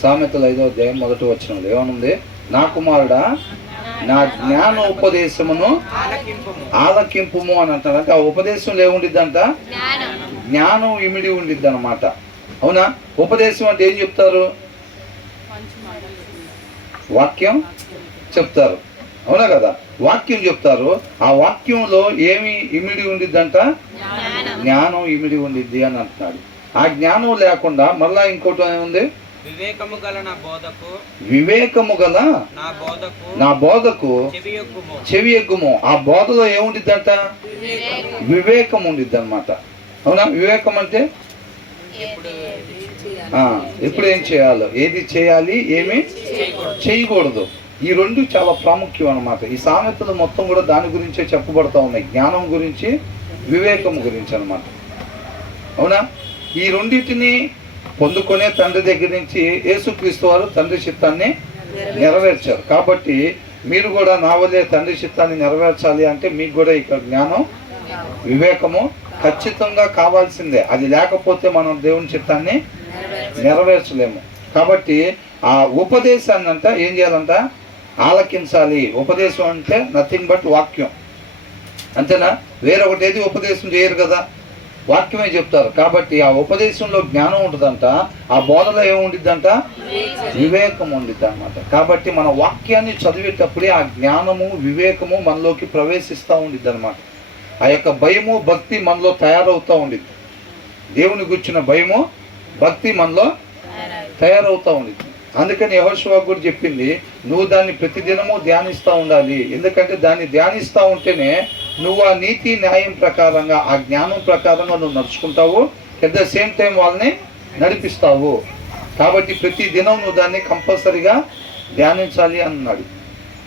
సామెతలు 5వ అధ్యాయం 1వ వచనంలో ఏమనుంది? నా కుమారుడా, నా జ్ఞాన ఉపదేశమును ఆలకింపుము అని అంటారు. అంటే ఆ ఉపదేశంలో ఏముండిద్దంట? జ్ఞానం ఇమిడి ఉండిద్ది అనమాట. అవునా? ఉపదేశం అంటే ఏం చెప్తారు? వాక్యం చెప్తారు. అవునా కదా? వాక్యం చెప్తారు. ఆ వాక్యంలో ఏమి ఇమిడి ఉండిద్దంట? జ్ఞానం ఇమిడి ఉండిద్ది అని అంటున్నాడు. ఆ జ్ఞానం లేకుండా మళ్ళా ఇంకోటి ఏముంది? వివేకము గల నా బోధకు చెవి ఎగ్గుము. ఆ బోధలో ఏముండిద్దంట? వివేకం ఉండిద్ది అనమాట. అవునా? వివేకం అంటే ఎప్పుడు ఏం చేయాలో, ఏది చేయాలి, ఏమి చేయకూడదు, ఈ రెండు చాలా ప్రాముఖ్యం అనమాట. ఈ సామెతలు మొత్తం కూడా దాని గురించే చెప్పబడతా ఉన్నాయి. జ్ఞానం గురించి, వివేకం గురించి అనమాట. అవునా? ఈ రెండింటిని పొందుకునే తండ్రి దగ్గర నుంచి యేసుక్రీస్తు వారు తండ్రి చిత్తాన్ని నెరవేర్చారు. కాబట్టి మీరు కూడా నా వల్లే తండ్రి చిత్తాన్ని నెరవేర్చాలి అంటే మీకు కూడా ఇక్కడ జ్ఞానం, వివేకము ఖచ్చితంగా కావాల్సిందే. అది లేకపోతే మనం దేవుని చిత్తాన్ని నెరవేర్చలేము. కాబట్టి ఆ ఉపదేశాన్ని అంతా ఏం చేయాలంట? ఆలకించాలి. ఉపదేశం అంటే నథింగ్ బట్ వాక్యం, అంతేనా? వేరొకటి ఏది ఉపదేశం చేయరు కదా, వాక్యమే చెప్తారు. కాబట్టి ఆ ఉపదేశంలో జ్ఞానం ఉంటుందంట, ఆ బోధలో ఏముండిద్దంట? వివేకం ఉండిద్ది అనమాట. కాబట్టి మన వాక్యాన్ని చదివేటప్పుడే ఆ జ్ఞానము, వివేకము మనలోకి ప్రవేశిస్తూ ఉండిద్ది అనమాట. ఆ యొక్క భయము, భక్తి మనలో తయారవుతూ ఉండిద్ది. దేవుని గుర్చిన భయము, భక్తి మనలో తయారవుతూ ఉండిద్ది. అందుకని యెహోషువ కూడా చెప్పింది, నువ్వు దాన్ని ప్రతిదినము ధ్యానిస్తూ ఉండాలి. ఎందుకంటే దాన్ని ధ్యానిస్తూ ఉంటేనే నువ్వు ఆ నీతి న్యాయం ప్రకారంగా, ఆ జ్ఞానం ప్రకారంగా నువ్వు నడుచుకుంటావు. అట్ ద సేమ్ టైం వాళ్ళని నడిపిస్తావు. కాబట్టి ప్రతి దినం నువ్వు దాన్ని కంపల్సరీగా ధ్యానించాలి అన్నాడు.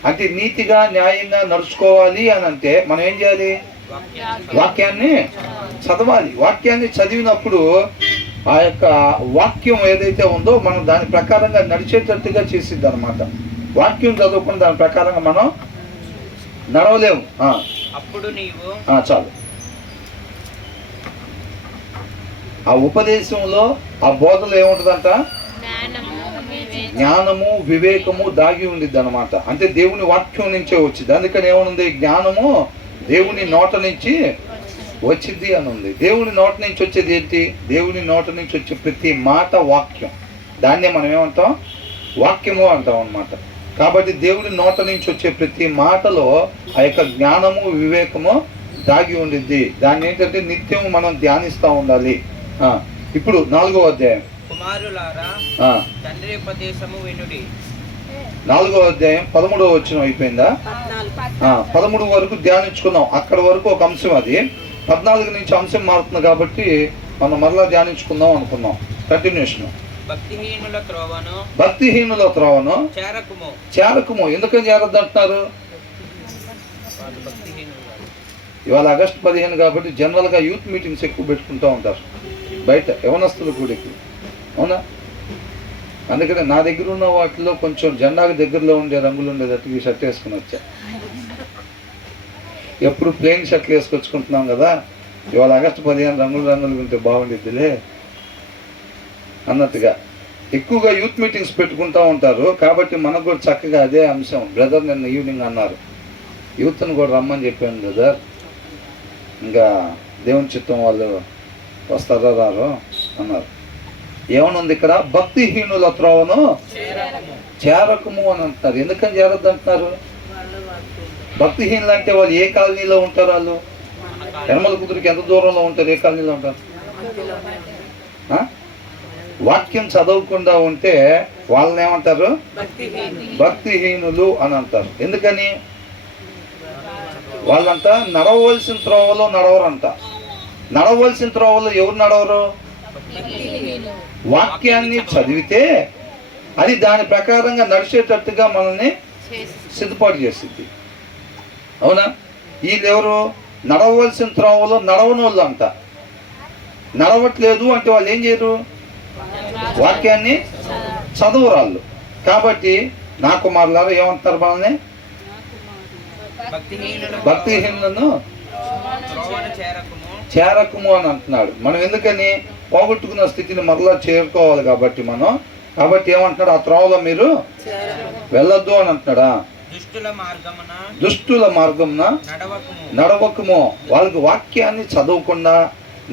అంటే నీతిగా న్యాయంగా నడుచుకోవాలి అని అంటే మనం ఏం చేయాలి? వాక్యాన్ని చదవాలి. వాక్యాన్ని చదివినప్పుడు ఆ యొక్క వాక్యం ఏదైతే ఉందో మనం దాని ప్రకారంగా నడిచేటట్టుగా చేసిద్ది అనమాట. వాక్యం చదువుకుని దాని ప్రకారంగా మనం నడవలేము. అప్పుడు నీవు చాలు. ఆ ఉపదేశంలో, ఆ బోధలో ఏముంటుందంట? జ్ఞానము, వివేకము దాగి ఉండిద్ది అనమాట. అంటే దేవుని వాక్యం నుంచే వచ్చింది. అందుకని ఏమనుంది? జ్ఞానము దేవుని నోట నుంచి వచ్చింది అని ఉంది. దేవుని నోట నుంచి వచ్చేది ఏంటి? దేవుని నోట నుంచి వచ్చే ప్రతి మాట వాక్యం. దాన్నే మనం ఏమంటాం? వాక్యము అంటాం అనమాట. కాబట్టి దేవుని నోట నుంచి వచ్చే ప్రతి మాటలో ఆ యొక్క జ్ఞానము, వివేకము దాగి ఉండిద్ది. దాన్ని ఏంటంటే నిత్యం మనం ధ్యానిస్తూ ఉండాలి. ఇప్పుడు 4వ అధ్యాయం, కుమారులారా తండ్రి ఉపదేశము వినుడి. 4వ అధ్యాయం 13వ వచనం అయిపోయిందా? 13 వరకు ధ్యానించుకున్నాం. అక్కడ వరకు ఒక అంశం. అది 14 నుంచి అంశం మారుతుంది కాబట్టి మనం మరలా ధ్యానించుకుందాం అనుకున్నాం. కంటిన్యూషన్. భక్తిహీనుల త్రోవను చేరకుము. ఎందుకని చేరద్దు అంటున్నారు? ఇవాళ ఆగస్టు 15 కాబట్టి జనరల్గా యూత్ మీటింగ్స్ ఎక్కువ పెట్టుకుంటూ ఉంటారు బయట, యవనస్తులు కూడా ఎక్కువ. అవునా? అందుకని నా దగ్గర ఉన్న వాటిలో కొంచెం జెండాకి దగ్గరలో ఉండే రంగులు ఉండేటట్టు ఈ షర్ట్ వేసుకుని వచ్చా. ఎప్పుడు ప్లెయిన్ షర్ట్లు వేసుకొచ్చుకుంటున్నాం కదా, ఇవాళ ఆగస్టు 15 రంగులు ఉంటే బాగుండిద్దిలే అన్నట్టుగా ఎక్కువగా యూత్ మీటింగ్స్ పెట్టుకుంటూ ఉంటారు. కాబట్టి మనకు కూడా చక్కగా అదే అంశం. బ్రదర్ నిన్న ఈవినింగ్ అన్నారు, యూత్ని కూడా రమ్మని చెప్పాను బ్రదర్, ఇంకా దేవుని చిత్తం వాళ్ళు వస్తారో రారో అన్నారు. ఏమనుంది ఇక్కడ? భక్తిహీనుల త్రోవను చేరకము అని అంటున్నారు. ఎందుకని చేరద్దు అంటున్నారు? భక్తిహీనులు అంటే వాళ్ళు ఏ కాలనీలో ఉంటారు? వాళ్ళు యనమల కుదురుకి ఎంత దూరంలో ఉంటారు? ఏ కాలనీలో ఉంటారు? వాక్యం చదవకుండా ఉంటే వాళ్ళని ఏమంటారు? భక్తిహీనులు అని అంటారు. ఎందుకని? వాళ్ళంతా నడవలసిన త్రోవలో నడవరంట. నడవలసిన త్రోవలో ఎవరు నడవరు? వాక్యాన్ని చదివితే అది దాని ప్రకారంగా నడిచేటట్టుగా మనల్ని సిద్ధపాటు చేస్తుంది. అవునా? వీళ్ళెవరు? నడవలసిన త్రోవలో నడవని వాళ్ళు అంట. నడవట్లేదు అంటే వాళ్ళు ఏం చేయరు? వాక్యాన్ని చదువురాళ్ళు. కాబట్టి నా కుమారులారా ఏమంటారు మనల్ని? భక్తిహీనులను చేరకము అని అంటున్నాడు. మనం ఎందుకని? పోగొట్టుకున్న స్థితిని మరలా చేరుకోవాలి కాబట్టి కాబట్టి ఏమంటున్నాడు, ఆ త్రోవలో మీరు వెళ్ళొద్దు అని అంటున్నాడా. దుష్టుల మార్గమున నడవకము. వాళ్ళకి వాక్యాన్ని చదవకుండా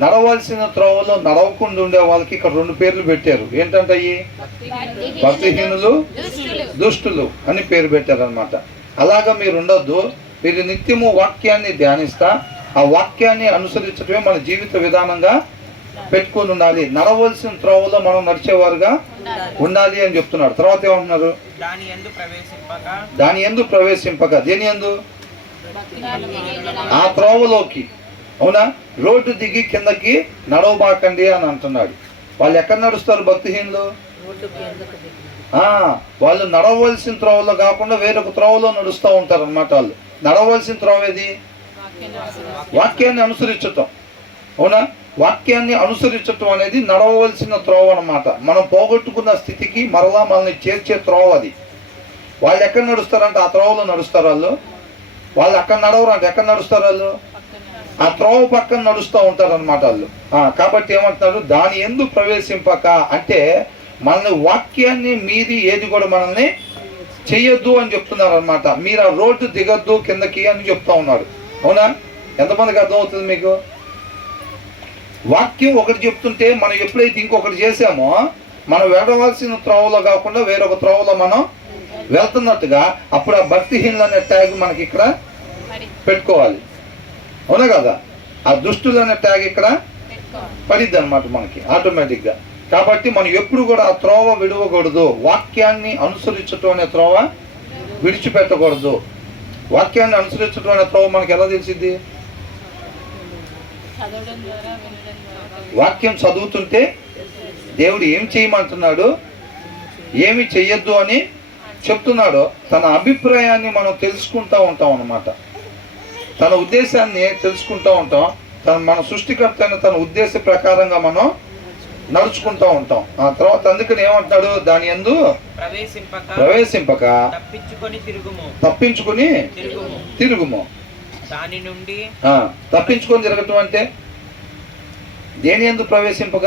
నడవలసిన త్రోవలో నడవకుండా ఉండే వాళ్ళకి ఇక్కడ 2 పేర్లు పెట్టారు. ఏంటంటే అయ్యి భక్తిహీనులు, దుష్టులు అని పేరు పెట్టారనమాట. అలాగా మీరు ఉండొద్దు. మీరు నిత్యము వాక్యాన్ని ధ్యానిస్తా ఆ వాక్యాన్ని అనుసరించడమే మన జీవిత విధానంగా పెట్టుకొని ఉండాలి. నడవలసిన త్రోవలో మనం నడిచేవారుగా ఉండాలి అని చెప్తున్నాడు. తర్వాత ఏమంటున్నారు, దాని యందు ప్రవేశింపక. దేని యందు? ఆ త్రోవలోకి. అవునా, రోడ్డు దిగి కిందకి నడవబాకండి అని అంటున్నాడు. వాళ్ళు ఎక్కడ నడుస్తారు భక్తిహీనులు? వాళ్ళు నడవలసిన త్రోవలో కాకుండా వేరొక త్రోవలో నడుస్తూ ఉంటారు అనమాట. వాళ్ళు నడవలసిన త్రోవ ఏది? వాక్యాన్ని అనుసరించటం. అవునా, వాక్యాన్ని అనుసరించటం అనేది నడవలసిన త్రోవ అన్నమాట. మనం పోగొట్టుకున్న స్థితికి మరలా మనల్ని చేర్చే త్రోవ అది. వాళ్ళు ఎక్కడ నడుస్తారంటే ఆ త్రోవలో నడుస్తారు. వాళ్ళు అక్కడ నడవరంటే ఎక్కడ నడుస్తారు? వాళ్ళు ఆ త్రోవ పక్కన నడుస్తూ ఉంటారు అనమాట వాళ్ళు. కాబట్టి ఏమంటున్నారు, దాని యందు ప్రవేశింపక అంటే మనల్ని వాక్యాన్ని మీది ఏది కూడా మనల్ని చెయ్యొద్దు అని చెప్తున్నారు అనమాట. మీరు ఆ రోడ్డు దిగొద్దు కిందకి అని చెప్తా ఉన్నాడు. అవునా, ఎంతమందికి అర్థమవుతుంది మీకు? వాక్యం ఒకటి చెప్తుంటే మనం ఎప్పుడైతే ఇంకొకటి చేసామో మనం వెళ్ళవలసిన త్రోవలో కాకుండా వేరొక త్రోవలో మనం వెళ్తున్నట్టుగా అప్పుడు ఆ భక్తిహీనులు అనే ట్యాగ్ మనకి ఇక్కడ పెట్టుకోవాలి. అవునా కదా? ఆ దుష్టులు అనే ట్యాగ్ ఇక్కడ పడిద్ది అనమాట మనకి ఆటోమేటిక్గా. కాబట్టి మనం ఎప్పుడు కూడా ఆ త్రోవ విడవకూడదు. వాక్యాన్ని అనుసరించటం అనే త్రోవ విడిచిపెట్టకూడదు. వాక్యాన్ని అనుసరించడం అనే త్రోవ మనకి ఎలా తెలిసింది? వాక్యం చదువుతుంటే దేవుడు ఏం చేయమంటున్నాడు, ఏమి చెయ్యొద్దు అని చెప్తున్నాడో తన అభిప్రాయాన్ని మనం తెలుసుకుంటూ ఉంటాం అన్నమాట. తన ఉద్దేశాన్ని తెలుసుకుంటూ ఉంటాం. మన సృష్టికర్త అయిన తన ఉద్దేశ ప్రకారంగా మనం నడుచుకుంటూ ఉంటాం. ఆ తర్వాత అందుకని ఏమంటాడు, దాని యందు ప్రవేశింపక తప్పించుకొని తిరుగుము. దాని నుండి తప్పించుకొని తిరగటం అంటే దేని యందు ప్రవేశింపక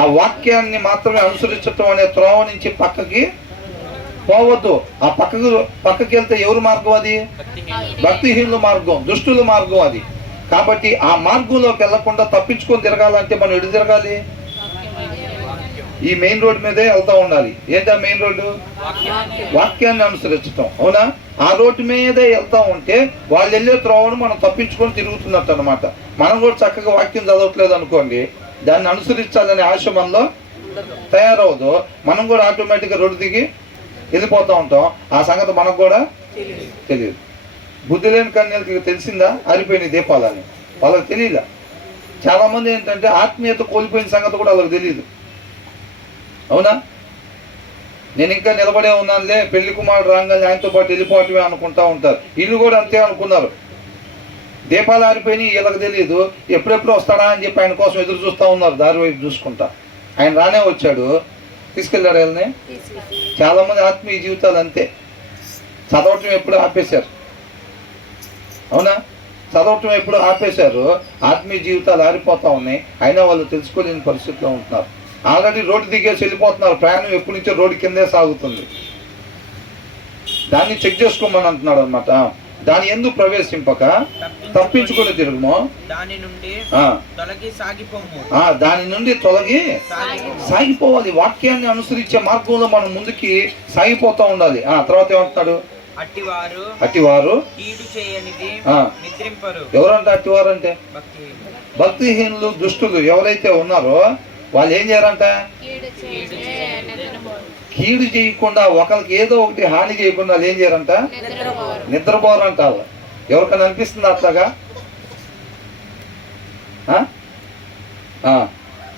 ఆ వాక్యాన్ని మాత్రమే అనుసరించటం అనే త్రోవ నుంచి పక్కకి పోవద్దు. ఆ పక్కకి వెళ్తే ఎవరు మార్గం? అది భక్తిహీనుల మార్గం, దుష్టుల మార్గం అది. కాబట్టి ఆ మార్గంలోకి వెళ్లకుండా తప్పించుకొని తిరగాలంటే మనం ఎటు తిరగాలి? ఈ మెయిన్ రోడ్ మీదే వెళ్తూ ఉండాలి. ఏంటా మెయిన్ రోడ్డు? వాక్యాన్ని అనుసరించటం. అవునా, ఆ రోడ్డు మీదే వెళ్తూ ఉంటే వాళ్ళు వెళ్ళే త్రోవను మనం తప్పించుకొని తిరుగుతున్నట్టు అనమాట. మనం కూడా చక్కగా వాక్యం చదవట్లేదు అనుకోండి, దాన్ని అనుసరించాలనే ఆశ మనలో తయారవదు. మనం కూడా ఆటోమేటిక్గా రోడ్డు దిగి వెళ్ళిపోతూ ఉంటాం. ఆ సంగతి మనకు కూడా తెలియదు. బుద్ధి లేని కన్యలకి తెలిసిందా ఆరిపోయిన దీపాలని? వాళ్ళకి తెలియదు. చాలామంది ఏంటంటే ఆత్మీయత కోల్పోయిన సంగతి కూడా వాళ్ళకి తెలియదు. అవునా, నేను ఇంకా నిలబడే ఉన్నానులే, పెళ్లి కుమారుడు రాగానే ఆయనతో పాటు వెళ్ళిపోవటమే అనుకుంటా ఉంటారు. వీళ్ళు కూడా అంతే అనుకున్నారు. దీపాలు ఆరిపోయినాయి, వీళ్ళకి తెలియదు. ఎప్పుడెప్పుడు వస్తాడా అని చెప్పి ఆయన కోసం ఎదురు చూస్తూ ఉన్నారు. దారి వైపు చూసుకుంటా. ఆయన రానే వచ్చాడు, తీసుకెళ్ళాడు వీళ్ళని. చాలామంది ఆత్మీయ జీవితాలు అంతే. చదవటం ఎప్పుడు ఆపేశారు. అవునా, చదవటం ఎప్పుడు ఆపేశారు. ఆత్మీయ జీవితాలు ఆరిపోతూ ఉన్నాయి. అయినా వాళ్ళు తెలుసుకోలేని పరిస్థితిలో ఉంటున్నారు. ఆల్రెడీ రోడ్డు దిగేసి వెళ్ళిపోతున్నారు. ప్రయాణం ఎప్పటి నుంచో రోడ్డు కిందే సాగుతుంది. దాన్ని చెక్ చేసుకోమని అంటున్నాడు అనమాట. దాని యందు ప్రవేశింపక తప్పించుకొని తిరుగుము. దాని నుండి తొలగి సాగిపోవాలి. వాక్యాన్ని అనుసరించే మార్గంలో మనం ముందుకి సాగిపోతూ ఉండాలి. తర్వాత ఏమంటున్నాడు, అట్టివారు ఎవరంటే అట్టివారు అంటే భక్తిహీనులు, దుష్టులు ఎవరైతే ఉన్నారో వాళ్ళు ఏం చేయాలంట? కీడు చేయకుండా, ఒకరికి ఏదో ఒకటి హాని చేయకుండా వాళ్ళు ఏం చేయాలంట? నిద్రపోరంట. వాళ్ళు ఎవరికైనా అనిపిస్తుంది అట్లాగా?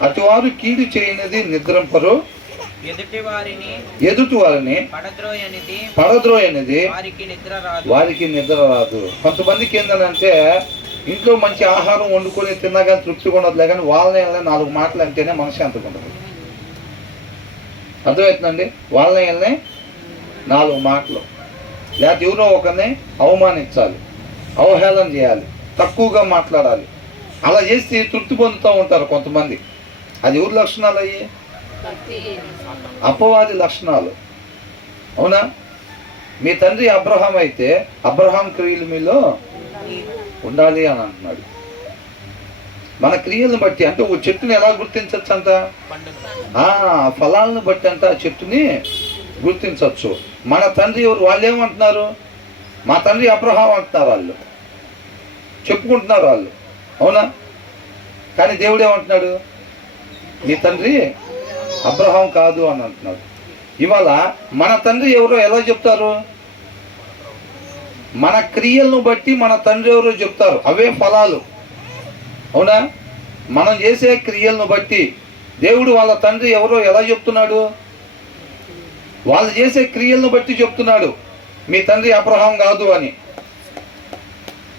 అటువారు కీడు చేయనిది నిద్రింపరు, ఎదుటి వారిని పడద్రోయనిది వారికి నిద్ర రాదు. కొంతమందికి ఏంటంటే ఇంట్లో మంచి ఆహారం వండుకొని తిన్నా కానీ తృప్తిగా ఉండదులే, కానీ వాళ్ళని 4 మాటలు అంటేనే మనశ్శాంతిగా ఉండదు. అర్థమవుతుందండి? వాళ్ళని 4 మాటలు, లేకపోతే ఎవరో ఒకరిని అవమానించాలి, అవహేళన చేయాలి, తక్కువగా మాట్లాడాలి, అలా చేసి తృప్తి పొందుతూ ఉంటారు కొంతమంది. అది ఎవరి లక్షణాలు అయ్యి? అపవాది లక్షణాలు. అవునా? మీ తండ్రి అబ్రహాం అయితే అబ్రహాం క్రియలు మీలో ఉండాలి అని అంటున్నాడు. మన క్రియలను బట్టి అంటే ఒక చెట్టుని ఎలా గుర్తించవచ్చు అంట? ఫలాలను బట్టి అంట ఆ చెట్టుని గుర్తించవచ్చు. మన తండ్రి ఎవరు? వాళ్ళు ఏమంటున్నారు? మా తండ్రి అబ్రహాం అంటున్నారు, వాళ్ళు చెప్పుకుంటున్నారు వాళ్ళు. అవునా? కానీ దేవుడు ఏమంటున్నాడు? మీ తండ్రి అబ్రహాం కాదు అని అంటున్నాడు. ఇవాళ మన తండ్రి ఎవరో ఎలా చెప్తారు? మన క్రియలను బట్టి మన తండ్రి ఎవరో చెప్తారు, అవే ఫలాలు. అవునా? మనం చేసే క్రియలను బట్టి దేవుడు వాళ్ళ తండ్రి ఎవరో ఎలా చెప్తున్నాడు? వాళ్ళు చేసే క్రియలను బట్టి చెప్తున్నాడు మీ తండ్రి అబ్రహాం కాదు అని.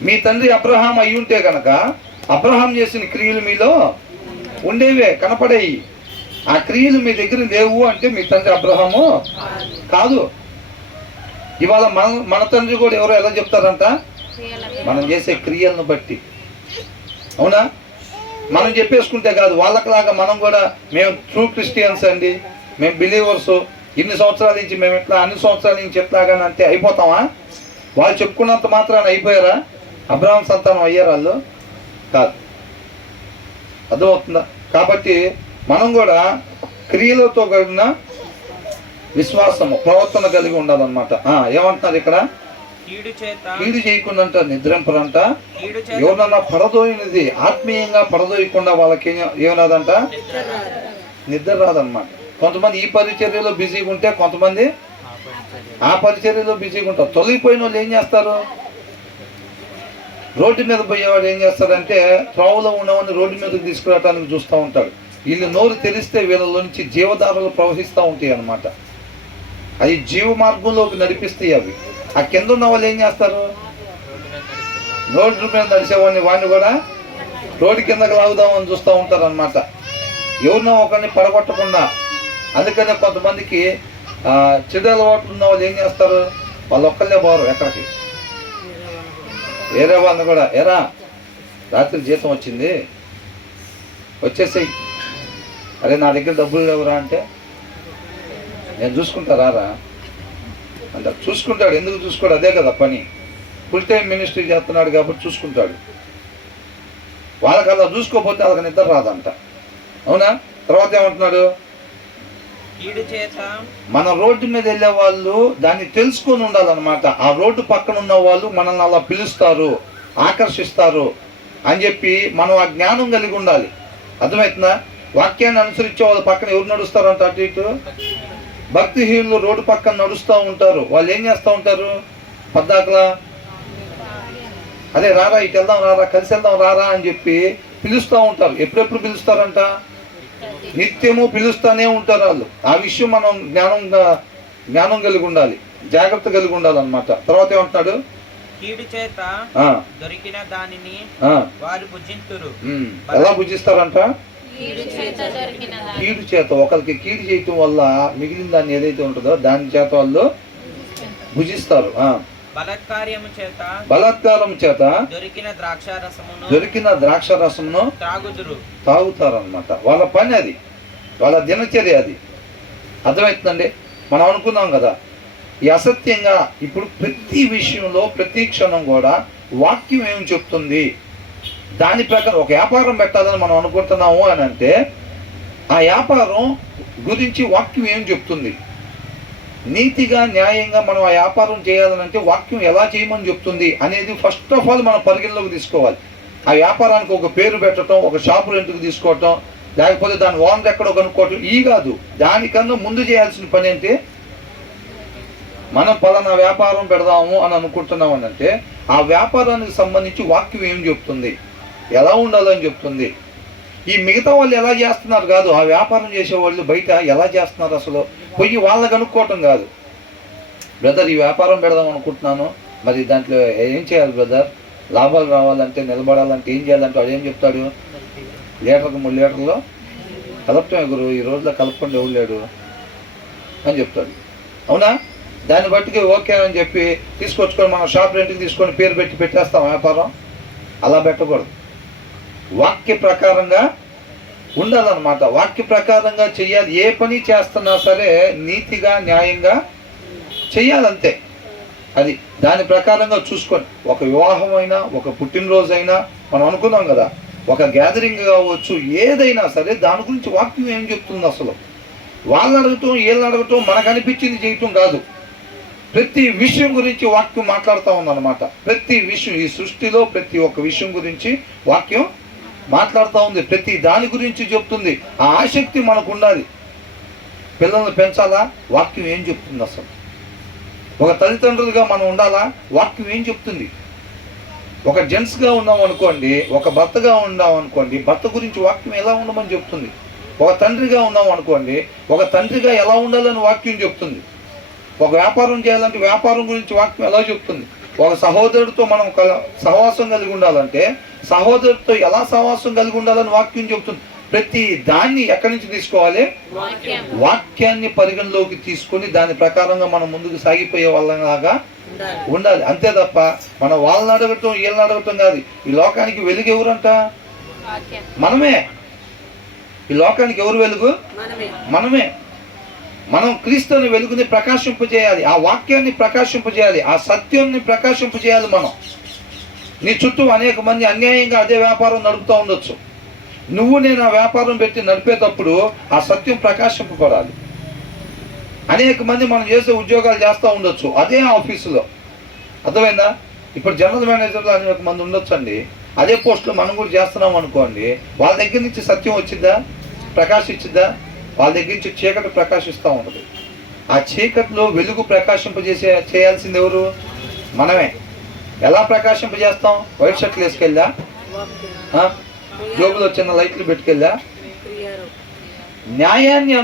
మీ తండ్రి అబ్రహాం అయి ఉంటే కనుక అబ్రహాం చేసిన క్రియలు మీలో ఉండేవే, కనపడేవి. ఆ క్రియలు మీ దగ్గర లేవు అంటే మీ తండ్రి అబ్రహాము కాదు. ఇవాళ మన తండ్రి కూడా ఎవరో ఎలా చెప్తారంట? మనం చేసే క్రియలను బట్టి. అవునా? మనం చెప్పేసుకుంటే కాదు, వాళ్ళకిలాగా మనం కూడా మేము ట్రూ క్రిస్టియన్స్ అండి, మేము బిలీవర్స్, ఇన్ని సంవత్సరాల నుంచి మేము ఎట్లా, అన్ని సంవత్సరాల నుంచి ఎట్లాగాని అంటే అయిపోతామా? వాళ్ళు చెప్పుకున్నంత మాత్రాన అయిపోయారా? అబ్రహాం సంతానం అయ్యారు వాళ్ళు? కాదు. అర్థమవుతుందా? కాబట్టి మనం కూడా క్రియలతో కలిగిన విశ్వాసము, ప్రవర్తన కలిగి ఉండాలన్నమాట. ఏమంటున్నారు ఇక్కడ? కీడు చేయకుండా అంట, నిద్రింపరంట. ఎవరన్నా పడదోయినది ఆత్మీయంగా పడదోయకుండా వాళ్ళకి ఏమన్నదంట? నిద్ర రాదన్నమాట. కొంతమంది ఈ పరిచర్యలో బిజీగా ఉంటే కొంతమంది ఆ పరిచర్యలో బిజీగా ఉంటారు. తొలగిపోయిన వాళ్ళు ఏం చేస్తారు? రోడ్డు మీద పోయేవాడు ఏం చేస్తాడంటే త్రోవలో ఉన్నవాడిని రోడ్డు మీదకి తీసుకురావడానికి చూస్తూ ఉంటాడు. వీళ్ళు నోరు తెరిస్తే వీళ్ళలో నుంచి జీవధారలు ప్రవహిస్తూ ఉంటాయి అన్నమాట. అవి జీవ మార్గంలోకి నడిపిస్తాయి అవి. ఆ కింద ఉన్న వాళ్ళు ఏం చేస్తారు? రోడ్డు మీద నడిచేవాడిని కూడా రోడ్డు కిందకి లాగుదామని చూస్తూ ఉంటారు అన్నమాట, ఎవరినో ఒకరిని పడగొట్టకుండా. అందుకనే కొంతమందికి చెడు అలవాట్లు ఉన్న వాళ్ళు ఏం చేస్తారు? వాళ్ళు ఒక్కళ్ళే పోరు ఎక్కడికి. వేరే వాళ్ళని కూడా, ఏరా రాత్రి జీతం వచ్చింది వచ్చేసేయి, అరే నా దగ్గర డబ్బులు లేవురా అంటే, నేను చూసుకుంటారా అంటే చూసుకుంటాడు. ఎందుకు చూసుకోడు? అదే కదా పని. ఫుల్ టైం మినిస్ట్రీ చేస్తున్నాడు కాబట్టి చూసుకుంటాడు. వాళ్ళకి అలా చూసుకోకపోతే వాళ్ళకి నిద్ర రాదంట. అవునా? తర్వాత ఏమంటున్నాడు? మన రోడ్డు మీద వెళ్ళే వాళ్ళు దాన్ని తెలుసుకొని ఉండాలన్నమాట. ఆ రోడ్డు పక్కన ఉన్న వాళ్ళు మనల్ని అలా పిలుస్తారు, ఆకర్షిస్తారు అని చెప్పి మనం ఆ జ్ఞానం కలిగి ఉండాలి. అర్థమవుతుందా? వాక్యాన్ని అనుసరించే వాళ్ళు పక్కన ఎవరు నడుస్తారు అంటే అటు ఇటు భక్తిహీనులు రోడ్డు పక్కన నడుస్తూ ఉంటారు. వాళ్ళు ఏం చేస్తూ ఉంటారు? పద్దాకలా అదే రారా ఇటు వెళ్దాం, రారా కలిసి వెళ్దాం, రారా అని చెప్పి పిలుస్తూ ఉంటారు. ఎప్పుడెప్పుడు పిలుస్తారంట? నిత్యము పిలుస్తూనే ఉంటారు వాళ్ళు. ఆ విషయం మనం జ్ఞానం కలిగి ఉండాలి, జాగ్రత్త కలిగి ఉండాలి అన్నమాట. తర్వాత ఏమంటున్నాడు? కీడు చేత దొరికిన దానిని వారు భుజింతురు. ఎలా భుజిస్తారంట? కీడు చేత. ఒకరికి కీడు చేయటం వల్ల మిగిలిన దాన్ని ఏదైతే ఉంటుందో దాని చేత వాళ్ళు భుజిస్తారు. బలాత్కారం చేత దొరికిన ద్రాక్ష రసమును తాగుతారు అన్నమాట. వాళ్ళ పని అది, వాళ్ళ దినచర్య అది. అర్థమవుతుందండి? మనం అనుకున్నాం కదా ఈ అసత్యంగా. ఇప్పుడు ప్రతి విషయంలో ప్రతి క్షణం కూడా వాక్యం ఏం చెప్తుంది దాని ప్రకారం ఒక వ్యాపారం పెట్టాలని మనం అనుకుంటున్నాము అని అంటే ఆ వ్యాపారం గురించి వాక్యం ఏం చెప్తుంది? నీతిగా న్యాయంగా మనం ఆ వ్యాపారం చేయాలని అంటే వాక్యం ఎలా చేయమని చెప్తుంది అనేది ఫస్ట్ ఆఫ్ ఆల్ మనం పరిగణలోకి తీసుకోవాలి. ఆ వ్యాపారానికి ఒక పేరు పెట్టడం, ఒక షాపు రెంట్కి తీసుకోవటం, లేకపోతే దాని ఓనర్ ఎక్కడో కనుక్కోవటం, ఈ కాదు. దానికన్నా ముందు చేయాల్సిన పని ఏంటి? మనం పలానా వ్యాపారం పెడదాము అని అనుకుంటున్నాం అని అంటే ఆ వ్యాపారానికి సంబంధించి వాక్యం ఏం చెప్తుంది, ఎలా ఉండాలని చెప్తుంది. ఈ మిగతా వాళ్ళు ఎలా చేస్తున్నారు కాదు, ఆ వ్యాపారం చేసేవాళ్ళు బయట ఎలా చేస్తున్నారు అసలు పోయి వాళ్ళని కనుక్కోవటం కాదు. బ్రదర్ ఈ వ్యాపారం పెడదాం అనుకుంటున్నాను, మరి దాంట్లో ఏం చేయాలి బ్రదర్, లాభాలు రావాలంటే నిలబడాలంటే ఏం చేయాలంటే వాడు ఏం చెప్తాడు? లీటర్కి 3 లీటర్లు కలపటం ఎగురు, ఈ రోజులో కలపకుండా ఎవరు లేడు అని చెప్తాడు. అవునా? దాన్ని బట్టి ఓకే అని చెప్పి తీసుకొచ్చుకొని మనం షాప్ రెంట్కి తీసుకొని పేరు పెట్టేస్తాం వ్యాపారం. అలా పెట్టకూడదు. వాక్య ప్రకారంగా ఉండాలన్నమాట. వాక్య ప్రకారంగా చెయ్యాలి. ఏ పని చేస్తున్నా సరే నీతిగా న్యాయంగా చెయ్యాలంతే. అది దాని ప్రకారంగా చూసుకొని, ఒక వివాహం అయినా ఒక పుట్టినరోజు అయినా మనం అనుకున్నాం కదా, ఒక గ్యాదరింగ్ కావచ్చు, ఏదైనా సరే దాని గురించి వాక్యం ఏం చెప్తుంది అసలు. వాళ్ళని అడగటం వీళ్ళని అడగటం మనకు అనిపించింది చేయటం కాదు. ప్రతి విషయం గురించి వాక్యం మాట్లాడుతూ ఉందన్నమాట. ప్రతి విషయం, ఈ సృష్టిలో ప్రతి ఒక్క విషయం గురించి వాక్యం మాట్లాడుతూ ఉంది. ప్రతి దాని గురించి చెప్తుంది. ఆ ఆసక్తి మనకు ఉండాలి. పిల్లల్ని పెంచాలా, వాక్యం ఏం చెప్తుంది అసలు. ఒక తల్లిదండ్రులుగా మనం ఉండాలా, వాక్యం ఏం చెప్తుంది. ఒక జెంట్స్గా ఉన్నాం అనుకోండి, ఒక భర్తగా ఉన్నాం అనుకోండి, భర్త గురించి వాక్యం ఎలా ఉండమని చెప్తుంది. ఒక తండ్రిగా ఉన్నాం అనుకోండి, ఒక తండ్రిగా ఎలా ఉండాలని వాక్యం చెప్తుంది. ఒక వ్యాపారం చేయాలంటే వ్యాపారం గురించి వాక్యం ఎలా చెప్తుంది. ఒక సహోదరుడితో మనం సహవాసం కలిగి ఉండాలంటే సహోదరుడితో ఎలా సహవాసం కలిగి ఉండాలని వాక్యం చెప్తుంది. ప్రతి దాన్ని ఎక్కడి నుంచి తీసుకోవాలి, వాక్యాన్ని పరిగణలోకి తీసుకొని దాని ప్రకారంగా మనం ముందుకు సాగిపోయే వాళ్ళలాగా ఉండాలి. అంతే తప్ప మనం వాళ్ళని అడగటం వీళ్ళని అడగటం కాదు. ఈ లోకానికి వెలుగు ఎవరంట? మనమే. ఈ లోకానికి ఎవరు వెలుగు? మనమే. మనం క్రీస్తుని వెలుగుని ప్రకాశింపజేయాలి, ఆ వాక్యాన్ని ప్రకాశింపజేయాలి, ఆ సత్యాన్ని ప్రకాశింపజేయాలి. మనం నీ చుట్టూ అనేక మంది అన్యాయంగా అదే వ్యాపారం నడుపుతూ ఉండొచ్చు. నువ్వు నేను ఆ వ్యాపారం పెట్టి నడిపేటప్పుడు ఆ సత్యం ప్రకాశింపబడాలి. అనేక మంది మనం చేసే ఉద్యోగాలు చేస్తూ ఉండొచ్చు అదే ఆఫీసులో. అర్థమైందా? ఇప్పుడు జనరల్ మేనేజర్లు అనేక మంది ఉండొచ్చు అండి. అదే పోస్టులో మనం కూడా చేస్తున్నాం అనుకోండి, వాళ్ళ దగ్గర నుంచి సత్యం వచ్చిద్దా, ప్రకాశించిద్దా? వాళ్ళ దగ్గర నుంచి చీకటి ప్రకాశిస్తూ ఉంటుంది. ఆ చీకటిలో వెలుగు చేయాల్సింది ఎవరు? మనమే. ఎలా ప్రకాశింపజేస్తాం? వైట్ షర్ట్లు వేసుకెళ్ళా, జోబులో చిన్న లైట్లు పెట్టుకెళ్ళా. న్యాయాన్ని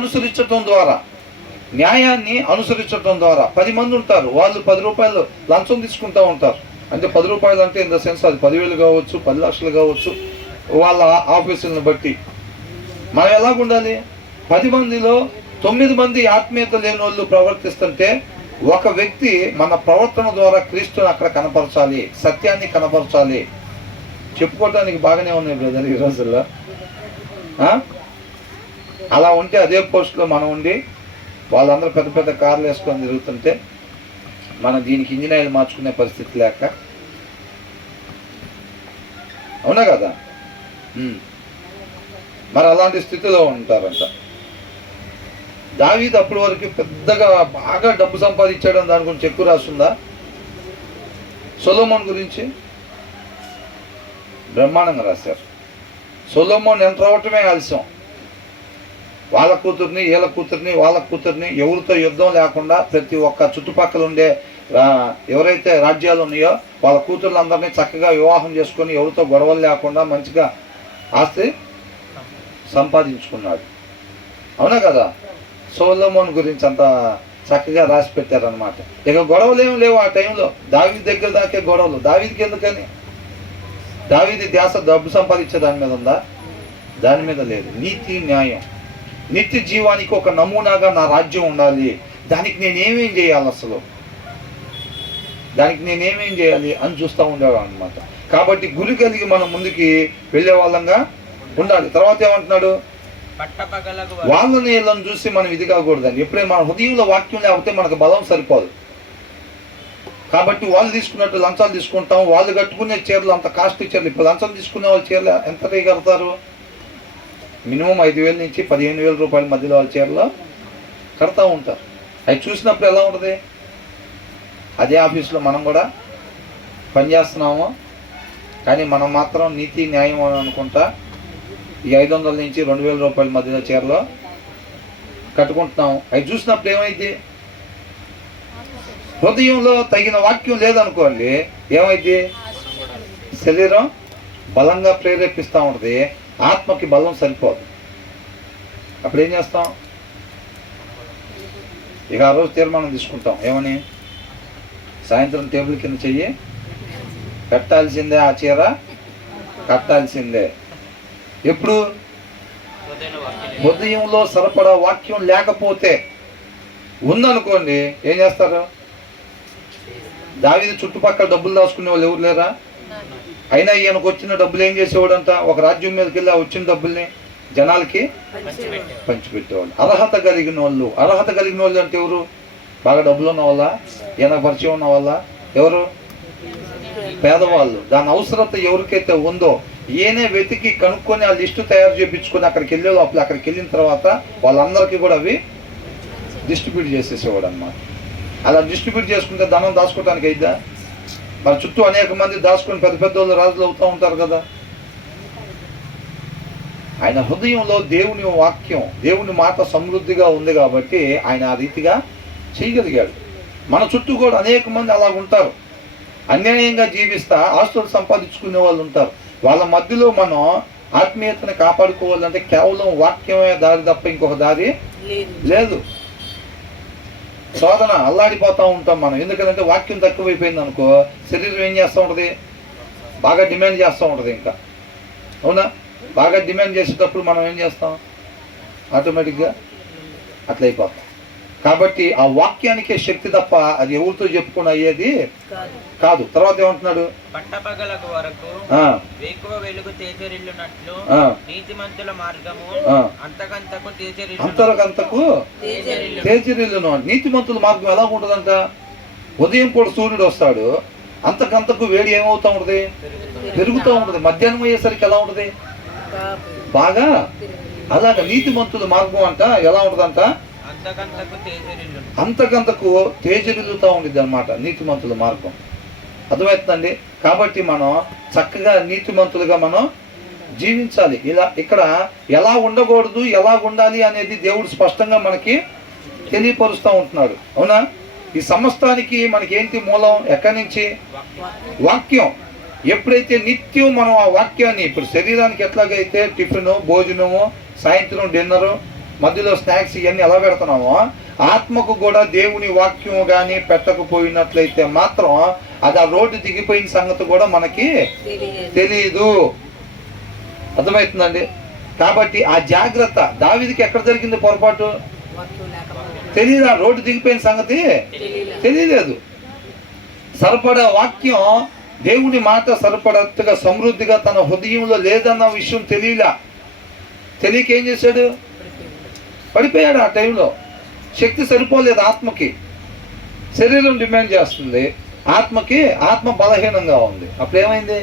అనుసరించడం ద్వారా, 10 మంది ఉంటారు, వాళ్ళు 10 రూపాయలు లంచం తీసుకుంటూ ఉంటారు. అంటే 10 రూపాయలు అంటే ఇన్ ద సెన్స్ అది 10,000 కావచ్చు, 10 లక్షలు కావచ్చు, వాళ్ళ ఆఫీసులను బట్టి. మనం ఎలాగుండాలి? 10 మందిలో 9 మంది ఆత్మీయత లేని వాళ్ళు ప్రవర్తిస్తుంటే ఒక వ్యక్తి మన ప్రవర్తన ద్వారా క్రీస్తుని అక్కడ కనపరచాలి, సత్యాన్ని కనపరచాలి. చెప్పుకోవడానికి బాగానే ఉన్నాయి బ్రదర్ ఈ రోజుల్లో. అలా ఉంటే అదే పోస్టులో మనం ఉండి వాళ్ళందరూ పెద్ద పెద్ద కార్లు వేసుకొని తిరుగుతుంటే మనం దీనికి ఇంజిన్ ఆయిల్ మార్చుకునే పరిస్థితి లేక, అవునా కదా? మరి అలాంటి స్థితిలో ఉంటారంట. దావీదు అప్పటి వరకు పెద్దగా బాగా డబ్బు సంపాదించాడని దాని గురించి ఎక్కువ రాస్తుందా? సొలొమోన్ గురించి బ్రహ్మాండంగా రాశారు. సొలొమోన్ ఎంటర్ అవ్వటమే ఆలస్యం. వాళ్ళ కూతుర్ని వీళ్ళ కూతుర్ని వాళ్ళ కూతుర్ని ఎవరితో యుద్ధం లేకుండా ప్రతి ఒక్క చుట్టుపక్కల ఉండే ఎవరైతే రాజ్యాలు ఉన్నాయో వాళ్ళ కూతుర్లందరినీ చక్కగా వివాహం చేసుకొని ఎవరితో గొడవలు లేకుండా మంచిగా ఆస్తి సంపాదించుకున్నాడు. అవునా కదా? సొలొమోన్ గురించి అంత చక్కగా రాసి పెట్టారనమాట. ఇక గొడవలు ఏమి లేవు ఆ టైంలో. దావీదు దగ్గర దాకే గొడవలు. దావీదుకి ఎందుకని? దావీదు ధ్యాస డబ్బు సంపాదించే దాని మీద ఉందా? దాని మీద లేదు. నీతి న్యాయం, నిత్య జీవానికి ఒక నమూనాగా నా రాజ్యం ఉండాలి. దానికి నేనేమేం చేయాలి, అసలు దానికి నేనేమేం చేయాలి అని చూస్తూ ఉండేవాడు అనమాట. కాబట్టి గురి కలిగి మనం ముందుకి వెళ్ళే వాళ్ళంగా ఉండాలి. తర్వాత ఏమంటున్నాడు? వాళ్ళని వీళ్ళని చూసి మనం ఇది కాకూడదని. ఎప్పుడైనా మన హృదయంలో వాక్యం లేకపోతే మనకు బలం సరిపోదు. కాబట్టి వాళ్ళు తీసుకున్నట్టు లంచాలు తీసుకుంటాం. వాళ్ళు కట్టుకునే చీరలు అంత కాస్ట్లీ చీరలు. ఇప్పుడు లంచాలు తీసుకునే వాళ్ళ చీరలు ఎంత కడతారు? మినిమం 5,000 నుంచి 15,000 రూపాయల మధ్యలో వాళ్ళ చీరలు కడతా ఉంటారు. అవి చూసినప్పుడు ఎలా ఉంటుంది? అదే ఆఫీసులో మనం కూడా పనిచేస్తున్నాము, కానీ మనం మాత్రం నీతి న్యాయం అని అనుకుంటా ఈ 500 నుంచి 2,000 రూపాయల మధ్యలో చీరలో కట్టుకుంటున్నాం. అవి చూసినప్పుడు ఏమైంది? హృదయంలో తగిన వాక్యం లేదనుకోండి, ఏమైంది? శరీరం బలంగా ప్రేరేపిస్తూ ఉంటుంది, ఆత్మకి బలం సరిపోదు. అప్పుడు ఏం చేస్తాం? ఇక ఆ రోజు తీర్మానం తీసుకుంటాం. ఏమని? సాయంత్రం టేబుల్ కింద చెయ్యి కట్టాల్సిందే, ఆ చీర కట్టాల్సిందే. ఎప్పుడు? హృదయంలో సరిపడా వాక్యం లేకపోతే. ఉందనుకోండి, ఏం చేస్తారు? దావీదు చుట్టుపక్కల డబ్బులు దాచుకునే వాళ్ళు ఎవరు లేరా? అయినా ఈయనకు వచ్చిన డబ్బులు ఏం చేసేవాడంట, ఒక రాజ్యం మీదకి వెళ్ళి ఆ వచ్చిన డబ్బుల్ని జనాలకి పంచిపెట్టేవాళ్ళు. అర్హత కలిగిన వాళ్ళు అంటే ఎవరు? బాగా డబ్బులు ఉన్న వాళ్ళ, ఈయన పరిచయం ఉన్న వాళ్ళ, ఎవరు? పేదవాళ్ళు. దాని అవసరత ఎవరికైతే ఉందో ఈయనే వెతికి కనుక్కొని ఆ లిస్టు తయారు చేయించుకొని అక్కడికి వెళ్ళే లోపల, అక్కడికి వెళ్ళిన తర్వాత వాళ్ళందరికీ కూడా అవి డిస్ట్రిబ్యూట్ చేసేసేవాడు అనమాట. అలా డిస్ట్రిబ్యూట్ చేసుకుంటే ధనం దాచుకోవడానికి అయిద్దా? మరి చుట్టూ అనేక మంది దాచుకొని పెద్ద పెద్ద వాళ్ళు రాజులు అవుతూ ఉంటారు కదా. ఆయన హృదయంలో దేవుని వాక్యం, దేవుని మాట సమృద్ధిగా ఉంది కాబట్టి ఆయన ఆ రీతిగా చేయగలిగాడు. మన చుట్టూ కూడా అనేక మంది అలా ఉంటారు, అన్యాయంగా జీవిస్తా ఆస్తులు సంపాదించుకునే వాళ్ళు ఉంటారు. వాళ్ళ మధ్యలో మనం ఆత్మీయతను కాపాడుకోవాలంటే కేవలం వాక్యమే దారి తప్ప ఇంకొక దారి లేదు. శోధన అల్లాడిపోతూ ఉంటాం మనం. ఎందుకంటే వాక్యం తక్కువైపోయింది అనుకో, శరీరం ఏం చేస్తూ ఉంటుంది? బాగా డిమాండ్ చేస్తూ ఉంటుంది. ఇంకా అవునా? బాగా డిమాండ్ చేసేటప్పుడు మనం ఏం చేస్తాం? ఆటోమేటిక్గా అట్లా అయిపోతాం. కాబట్టి ఆ వాక్యానికే శక్తి తప్ప అది ఎవరితో చెప్పుకొని అయ్యేది కాదు. తర్వాత ఏమంటున్నాడు? పట్టపగలకు వరకు వేకువ వెలుగు తేజరిల్లునట్లు నీతిమంతుల మార్గము అంతకంతకు తేజరిల్లును. నీతిమంతుల మార్గం ఎలా ఉంటుందంట? ఉదయం పూట సూర్యుడు వస్తాడు, అంతకంతకు వేడి ఏమవుతా ఉంటుంది? పెరుగుతూ ఉంటుంది. మధ్యాహ్నం అయ్యేసరికి ఎలా ఉంటుంది? బాగా. అలాగ నీతిమంతుల మార్గం అంట ఎలా ఉంటుందంట? అంతకంతకు తేజరిల్లుతూ ఉండిద్ది అనమాట నీతిమంతుల మార్గం. అర్థమవుతుందండి? కాబట్టి మనం చక్కగా నీతిమంతులుగా మనం జీవించాలి. ఇలా ఇక్కడ ఎలా ఉండకూడదు, ఎలా ఉండాలి అనేది దేవుడు స్పష్టంగా మనకి తెలియపరుస్తూ ఉంటున్నాడు. అవునా? ఈ సమస్తానికి మనకి ఏంటి మూలం? ఎక్కడి నుంచి? వాక్యం. ఎప్పుడైతే నిత్యం మనం ఆ వాక్యాన్ని, ఇప్పుడు శరీరానికి ఎట్లాగైతే టిఫిన్, భోజనము, సాయంత్రం డిన్నరు, మధ్యలో స్నాక్స్ ఇవన్నీ ఎలా పెడుతున్నామో, ఆత్మకు కూడా దేవుని వాక్యం కానీ పెట్టకపోయినట్లయితే మాత్రం అది ఆ రోడ్డు దిగిపోయిన సంగతి కూడా మనకి తెలియదు. అర్థమవుతుందండి? కాబట్టి ఆ జాగ్రత్త. దావీదుకి ఎక్కడ జరిగింది పొరపాటు? తెలియదు. ఆ రోడ్డు దిగిపోయిన సంగతి తెలియలేదు. సరిపడా వాక్యం, దేవుని మాట సరిపడట్టుగా సమృద్ధిగా తన హృదయంలో లేదన్న విషయం తెలియక ఏం చేశాడు? పడిపోయాడు. ఆ టైంలో శక్తి సరిపోలేదు ఆత్మకి. శరీరం డిమాండ్ చేస్తుంది, ఆత్మ బలహీనంగా ఉంది. అప్పుడు ఏమైంది?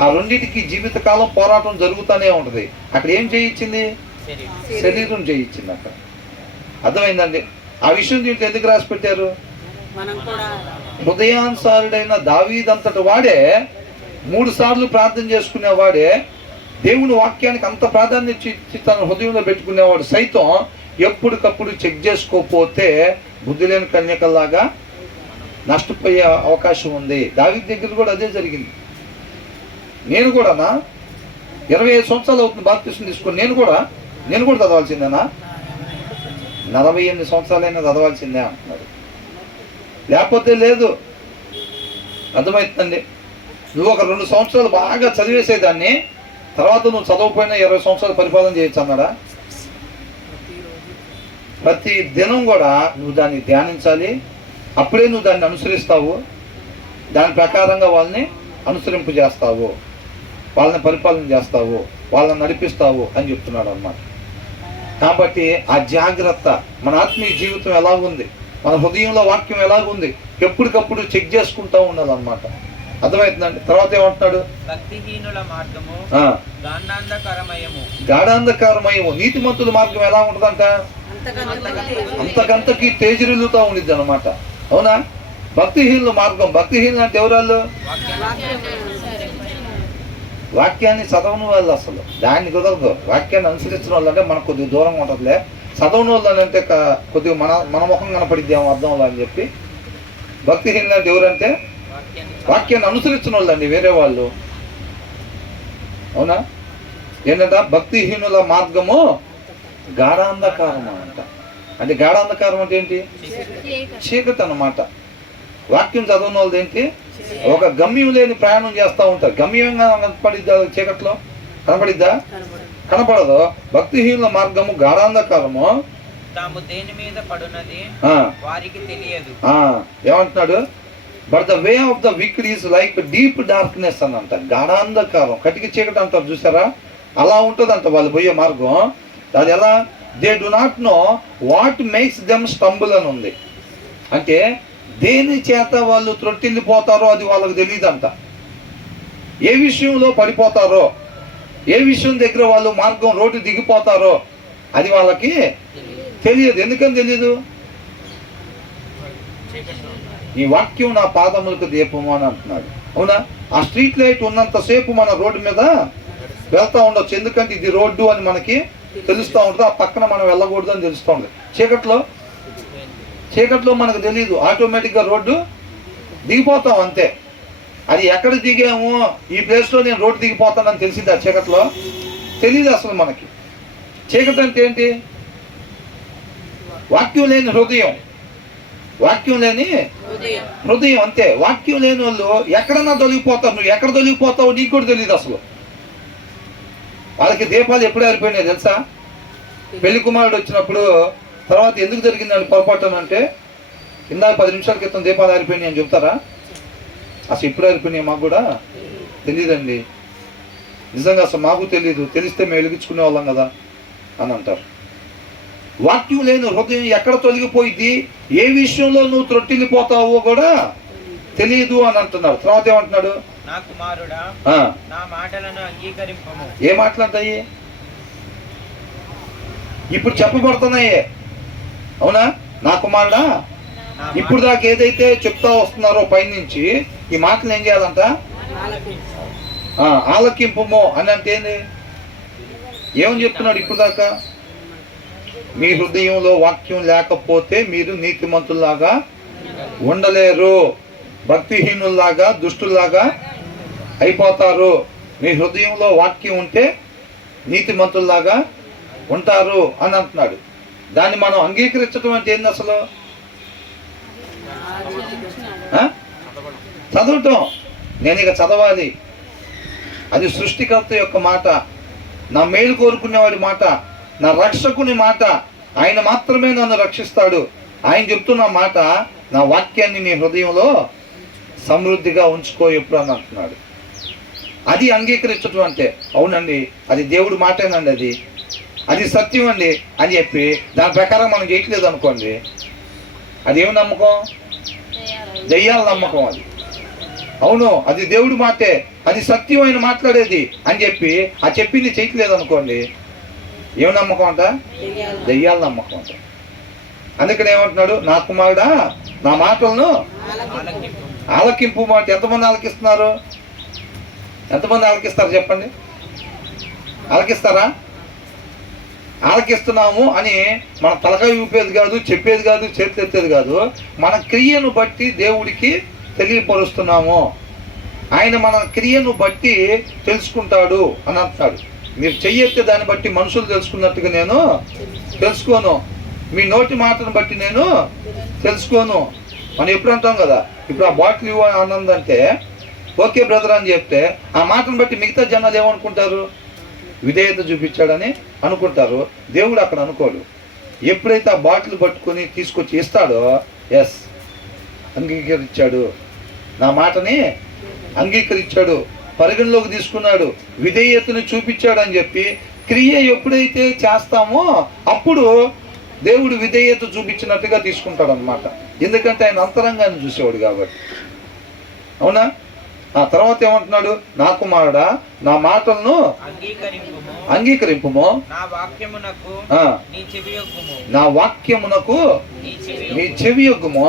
ఆ రెండింటికి జీవితకాలం పోరాటం జరుగుతూనే ఉంటుంది. అక్కడ ఏం చేయించింది? శరీరం చేయించింది అక్కడ. అర్థమైందండి? ఆ విషయం దీంట్లో ఎందుకు రాసి పెట్టారు? హృదయానుసారుడైన దావీదంతటి వాడే 3 సార్లు ప్రార్థన చేసుకునేవాడే, దేవుని వాక్యానికి అంత ప్రాధాన్యత ఇచ్చి తన హృదయంలో పెట్టుకునేవాడు సైతం ఎప్పటికప్పుడు చెక్ చేసుకోకపోతే బుద్ధి లేని కన్యకల్లాగా నష్టపోయే అవకాశం ఉంది. దావీదు దగ్గర కూడా అదే జరిగింది. నేను కూడా 25 సంవత్సరాలు అవుతుంది బాప్తిసం తీసుకొని, నేను కూడా చదవాల్సిందేనా? 48 సంవత్సరాలైనా చదవాల్సిందే అంటున్నాడు. లేకపోతే లేదు. అర్థమవుతుందండి? నువ్వు ఒక 2 సంవత్సరాలు బాగా చదివేసేదాన్ని, తర్వాత నువ్వు చదవకపోయినా 20 సంవత్సరాలు పరిపాలన చేయొచ్చు అన్నాడా? ప్రతి దినం కూడా నువ్వు దాన్ని ధ్యానించాలి. అప్పుడే నువ్వు దాన్ని అనుసరిస్తావు, దాని ప్రకారంగా వాళ్ళని అనుసరింపు చేస్తావు, వాళ్ళని పరిపాలన చేస్తావు, వాళ్ళని నడిపిస్తావు అని చెప్తున్నాడు అన్నమాట. కాబట్టి ఆ జాగ్రత్త. మన ఆత్మీయ జీవితం ఎలాగుంది, మన హృదయంలో వాక్యం ఎలాగుంది, ఎప్పటికప్పుడు చెక్ చేసుకుంటూ ఉండాలన్నమాట. అర్థమవుతుందండి? తర్వాత ఏమంటున్నాడు? భక్తిహీనుల మార్గము గాఢాంధకారమయము. నీతిమంతుల మార్గం ఎలా ఉంటుందంట? అంతకంతకి తేజరిల్లుతూ ఉండిద్ది అనమాట. అవునా? భక్తిహీనుల మార్గం. భక్తిహీనులు అంటే ఎవరాళ్ళు? వాక్యాన్ని చదవని వాళ్ళు. అసలు దాన్ని కుదరదు. వాక్యాన్ని అనుసరించిన వాళ్ళు అంటే మనకు కొద్దిగా దూరంగా ఉంటుందిలే. చదవని వాళ్ళు అంటే కొద్దిగా మన ముఖం కనపడిద్దాము అర్థంలో అని చెప్పి. భక్తిహీనులు అంటే ఎవరంటే వాక్యాన్ని అనుసరించిన వాళ్ళు అండి, వేరే వాళ్ళు. అవునా? ఏంటంట? భక్తిహీనుల మార్గము గాఢాంధకారం అంట. అంటే గాఢాంధకారం అంటే ఏంటి? చీకటి అన్నమాట. వాక్యం చదవని వాళ్ళది ఏంటి? ఒక గమ్యం లేని ప్రయాణం చేస్తూ ఉంటారు. గమ్యంగా కనపడిద్దా? చీకట్లో కనపడిద్దా? కనపడదు. భక్తిహీనుల మార్గము గాఢాంధకారము, తాము దేని మీద పడునది వారికి తెలియదు. ఏమంటున్నాడు? But the way of the wicked is like deep darkness అని అంట. గాఢాంధకారం, కటికి చీకటి అంటారు చూసారా, అలా ఉంటుందంట వాళ్ళు పోయే మార్గం. అది ఎలా? They do not know what makes them stumble అని ఉంది. అంటే దేని చేత వాళ్ళు త్రొట్టిల్లిపోతారో అది వాళ్ళకి తెలియదంట. ఏ విషయంలో పడిపోతారో, ఏ విషయం దగ్గర వాళ్ళు మార్గం రోడ్డు దిగిపోతారో అది వాళ్ళకి తెలియదు. ఎందుకని తెలియదు? ఈ వాక్యం నా పాదములకు దీపము అని అంటున్నాడు. అవునా? ఆ స్ట్రీట్ లైట్ ఉన్నంతసేపు మన రోడ్డు మీద వెళ్తూ ఉండొచ్చు, ఎందుకంటే ఇది రోడ్డు అని మనకి తెలుస్తూ ఉంటుంది. ఆ పక్కన మనం వెళ్ళకూడదు అని తెలుస్తూ ఉంటుంది. చీకట్లో మనకు తెలియదు, ఆటోమేటిక్గా రోడ్డు దిగిపోతాం అంతే. అది ఎక్కడ దిగాము, ఈ ప్లేస్లో నేను రోడ్డు దిగిపోతానని తెలిసింది ఆ చీకట్లో తెలియదు అసలు మనకి. చీకటి అంటే ఏంటి? వాక్యం లేని హృదయం, వాక్యం లేని హృదయం అంతే. వాక్యం లేని వాళ్ళు ఎక్కడన్నా తొలగిపోతారు. నువ్వు ఎక్కడ తొలగిపోతావు నీకు కూడా తెలియదు అసలు. వాళ్ళకి దీపాలు ఎప్పుడు ఆరిపోయినాయి తెలుసా? పెళ్లి కుమారుడు వచ్చినప్పుడు తర్వాత ఎందుకు జరిగిందని పొరపాటు అంటే, ఇందాక 10 నిమిషాల క్రితం దీపాలు ఆరిపోయినాయి అని చెప్తారా? అసలు ఎప్పుడు ఆరిపోయినాయి మాకు కూడా తెలియదండి. నిజంగా అసలు మాకు తెలియదు, తెలిస్తే మేము వెలిగించుకునే వాళ్ళం కదా అని అంటారు. వాక్యం లేని హృదయం ఎక్కడ తొలగిపోయింది, ఏ విషయంలో నువ్వు త్రొట్టిల్లిపోతావో కూడా తెలియదు అని అంటున్నాడు. తర్వాత ఏమంటున్నాడు? నా కుమారుడా, నా మాటలను అంగీకరింపము. ఏ మాటలంటాయి? ఇప్పుడు చెప్పబడుతున్నాయే. అవునా? నా కుమారుడా, ఇప్పుడు దాకా ఏదైతే చెప్తా వస్తున్నారో పైనుంచి ఈ మాటలు ఏం చేయాలంట? ఆలకింపము అని అంటే ఏంది? ఏమని చెప్తున్నాడు ఇప్పుడు దాకా? మీ హృదయంలో వాక్యం లేకపోతే మీరు నీతిమంతుల్లాగా ఉండలేరు, భక్తిహీనుల్లాగా దుష్టుల్లాగా అయిపోతారు. మీ హృదయంలో వాక్యం ఉంటే నీతిమంతుల్లాగా ఉంటారు అని అంటున్నాడు. దాన్ని మనం అంగీకరించడం అంటే ఏంది అసలు? చదవటం. నేను ఇక చదవాలి. అది సృష్టికర్త యొక్క మాట, నా మేలు కోరుకునేవాడి మాట, నా రక్షకుని మాట. ఆయన మాత్రమే నన్ను రక్షిస్తాడు. ఆయన చెప్తున్న మాట, నా వాక్యాన్ని నీ హృదయంలో సమృద్ధిగా ఉంచుకో ఎప్పుడు అని అంటున్నాడు. అది అంగీకరించడం అంటే. అవునండి, అది దేవుడి మాటేనండి, అది సత్యం అండి అని చెప్పి దాని ప్రకారం మనం చేయట్లేదు అనుకోండి, అది ఏమి నమ్మకం? దెయ్యాల నమ్మకం అది. అవును, అది దేవుడి మాటే, అది సత్యం ఆయన మాట్లాడేది అని చెప్పి ఆ చెప్పింది చేయట్లేదు అనుకోండి, ఏమి నమ్మకం అంట? దెయ్యాల నమ్మకం అంట. అందుకని ఏమంటున్నాడు? నా కుమారుడా, నా మాటలను ఆలకింపు మాట. ఎంతమంది ఆలకిస్తున్నారు? ఎంతమంది ఆలకిస్తారు చెప్పండి? ఆలకిస్తారా? ఆలకిస్తున్నాము అని మన తలకాయ ఊపేది కాదు, చెప్పేది కాదు, చేతులెత్తేది కాదు. మన క్రియను బట్టి దేవుడికి తెలియపరుస్తున్నాము. ఆయన మన క్రియను బట్టి తెలుసుకుంటాడు అని అంటున్నాడు. మీరు చెయ్యెత్తే దాన్ని బట్టి మనుషులు తెలుసుకున్నట్టుగా నేను తెలుసుకోను, మీ నోటి మాటను బట్టి నేను తెలుసుకోను. మనం ఎప్పుడు అంటాం కదా, ఇప్పుడు ఆ బాటిల్ ఇవ్వ అన్నదంటే ఓకే బ్రదర్ అని చెప్తే ఆ మాటను బట్టి మిగతా జనాలు ఏమనుకుంటారు? విధేయత చూపించాడని అనుకుంటారు. దేవుడు అక్కడ అనుకోడు. ఎప్పుడైతే ఆ బాటిల్ పట్టుకొని తీసుకొచ్చి ఇస్తాడో, ఎస్ అంగీకరించాడు, నా మాటని అంగీకరించాడు, పరిగణలోకి తీసుకున్నాడు, విధేయతను చూపించాడు అని చెప్పి క్రియ ఎప్పుడైతే చేస్తామో అప్పుడు దేవుడు విధేయత చూపించినట్టుగా తీసుకుంటాడు అన్నమాట. ఎందుకంటే ఆయన అంతరంగాన్ని చూసేవాడు కాబట్టి. అవునా? ఆ తర్వాత ఏమంటున్నాడు? నా కుమారుడా, నా మాటలను అంగీకరింపుము, నా వాక్యమునకు నీ చెవియొగ్గుము,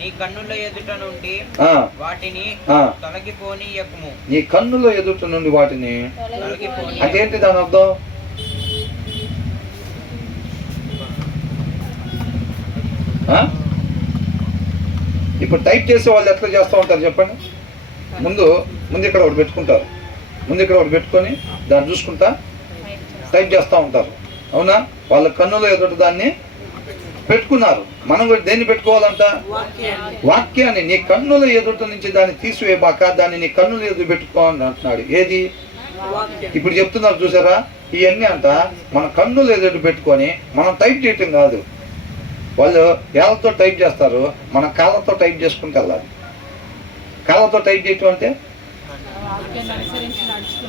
నీ కన్నుల ఎదుట నుండి వాటిని తొలగిపోనీయకుము. నీ కన్నుల ఎదుట నుండి వాటిని అంటే ఏంటి దాని అర్థం? ఇప్పుడు టైప్ చేసే వాళ్ళు ఎట్లా చేస్తూ ఉంటారు చెప్పండి? ముందు ఇక్కడ ఒకటి పెట్టుకుంటారు, ముందు ఇక్కడ ఒకటి పెట్టుకొని దాన్ని చూసుకుంటా టైప్ చేస్తూ ఉంటారు. అవునా? వాళ్ళ కన్నుల ఎదుట దాన్ని పెట్టుకున్నారు. మనం కూడా దేన్ని పెట్టుకోవాలంట? వాక్యాన్ని. నీ కన్నుల ఎదుట నుంచి దాన్ని తీసివేయబాక దాన్ని నీ కన్నుల ఎదురు పెట్టుకోవాలని అంటున్నాడు. ఏది? ఇప్పుడు చెప్తున్నారు చూసారా, ఇవన్నీ అంట మన కన్నుల ఎదురు పెట్టుకొని మనం టైప్ చేయటం కాదు. వాళ్ళు ఏళ్ళతో టైప్ చేస్తారు, మన కాళ్ళతో టైప్ చేసుకుంటూ వెళ్ళాలి. కాళ్ళతో టైప్ చేయటం అంటే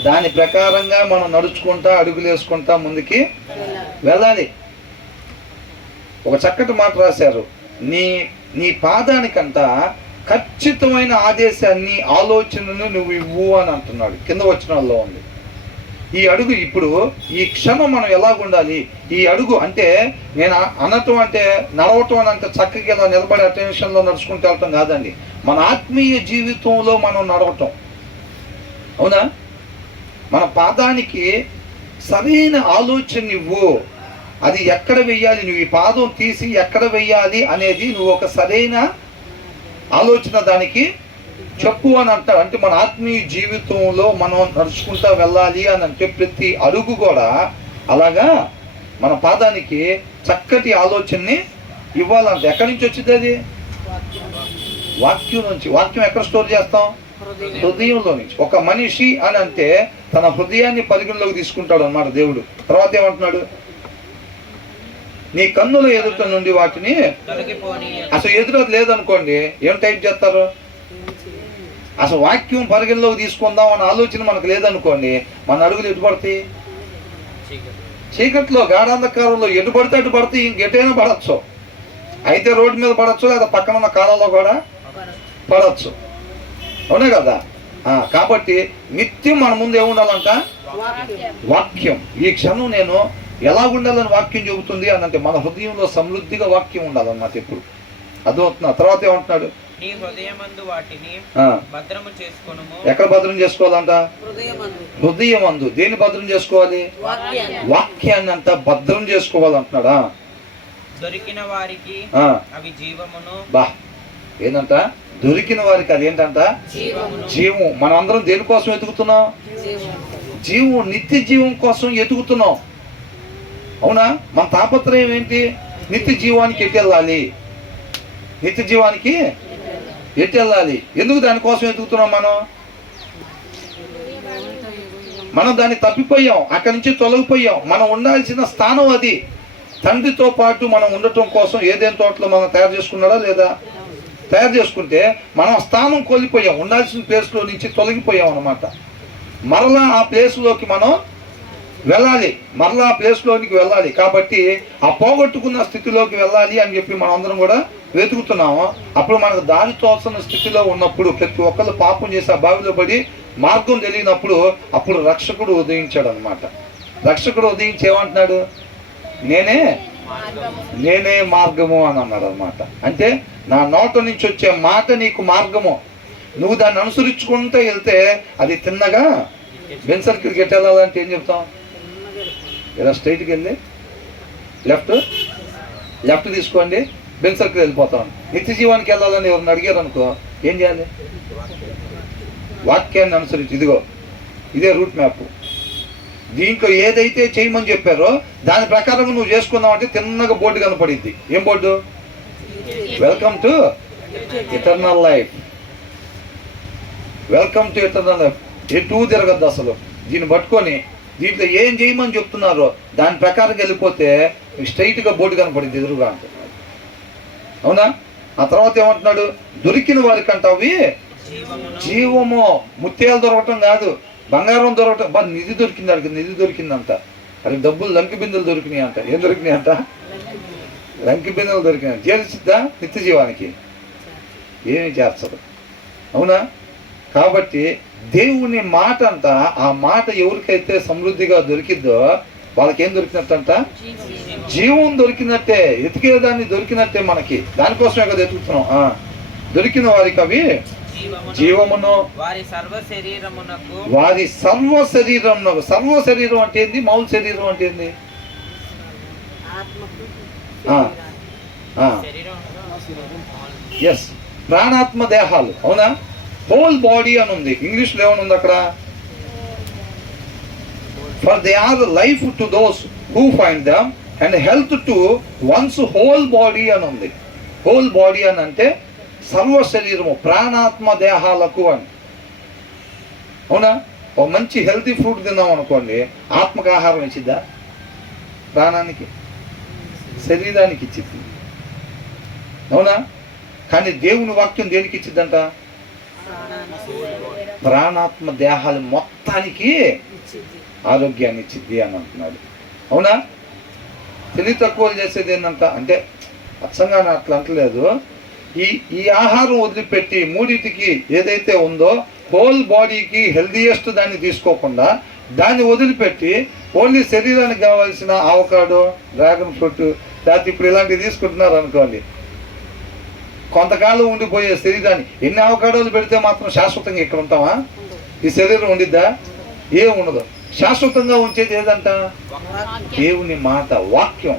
దాని ప్రకారంగా మనం నడుచుకుంటా అడుగులు వేసుకుంటా ముందుకి వెళ్ళాలి. ఒక చక్కటి మాట రాశారు, నీ పాదానికంట ఖచ్చితమైన ఆదేశాన్ని ఆలోచనను నువ్వు ఇవ్వు అని అంటున్నాడు. కింద వచనాల్లో ఉంది. ఈ అడుగు ఇప్పుడు ఈ క్షణం మనం ఎలాగుండాలి, ఈ అడుగు అంటే నేను అనటం అంటే నడవటం అని అంటే చక్కగా ఇలా నిలబడి అటెన్షన్లో నడుచుకుంటూ వెళ్ళటం కాదండి, మన ఆత్మీయ జీవితంలో మనం నడవటం. అవునా? మన పాదానికి సరైన ఆలోచన ఇవ్వు. అది ఎక్కడ వెయ్యాలి, నువ్వు ఈ పాదం తీసి ఎక్కడ వెయ్యాలి అనేది నువ్వు ఒక సరైన ఆలోచన దానికి చెప్పు అని అంటాడు. అంటే మన ఆత్మీయ జీవితంలో మనం నడుచుకుంటా వెళ్ళాలి అని అంటే ప్రతి అడుగు కూడా అలాగా మన పాదానికి చక్కటి ఆలోచనని ఇవ్వాలంట. ఎక్కడి నుంచి వచ్చింది అది? వాక్యం నుంచి. వాక్యం ఎక్కడ స్టోర్ చేస్తాం? హృదయంలో నుంచి. ఒక మనిషి అని అంటే తన హృదయాన్ని పరిగణలోకి తీసుకుంటాడు అన్నమాట దేవుడు. తర్వాత ఏమంటున్నాడు? నీ కన్నుల ఎదుట నుండి వాటిని అసలు ఎదురు లేదనుకోండి ఏం టైప్ చేస్తారు? అసలు వాక్యం పరిగణలోకి తీసుకుందాం అన్న ఆలోచన మనకు లేదనుకోండి మన అడుగులు ఎటు పడతాయి? చీకట్లో గాఢాంధకారంలో ఎటు పడితే అటు పడితే ఇంకెటైనా పడచ్చు. అయితే రోడ్డు మీద పడచ్చు, లేదా పక్కన ఉన్న కాలంలో కూడా పడచ్చు. అవునే కదా? కాబట్టి నిత్యం మన ముందు ఏముండాలంట? వాక్యం. ఈ క్షణం నేను ఎలా ఉండాలని వాక్యం చెబుతుంది అని అంటే మన హృదయంలో సమృద్ధిగా వాక్యం ఉండాలన్నమాట ఎప్పుడు. అదవుతున్నా. తర్వాత ఏమంటున్నాడు? నీ హృదయమందు వాటిని భద్రము చేసుకొనుము. ఎక్కడ భద్రం చేసుకోవాలంట? హృదయమందు. దేన్ని భద్రం చేసుకోవాలి? వాక్యాన్ని అంట భద్రం చేసుకోవాలంటున్నాడా? దొరికిన వారికి అవి జీవమును. బా ఏంటంట? దొరికిన వారికి అది ఏంటంట? జీవం. మనం అందరం దేనికోసం ఎదుగుతున్నాం? జీవం, నిత్య జీవం కోసం ఎదుగుతున్నాం. అవునా? మన తాపత్రయం ఏంటి? నిత్య జీవానికి ఎటు వెళ్ళాలి? నిత్య జీవానికి ఎటు వెళ్ళాలి? ఎందుకు దానికోసం ఎదుగుతున్నాం? మనం దాన్ని తప్పిపోయాం, అక్కడి నుంచి తొలగిపోయాం. మనం ఉండాల్సిన స్థానం అది. తండ్రితో పాటు మనం ఉండటం కోసం ఏదైనా తోటలో మనం తయారు చేసుకున్నాడా లేదా? తయారు చేసుకుంటే మనం స్థానం కోల్పోయాం, ఉండాల్సిన ప్లేస్లో నుంచి తొలగిపోయాం అన్నమాట. మరలా ఆ ప్లేస్లోకి మనం వెళ్ళాలి, మరలా ఆ ప్లేస్లోనికి వెళ్ళాలి. కాబట్టి ఆ పోగొట్టుకున్న స్థితిలోకి వెళ్ళాలి అని చెప్పి మనం అందరం కూడా వెతుకుతున్నాము. అప్పుడు మనకు దారి తోచని స్థితిలో ఉన్నప్పుడు, ప్రతి ఒక్కళ్ళు పాపం చేసి ఆ బావిలో పడి మార్గం తెలియనప్పుడు అప్పుడు రక్షకుడు ఉదయించాడు అనమాట. రక్షకుడు ఉదయించి ఏమంటున్నాడు? నేనే మార్గము అని అన్నాడు అనమాట. అంటే నా నోట నుంచి వచ్చే మాట నీకు మార్గము. నువ్వు దాన్ని అనుసరించుకుంటూ వెళ్తే అది తిన్నగా బెన్ సర్కిల్కి ఎట్టు వెళ్ళాలంటే ఏం చెప్తాం? ఇలా స్ట్రైట్కి వెళ్ళి లెఫ్ట్ తీసుకోండి, బెన్ సర్కిల్ వెళ్ళిపోతాం. నిత్య జీవానికి వెళ్ళాలని ఎవరిని అడిగారు అనుకో ఏం చేయాలి? వాక్యాన్ని అనుసరించి. ఇదిగో ఇదే రూట్ మ్యాప్. దీంట్లో ఏదైతే చేయమని చెప్పారో దాని ప్రకారం నువ్వు చేసుకున్నావు అంటే తిన్నగా బోర్డు కనపడిద్ది. ఏం board? Welcome to eternal life. Welcome to eternal life. ఎటు తిరగద్దు అసలు. దీన్ని పట్టుకొని దీంట్లో ఏం చేయమని చెప్తున్నారో దాని ప్రకారం వెళ్ళిపోతే స్ట్రైట్గా బోర్డు కనపడింది ఎదురుగా అంటున్నాడు. అవునా? ఆ తర్వాత ఏమంటున్నాడు? దొరికిన వారికంట అవి జీవము. ముత్యాలు దొరకటం కాదు, బంగారం దొరకటం. నిధి దొరికింది, అడిగి నిధి దొరికిందంట. అది డబ్బులు లంకి బిందెలు దొరికినాయి అంట. ఏం దొరికినాయి అంట? లంకి బిందెలు దొరికినాయి. చేర్చిద్దా నిత్య జీవానికి? ఏమీ చేర్చదు. అవునా? కాబట్టి దేవుని మాట అంట, ఆ మాట ఎవరికైతే సమృద్ధిగా దొరికిద్దో వాళ్ళకేం దొరికినట్టంట? జీవం దొరికినట్టే. ఎతికేదాన్ని దొరికినట్టే మనకి. దానికోసమే కదా ఎతుకుతున్నాం. దొరికిన వారికి అవి జీవమును. వారి సర్వ శరీరమునకు. సర్వ శరీరం అంటే ఏంది? మౌల శరీరం అంటే ఏంది? ఎస్, ప్రాణాత్మ దేహాలు. అవునా? హోల్ బాడీ అని ఉంది. ఇంగ్లీష్లో ఏమనుంది అక్కడ? For they are life to those who find them and health to one's whole body అని ఉంది. హోల్ బాడీ అని అంటే సర్వ శరీరము, ప్రాణాత్మ దేహాలకు అని. అవునా? ఒక మంచి హెల్తీ ఫ్రూట్ తిన్నాం అనుకోండి, ఆత్మకు ఆహారం ఇచ్చిద్దా? ప్రాణానికి, శరీరానికి ఇచ్చిద్ది. అవునా? కానీ దేవుని వాక్యం దేనికి ఇచ్చిద్దంట? ప్రాణాత్మ దేహాలు మొత్తానికి ఆరోగ్యాన్ని ఇచ్చిద్ది అని అంటున్నాడు. అవునా? తెలివి తక్కువలు చేసేది ఏంటంట అంటే అచ్చంగా అట్లా అంటలేదు. ఈ ఆహారం వదిలిపెట్టి మూడింటికి ఏదైతే ఉందో హోల్ బాడీకి హెల్దీయెస్ట్ దాన్ని తీసుకోకుండా దాన్ని వదిలిపెట్టి ఓన్లీ శరీరానికి కావాల్సిన ఆవకాడో, డ్రాగన్ ఫ్రూట్, లేకపోతే ఇప్పుడు ఇలాంటివి తీసుకుంటున్నారు అనుకోండి, కొంతకాలం ఉండిపోయే శరీరాన్ని ఎన్ని ఆవకాడోలు పెడితే మాత్రం శాశ్వతంగా ఇక్కడ ఉంటామా? ఈ శరీరం ఉండిద్దా? ఏం ఉండదు. శాశ్వతంగా ఉంచేది ఏదంట? దేవుని మాట, వాక్యం.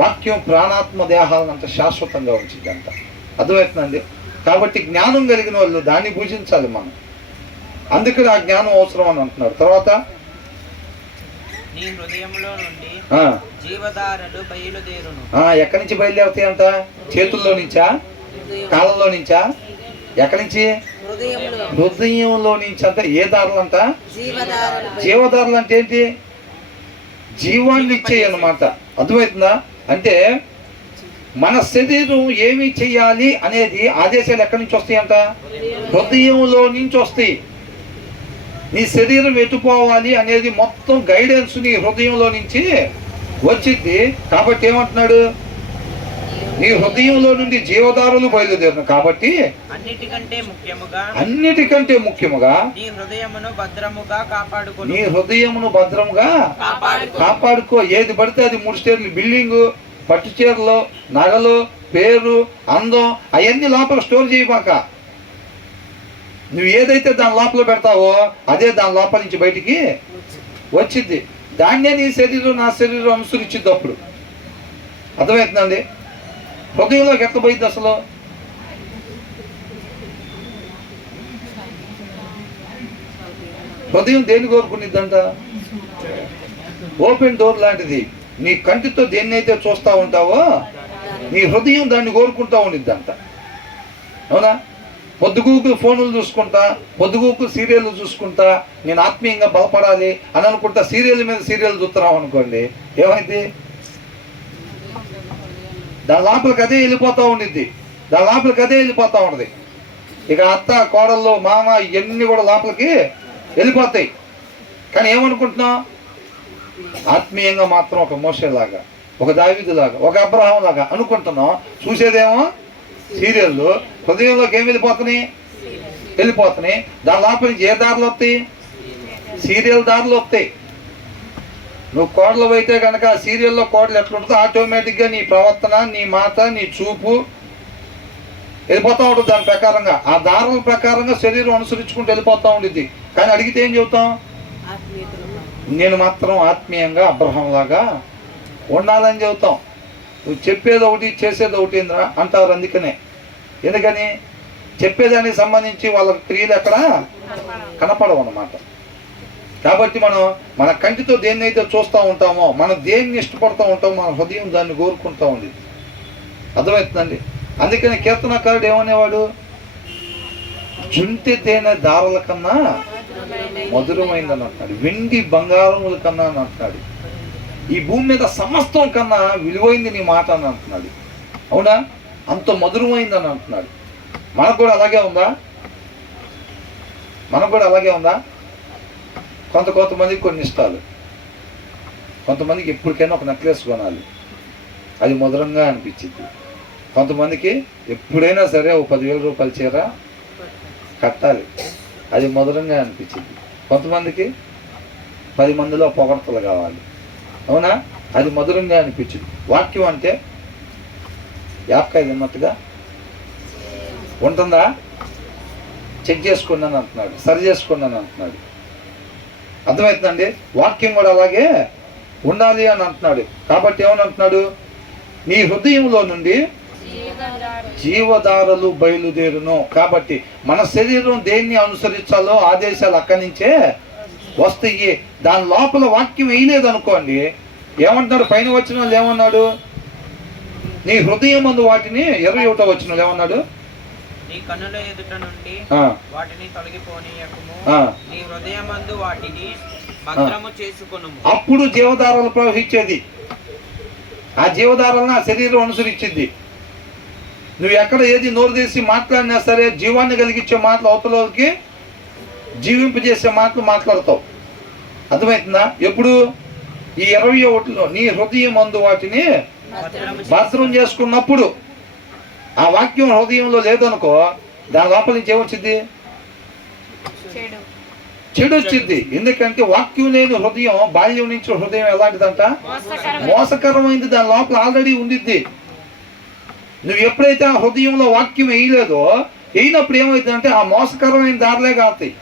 వాక్యం ప్రాణాత్మ దేహాలనంత శాశ్వతంగా ఉంచిద్దంట. అర్థమవుతుందండి? కాబట్టి జ్ఞానం కలిగిన వాళ్ళు దాన్ని పూజించాలి మనం. అందుకని ఆ జ్ఞానం అవసరం అని అంటున్నారు. తర్వాత నీ హృదయంలో నుండి జీవధారలు బయలుదేరును. ఎక్కడి నుంచి బయలుదేరుతాయంట? చేతుల్లో నుంచా? కాలంలో నుంచా? ఎక్కడి నుంచి? హృదయంలో నుంచి. అంటే ఏ దారులు అంట? జీవధారలు అంటే ఏంటి? జీవాన్ని ఇచ్చేయి అన్నమాట. అర్థమవుతుందా? అంటే మన శరీరం ఏమి చెయ్యాలి అనేది ఆదేశాలు ఎక్కడి నుంచి వస్తాయంట? హృదయంలో నుంచి వస్తాయి. నీ శరీరం ఎటుపోవాలి అనేది మొత్తం గైడెన్స్ నీ హృదయంలో నుంచి వచ్చింది. కాబట్టి ఏమంటున్నాడు? నీ హృదయంలో నుండి జీవధారలు బయలుదేరును. కాబట్టి అన్నిటికంటే ముఖ్యముగా నీ హృదయమును భద్రముగా కాపాడుకో. ఏది పడితే అది 3 స్టేర్లు బిల్డింగు, పట్టు చీరలు, నగలు, పేరు, అందం అవన్నీ లోపల స్టోర్ చేయబాక. నువ్వు ఏదైతే దాని లోపల పెడతావో అదే దాని లోపల నుంచి బయటికి వచ్చింది. దాన్నే నీ శరీరం నా శరీరం అనుసరించింది. అప్పుడు అర్థమవుతుందండి? హృదయంలోకి ఎట్లా పోయింది అసలు? హృదయం దేన్ని కోరుకునిద్దంట? ఓపెన్ డోర్ లాంటిది. నీ కంటితో దేన్నైతే చూస్తూ ఉంటావో నీ హృదయం దాన్ని కోరుకుంటూ ఉండిద్దంట. అవునా? పొద్దుగూకు ఫోన్లు చూసుకుంటా, పొద్దుగూకు సీరియల్ చూసుకుంటా, నేను ఆత్మీయంగా బలపడాలి అని అనుకుంటా సీరియల్ మీద సీరియల్ చూస్తున్నాం అనుకోండి, ఏమైంది? దాని లోపలికి అదే వెళ్ళిపోతూ ఉండిద్ది. దాని లోపలికి అదే వెళ్ళిపోతూ ఉంటుంది. ఇక అత్త, కోడళ్ళు, మామ ఇవన్నీ కూడా లోపలికి వెళ్ళిపోతాయి. కానీ ఏమనుకుంటున్నాం? ఆత్మీయంగా మాత్రం ఒక మోషేలాగా, ఒక దావీదులాగా, ఒక అబ్రహాం లాగా అనుకుంటున్నాం. చూసేదేమో సీరియళ్ళు. హృదయంలోకి ఏం వెళ్ళిపోతున్నాయి? దాని లోపల నుంచి ఏ దారులు వస్తాయి? సీరియల్ దారులు వస్తాయి. నువ్వు కోడలు అయితే కనుక ఆ సీరియల్లో కోడలు ఎట్లుంటుందో ఆటోమేటిక్గా నీ ప్రవర్తన, నీ మాట, నీ చూపు వెళ్ళిపోతూ ఉంటుంది. దాని ప్రకారంగా ఆ దారుల ప్రకారంగా శరీరం అనుసరించుకుంటూ వెళ్ళిపోతూ ఉండిద్ది. కానీ అడిగితే ఏం చెబుతాం? నేను మాత్రం ఆత్మీయంగా అబ్రహాం లాగా ఉండాలని చెబుతాం. నువ్వు చెప్పేది ఒకటి చేసేది ఒకటి ఏంద్రా అంటారు. అందుకని ఎందుకని చెప్పేదానికి సంబంధించి వాళ్ళ క్రియలు ఎక్కడ కనపడవు అన్నమాట. కాబట్టి మనం మన కంటితో దేన్నైతే చూస్తూ ఉంటామో, మనం దేన్ని ఇష్టపడుతూ ఉంటామో, మన హృదయం దాన్ని కోరుకుంటూ ఉంది. అర్థమవుతుందండి? అందుకని కీర్తనకారుడు ఏమనేవాడు? జుంటి తేనె దారుల కన్నా మధురమైందని అంటున్నాడు. వెండి బంగారముల కన్నా అని అంటున్నాడు. ఈ భూమి మీద సమస్తం కన్నా విలువైంది నీ మాట అని అంటున్నాడు. అవునా? అంత మధురమైందని అంటున్నాడు. మనకు కూడా అలాగే ఉందా? కొంతమందికి కొన్ని ఇష్టాలు. కొంతమందికి ఎప్పటికైనా ఒక నెక్లెస్ కొనాలి, అది మధురంగా అనిపించింది. కొంతమందికి ఎప్పుడైనా సరే ఒక 10,000 రూపాయల చీర కట్టాలి, అది మధురంగా అనిపించింది. కొంతమందికి 10 మందిలో పొగడ్తలు కావాలి. అవునా? అది మధురంగా అనిపించింది. వాక్యం అంటే యాపకాయ తిన్నట్టుగా ఉంటుందా? చెక్ చేసుకున్నాను అంటున్నాడు, సరి చేసుకున్నాను అంటున్నాడు. అర్థమవుతుందండి? వాక్యం కూడా అలాగే ఉండాలి అని అంటున్నాడు. కాబట్టి ఏమని అంటున్నాడు? నీ హృదయంలో నుండి జీవధారలు బయలుదేరును. కాబట్టి మన శరీరం దేన్ని అనుసరించాలో ఆదేశాలు అక్కడి నుంచే వస్తాయి. దాని లోపల వాక్యం వేయలేదు అనుకోండి, ఏమంటున్నాడు? పైన వచ్చిన వాళ్ళు ఏమన్నాడు? నీ హృదయం అందు వాటిని 21వ వచనంలో ఏమన్నాడు? నీ కన్నుల ఎదుట నుండి వాటిని తొలగిపోనీయకుము, నీ హృదయమందు వాటిని భద్రము చేసుకొనుము. అప్పుడు జీవధారలు ప్రవహించేది. ఆ జీవధారలను ఆ శరీరం అనుసరించింది. నువ్వు ఎక్కడ ఏది నోరు తీసి మాట్లాడినా సరే జీవాన్ని కలిగించే మాటలు అవతలకి జీవింపజేసే మాటలు మాట్లాడతావు. అర్థమవుతుందా? ఎప్పుడు? ఈ 21లో నీ హృదయం అందు వాటిని భద్రం చేసుకున్నప్పుడు. ఆ వాక్యం హృదయంలో లేదనుకో, దాని లోపల నుంచి ఏమొచ్చింది? చెడు వచ్చింది. ఎందుకంటే వాక్యం లేని హృదయం, బాల్యం నుంచి హృదయం ఎలాంటిదంట? మోసకరమైంది. దాని లోపల ఆల్రెడీ ఉండిద్ది. నువ్వు ఎప్పుడైతే ఆ హృదయంలో వాక్యం వేయలేదో, వేయినప్పుడు ఏమవుతుందంటే ఆ మోసకరమైన దారిలే కాస్తాయి,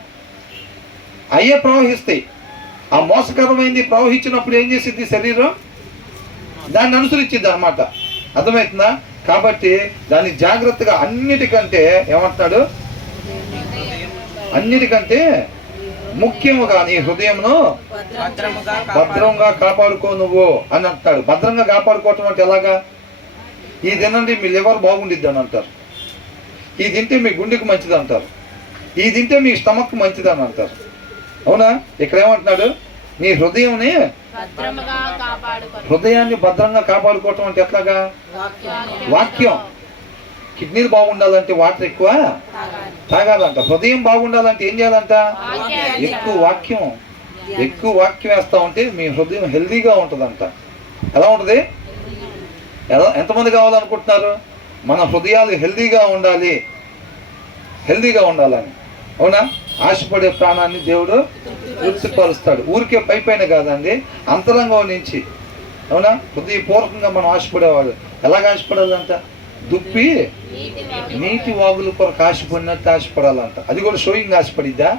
అయ్యే ప్రవహిస్తాయి. ఆ మోసకరమైంది ప్రవహించినప్పుడు ఏం చేసింది? శరీరం దాన్ని అనుసరించింది అన్నమాట. అర్థమవుతుందా? కాబట్టి దాన్ని జాగ్రత్తగా, అన్నిటికంటే ఏమంటున్నాడు? అన్నిటికంటే ముఖ్యముగా నీ హృదయంను భద్రంగా కాపాడుకో నువ్వు అని అంటాడు. భద్రంగా కాపాడుకోవటం అంటే ఎలాగా? ఈ తినండి మీ లివర్ బాగుండిద్ది అని అంటారు, ఈ తింటే మీ గుండెకు మంచిది అంటారు, ఈ తింటే మీ స్టమక్ మంచిది అని అంటారు. అవునా? ఇక్కడ ఏమంటున్నాడు? నీ హృదయాన్ని భద్రంగా కాపాడుకోవటం అంటే ఎట్లాగా? వాక్యం. కిడ్నీలు బాగుండాలంటే వాటర్ ఎక్కువ తాగాలంట. హృదయం బాగుండాలంటే ఏం చేయాలంట? ఎక్కువ వాక్యం వేస్తా ఉంటే మీ హృదయం హెల్దీగా ఉంటుందంట. ఎలా ఉంటుంది? ఎంతమంది కావాలనుకుంటున్నారు? మన హృదయాలు హెల్దీగా ఉండాలని. అవునా? ఆశపడే ప్రాణాన్ని దేవుడు తృప్తిపరుస్తాడు. ఊరికే పైపైన కాదండి, అంతరంగం నుంచి. అవునా? హృదయపూర్వకంగా మనం ఆశపడేవాళ్ళు. ఎలాగ ఆశపడాలంట? దుప్పి నీటి వాగుల కొరకు ఆశపడినట్టు ఆశపడాలంట. అది కూడా షోయింగ్ ఆశపడిద్దా?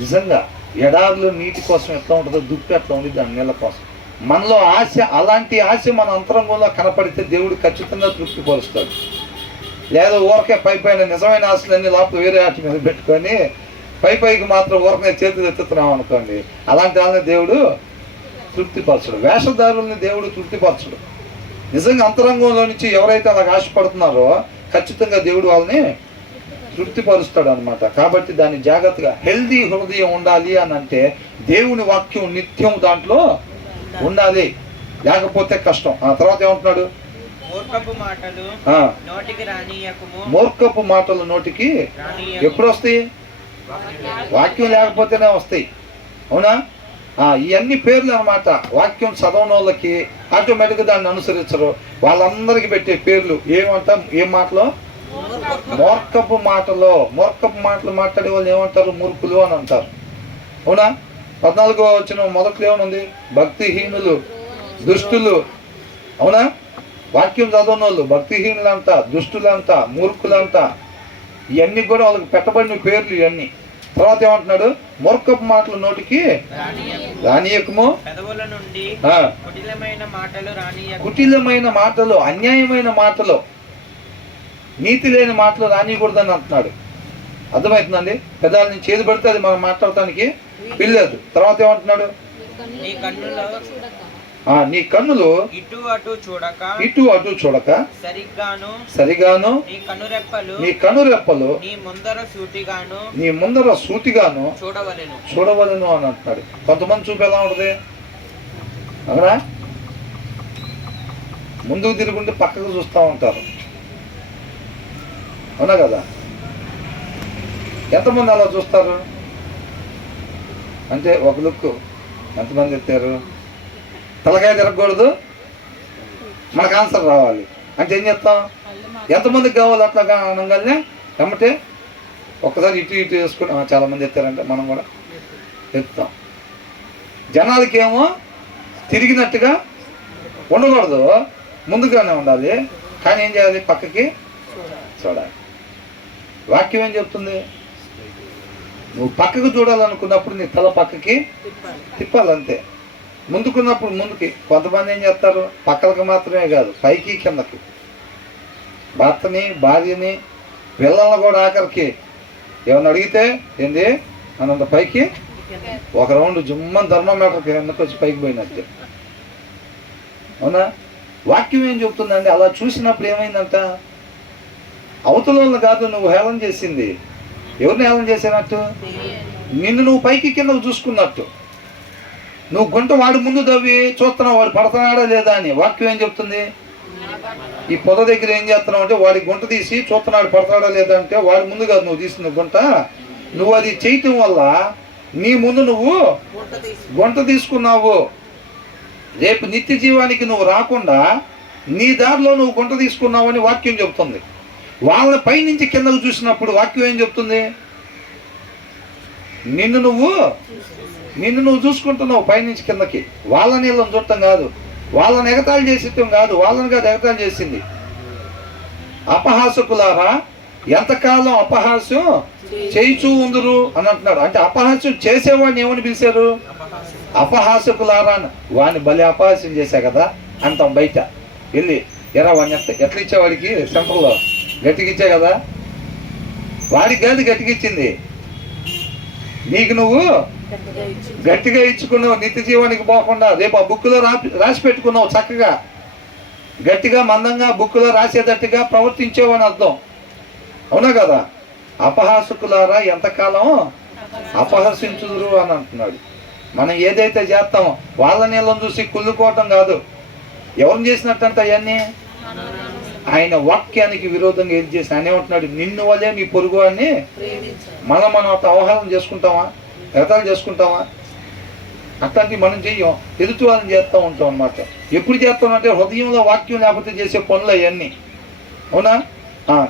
నిజంగా ఎడారిలో నీటి కోసం ఎట్లా ఉంటుందో దుప్పి అట్లా ఉండిద్ది, దాని నీళ్ళ కోసం. మనలో ఆశ, అలాంటి ఆశ మన అంతరంగంలో కనపడితే దేవుడు ఖచ్చితంగా తృప్తిపరుస్తాడు. లేదా ఊరకే పైపైన నిజమైన ఆశలన్నీ లోపల వేరే ఆట మీద పెట్టుకొని పైకి మాత్రం ఊరకనే చేతులు ఎత్తుతున్నాం అనుకోండి, అలాంటి వాళ్ళని దేవుడు తృప్తిపరచడు. వేషధారుల్ని దేవుడు తృప్తిపరచడు. నిజంగా అంతరంగంలో నుంచి ఎవరైతే అలాగ ఆశపడుతున్నారో ఖచ్చితంగా దేవుడు వాళ్ళని తృప్తిపరుస్తాడు అనమాట. కాబట్టి దాన్ని జాగ్రత్తగా, హెల్దీ హృదయం ఉండాలి అని అంటే దేవుని వాక్యం నిత్యం దాంట్లో ఉండాలి, లేకపోతే కష్టం. ఆ తర్వాత ఏమంటున్నాడు? మూర్ఖపు మాటలు నోటికి ఎప్పుడు వస్తాయి? వాక్యం లేకపోతేనే వస్తాయి. అవునా? ఇవన్నీ పేర్లు అన్నమాట. వాక్యం చదవని వాళ్ళకి ఆటోమేటిక్గా దాన్ని అనుసరించరు. వాళ్ళందరికీ పెట్టే పేర్లు ఏమంటాం? ఏం మాటలు? మూర్ఖపు మాటలు మాట్లాడే వాళ్ళు ఏమంటారు? మూర్ఖులు అని అంటారు. అవునా? 14వ వచనం మొదట్లో ఏమనుంది? భక్తిహీనులు, దుష్టులు. అవునా? వాక్యం చదవని వాళ్ళు భక్తిహీనులంట, దుష్టులంట, మూర్ఖులంట. ఇవన్నీ కూడా వాళ్ళకి పెట్టబడిన పేర్లు ఇవన్నీ. తర్వాత ఏమంటున్నాడు? మూర్ఖపు మాటలు నోటికి రానియకము, కుటిలమైన మాటలు, అన్యాయమైన మాటలు, నీతి లేని మాటలు రానియకూడదని అంటున్నాడు. అర్థమవుతుందండి? పెదాల నుంచి ఏది పడితే అది మనం మాట్లాడటానికి వీల్లేదు. తర్వాత ఏమంటున్నాడు? నీ కన్నులు ఇటు అటు చూడక సరిగాను నీ కనురెప్పలు నీ ముందర సూటిగాను చూడవలెను అని అంటున్నాడు. కొంతమంది చూపు ఎలా ఉంటుంది? అవునా? ముందుకు తిరుగుంటే పక్కకు చూస్తూ ఉంటారు. అవునా కదా? ఎంతమంది అలా చూస్తారు? అంటే ఒక లుక్ ఎంతమంది ఎత్తారు? తలకాయ తిరగకూడదు, మనకు ఆన్సర్ రావాలి అంటే ఏం చేస్తాం? ఎంతమందికి కావాలి అట్లా అనగానే వెంబటే ఒక్కసారి ఇటు వేసుకుని చాలామంది ఎత్తారంటే మనం కూడా ఎత్తుతాం. జనాలకేమో తిరిగినట్టుగా ఉండకూడదు, ముందుగానే ఉండాలి. కానీ ఏం చేయాలి? పక్కకి చూడాలి. వాక్యం ఏం చెప్తుంది? నువ్వు పక్కకు చూడాలనుకున్నప్పుడు నీ తల పక్కకి తిప్పాలంతే. ముందుకున్నప్పుడు ముందుకి. కొంతమంది ఏం చేస్తారు? పక్కలకు మాత్రమే కాదు, పైకి కిందకి. భర్తని, భార్యని, పిల్లల్ని కూడా ఆఖరికి ఏమన్నా అడిగితే ఏంటి అనంత పైకి ఒక రౌండ్ జుమ్మని ధర్మోమీటర్కి కిందకి వచ్చి పైకి పోయినట్టు. అవునా? వాక్యం ఏం చెప్తుందండి? అలా చూసినప్పుడు ఏమైందంట? అవతల కాదు నువ్వు హేళన చేసింది. ఎవరిని హేళన చేసినట్టు? నిన్ను నువ్వు పైకి కిందకు చూసుకున్నట్టు. నువ్వు గుంట వాడు ముందు తవ్వి చూస్తున్నావు, వాడు పడుతున్నాడా లేదా అని. వాక్యం ఏం చెప్తుంది? ఈ పొద దగ్గర ఏం చేస్తున్నావు అంటే వాడి గుంట తీసి చూస్తున్నాడు పడతాడా లేదంటే వాడి ముందు కాదు నువ్వు తీసిన గుంట, నువ్వు అది చేయటం వల్ల నీ ముందు నువ్వు గుంట తీసుకున్నావు. రేపు నిత్య జీవానికి నువ్వు రాకుండా నీ దారిలో నువ్వు గుంట తీసుకున్నావు అని వాక్యం చెబుతుంది. వాళ్ళ పైనుంచి కిందకు చూసినప్పుడు వాక్యం ఏం చెప్తుంది? నిన్ను నువ్వు చూసుకుంటున్నావు పైనుంచి కిందకి. వాళ్ళ నీళ్ళని చూడటం కాదు, వాళ్ళని ఎగతాళి చేసేటం కాదు, వాళ్ళని కాదు ఎగతాళి చేసింది. అపహాసకులారా ఎంతకాలం అపహాస్యం చేయిచూ ఉందరు అని అంటున్నాడు. అంటే అపహాస్యం చేసేవాడిని ఏమని పిలిచారు? అపహాసకులారా అని. వాడిని భలే అపహాస్యం చేశా కదా అంటాం బయట వెళ్ళి. వాడిని ఎట్లా ఇచ్చేవాడికి సెంటర్లో గట్టిగిచ్చా కదా, వాడికి కాదు గట్టిగిచ్చింది, నీకు నువ్వు గట్టిగా ఇచ్చుకున్నావు. నిత్య జీవానికి పోకుండా రేపు ఆ బుక్లో రాసి పెట్టుకున్నావు. చక్కగా గట్టిగా మందంగా బుక్లో రాసేటట్టుగా ప్రవర్తించావు అని అర్థం. అవునా కదా? అపహాసకులారా ఎంతకాలం అపహసించుదురు అని అంటున్నాడు. మనం ఏదైతే చేస్తామో వాళ్ళ నీళ్ళని చూసి కుళ్ళుకోవటం కాదు. ఎవరిని చేసినట్టంటే అవన్నీ ఆయన వాక్యానికి విరోధంగా ఏది చేసిన ఆయన ఏమంటున్నాడు? నిన్ను వల్లే నీ పొరుగు అని. మనం అట్లా అవహారం చేసుకుంటామా? ఎగతాలు చేసుకుంటామా? అట్లాంటివి మనం చెయ్యం, ఎదుటి వాళ్ళని చేస్తూ ఉంటాం అనమాట. ఎప్పుడు చేస్తామంటే హృదయంలో వాక్యం లేకపోతే చేసే పనులు అవన్నీ. అవునా?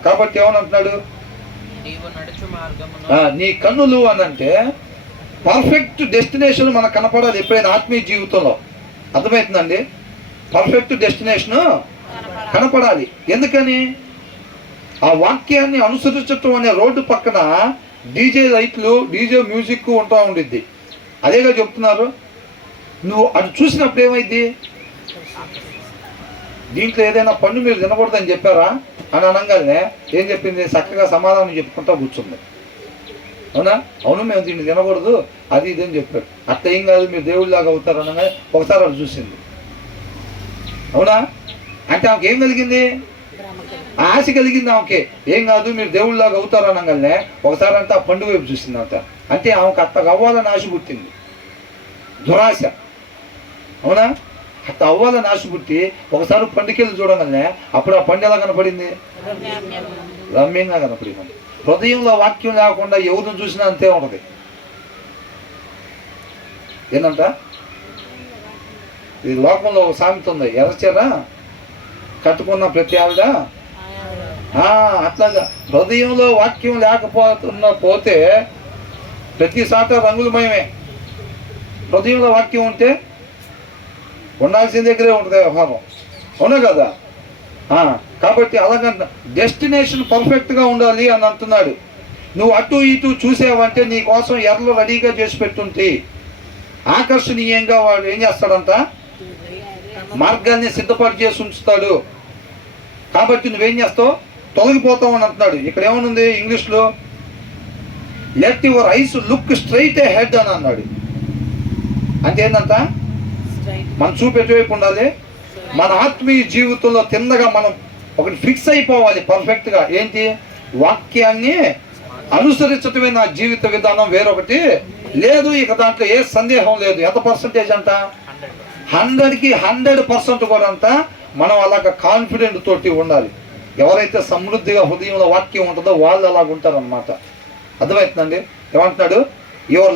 కాబట్టి ఏమనంటున్నాడు? నీ కన్నులు అని అంటే పర్ఫెక్ట్ డెస్టినేషన్ మనకు కనపడాలి ఎప్పుడైనా ఆత్మీయ జీవితంలో. అర్థమవుతుందండి? పర్ఫెక్ట్ డెస్టినేషన్ కనపడాలి. ఎందుకని? ఆ వాక్యాన్ని అనుసరించటం అనే రోడ్డు పక్కన డీజే లైట్లు, డీజే మ్యూజిక్ ఉంటా ఉండిద్ది. అదేగా చెప్తున్నారు. నువ్వు అది చూసినప్పుడు ఏమైంది? దీంట్లో ఏదైనా పన్ను మీరు తినకూడదని చెప్పారా అని అనగానే ఏం చెప్పింది? చక్కగా సమాధానం చెప్పుకుంటా కూర్చుంది. అవునా? అవును, మేము దీన్ని తినకూడదు అది ఇది అని చెప్పారు. అట్లా ఏం కాదు, మీరు దేవుళ్ళలాగా అవుతారు అనగానే ఒకసారి అది చూసింది. అవునా? అంటే ఆమెకి ఏం కలిగింది? ఆశ కలిగింది ఆమెకి. ఏం కాదు, మీరు దేవుళ్ళలాగా అవుతారు అనగానే ఒకసారి అంతా ఆ పండు వైపు చూసింది అంట. అంటే ఆమెకు అట్లా అవ్వాలని ఆశ పుట్టింది, దురాశ. అవునా? అట్లా అవ్వాలని ఆశ పుట్టి ఒకసారి పండుకెళ్ళి చూడగానే అప్పుడు ఆ పండు ఎలా కనపడింది? రమ్యంగా కనపడింది. హృదయంలో వాక్యం లేకుండా ఎవరిని చూసినా అంతే ఉంటుంది. ఏంటంట? ఈ లోకంలో ఒక సామెత ఉంది, ఎర్రచీర కట్టుకున్న ప్రతి ఆవిడ. అట్లాగా హృదయంలో వాక్యం పోతే ప్రతి సాట రంగులమయమే. హృదయంలో వాక్యం ఉంటే ఉండాల్సిన దగ్గరే ఉంటుంది వ్యవహారం. అవునా కదా? కాబట్టి అలాగంట డెస్టినేషన్ పర్ఫెక్ట్గా ఉండాలి అని అంటున్నాడు. నువ్వు అటు ఇటు చూసావంటే నీ కోసం ఎర్రలు రెడీగా చేసి పెట్టుంటే ఆకర్షణీయంగా వాడు ఏం చేస్తాడంట? మార్గాన్ని సిద్ధపాటు చేసి ఉంచుతాడు. కాబట్టి నువ్వేం చేస్తావు? తొలగిపోతావు అని అంటున్నాడు. ఇక్కడ ఏమనుంది ఇంగ్లీష్లో? Let your eyes look straight head అని అన్నాడు. అంటే ఏంటంట? మన చూపు ఎటువైపు ఉండాలి? మన ఆత్మీయ జీవితంలో తిన్నగా మనం ఒకటి ఫిక్స్ అయిపోవాలి పర్ఫెక్ట్గా. ఏంటి? వాక్యాన్ని అనుసరించటమే నా జీవిత విధానం, వేరొకటి లేదు. ఇక దాంట్లో ఏ సందేహం లేదు. ఎంత పర్సంటేజ్ అంట? 100కి 100% కూడా అంట మనం అలాగ కాన్ఫిడెంట్ తోటి ఉండాలి. ఎవరైతే సమృద్ధిగా హృదయంలో వాక్యం ఉంటుందో వాళ్ళు అలాగ ఉంటారనమాట. అర్థమవుతుందండి? ఏమంటున్నాడు? Your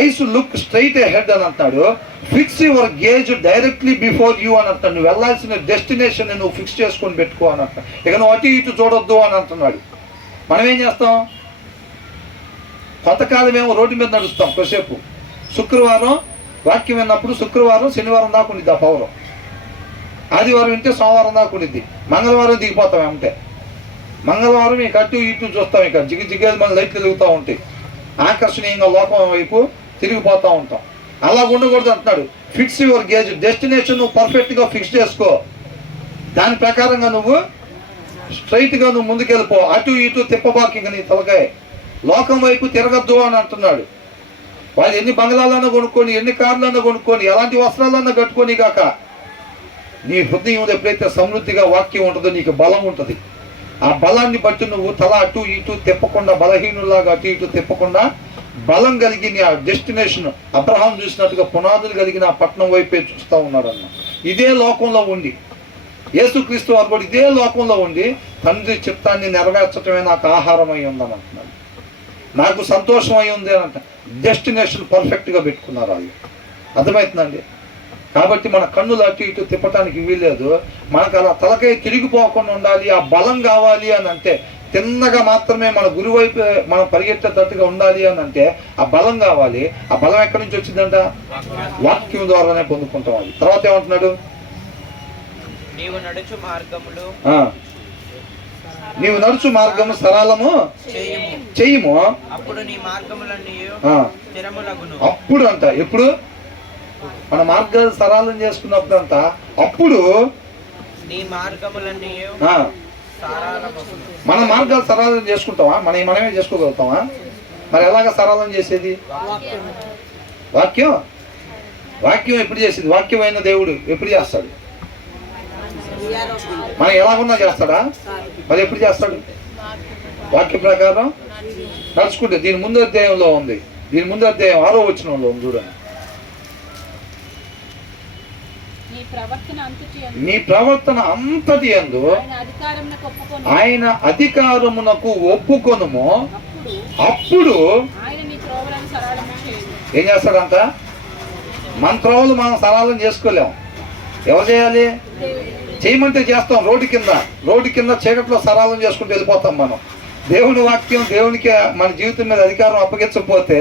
eyes look straight head అని అంటున్నాడు. Fix your gauge directly before you అని అంటున్నాడు. నువ్వు వెళ్ళాల్సిన డెస్టినేషన్ నువ్వు ఫిక్స్ చేసుకొని పెట్టుకో అని అంటున్నాడు. ఇక నువ్వు అటు ఇటు చూడొద్దు అని అంటున్నాడు. మనం ఏం చేస్తాం? కొంతకాలం ఏమో రోడ్డు మీద నడుస్తాం కొద్దిసేపు. శుక్రవారం వాక్యం విన్నప్పుడు శుక్రవారం శనివారం దాకా ఉండిద్ది ఆ పౌరం. ఆదివారం వింటే సోమవారం దాకా ఉండిద్ది. మంగళవారం దిగిపోతాం ఏమంటే. మంగళవారం ఇక అటు ఇటు చూస్తాం. ఇక జిగేది మన లైట్లు వెలుగుతూ ఉంటాయి. ఆకర్షణీయంగా లోకం వైపు తిరిగిపోతూ ఉంటాం. అలా ఉండకూడదు అంటున్నాడు. ఫిక్స్ యువర్ గేజ్, డెస్టినేషన్ నువ్వు పర్ఫెక్ట్గా ఫిక్స్ చేసుకో. దాని ప్రకారంగా నువ్వు స్ట్రైట్గా నువ్వు ముందుకెళ్ళిపో. అటు ఇటు తిప్పబాకి ఇంక నీ తలకాయ లోకం వైపు తిరగద్దు అని అంటున్నాడు. వాళ్ళు ఎన్ని బంగ్లాలన్నా కొనుక్కొని, ఎన్ని కార్లన్నా కొనుక్కొని, ఎలాంటి వస్త్రాలన్నా కట్టుకొని కాక నీ హృదయంలో ఎప్పుడైతే సమృద్ధిగా వాక్యం ఉంటుందో నీకు బలం ఉంటుంది. ఆ బలాన్ని బట్టి నువ్వు తల అటు ఇటు తిప్పకుండా, బలహీనులాగా అటు ఇటు తిప్పకుండా బలం కలిగిన ఆ డెస్టినేషన్ అబ్రహాం చూసినట్టుగా పునాదులు కలిగిన ఆ పట్టణం వైపే చూస్తూ ఉన్నాడు అన్న. ఇదే లోకంలో ఉండి యేసుక్రీస్తు వారు కూడా ఇదే లోకంలో ఉండి తండ్రి చిత్తాన్ని నెరవేర్చడమే నాకు ఆహారం అయి ఉందని అంటున్నాడు. నాకు సంతోషం అయి ఉంది అని అంట. డెస్టినేషన్ పర్ఫెక్ట్గా పెట్టుకున్నారు వాళ్ళు. అర్థమవుతుందండి? కాబట్టి మన కన్నులు అటు ఇటు తిప్పటానికి వీల్లేదు. మనకు అలా తలకై తిరిగిపోకుండా ఉండాలి, ఆ బలం కావాలి అని అంటే, తిన్నగా మాత్రమే మన గురువు వైపు మనం పరిగెత్తేటట్టుగా ఉండాలి అని అంటే ఆ బలం కావాలి. ఆ బలం ఎక్కడి నుంచి వచ్చిందంట? వాక్యం ద్వారానే పొందుకుంటాం. అది తర్వాత ఏమంటున్నాడు? నీవు నడుచు మార్గములు నీవు నడుచు మార్గము సరళము చెయ్యము, అప్పుడు నీ మార్గములన్నీ స్థిరములగును. అప్పుడు అంట, ఎప్పుడు మన మార్గాలు సరళం చేసుకున్నప్పుడు అంట, అప్పుడు నీ మార్గములన్నీ మన మార్గాలు సరళం చేసుకుంటావా? మనమే చేసుకోగలుగుతామా? మరి ఎలాగ సరళం చేసేది? వాక్యం ఎప్పుడు చేసేది? వాక్యమైన దేవుడు ఎప్పుడు చేస్తాడు? మనం ఎలాగున్నా చేస్తాడా? మరి ఎప్పుడు చేస్తాడు? వాక్య ప్రకారం నడుచుకుంటే. దీని ముందు అధ్యాయంలో ఉంది, దీని ముందు అధ్యాయం 6వ వచనంలో ఉంది చూడండి. నీ ప్రవర్తన అంతటి యందు ఆయన అధికారమునకు ఒప్పుకొనుము, అప్పుడు ఏం చేస్తాడంట? మన త్రోవలు మనం సరళం చేసుకోలేము. ఎవరు చేయాలి? చేయమంటే చేస్తాం. రోడ్డు కింద చీకట్లో సరళం చేసుకుంటూ వెళ్ళిపోతాం మనం. దేవుని వాక్యం, దేవునికి మన జీవితం మీద అధికారం అప్పగించకపోతే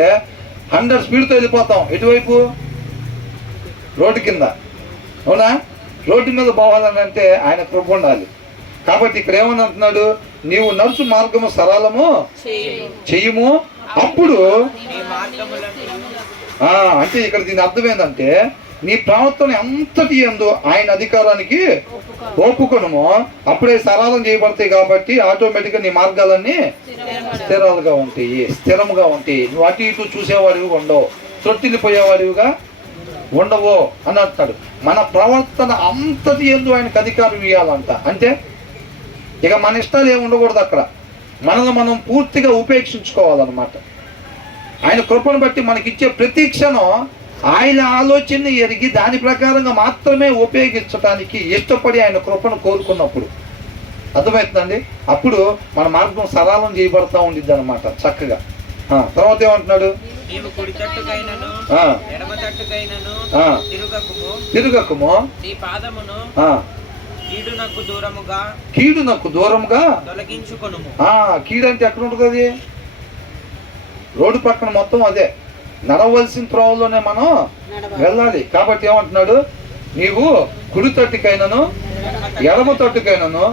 100 స్పీడ్తో వెళ్ళిపోతాం. ఎటువైపు? రోడ్డు కింద. అవునా? రోడ్డు మీద పోవాలని అంటే ఆయన కృప ఉండాలి. కాబట్టి ఇక్కడ ఏమని అంటున్నాడు? నీవు నడుచు మార్గము సరళము చెయ్యము, అప్పుడు అంటే ఇక్కడ దీని అర్థం ఏంటంటే, నీ ప్రవర్తన అంతటి యందు ఆయన అధికారానికి ఒప్పుకొనుము, అప్పుడే సరళం చేయబడతాయి. కాబట్టి ఆటోమేటిక్గా నీ మార్గాలన్నీ స్థిరాలుగా ఉంటాయి, స్థిరంగా ఉంటాయి. నువ్వు అటు ఇటు చూసేవాడివి ఉండవు, తొట్టిల్లిపోయేవాడివిగా ఉండవు అని అంటాడు. మన ప్రవర్తన అంతటి యందు ఆయనకు అధికారం ఇవ్వాలంట. అంటే ఇక మన ఇష్టాలు ఏమి ఉండకూడదు అక్కడ. మనల్ని మనం పూర్తిగా ఉపేక్షించుకోవాలన్నమాట. ఆయన కృపను బట్టి మనకిచ్చే ప్రతి క్షణం ఆయన ఆలోచనని ఎరిగి దాని ప్రకారంగా మాత్రమే ఉపయోగించడానికి ఇష్టపడి ఆయన కృపను కోరుకున్నప్పుడు, అర్థమవుతుందండి, అప్పుడు మన మార్గం సరళం చేయబడతా ఉండిద్ది అనమాట చక్కగా. తర్వాత ఏమంటున్నాడు? తిరుగకుము, కీడునకు దూరముగా తొలగించుకొనుము. కీడు అంటే ఎక్కడ ఉంటుంది? రోడ్డు పక్కన మొత్తం అదే. నడవలసిన త్రోవలోనే మనం వెళ్ళాలి. కాబట్టి ఏమంటున్నాడు? నీవు కుడి తట్టుకైనను ఎడమ తట్టుకైనను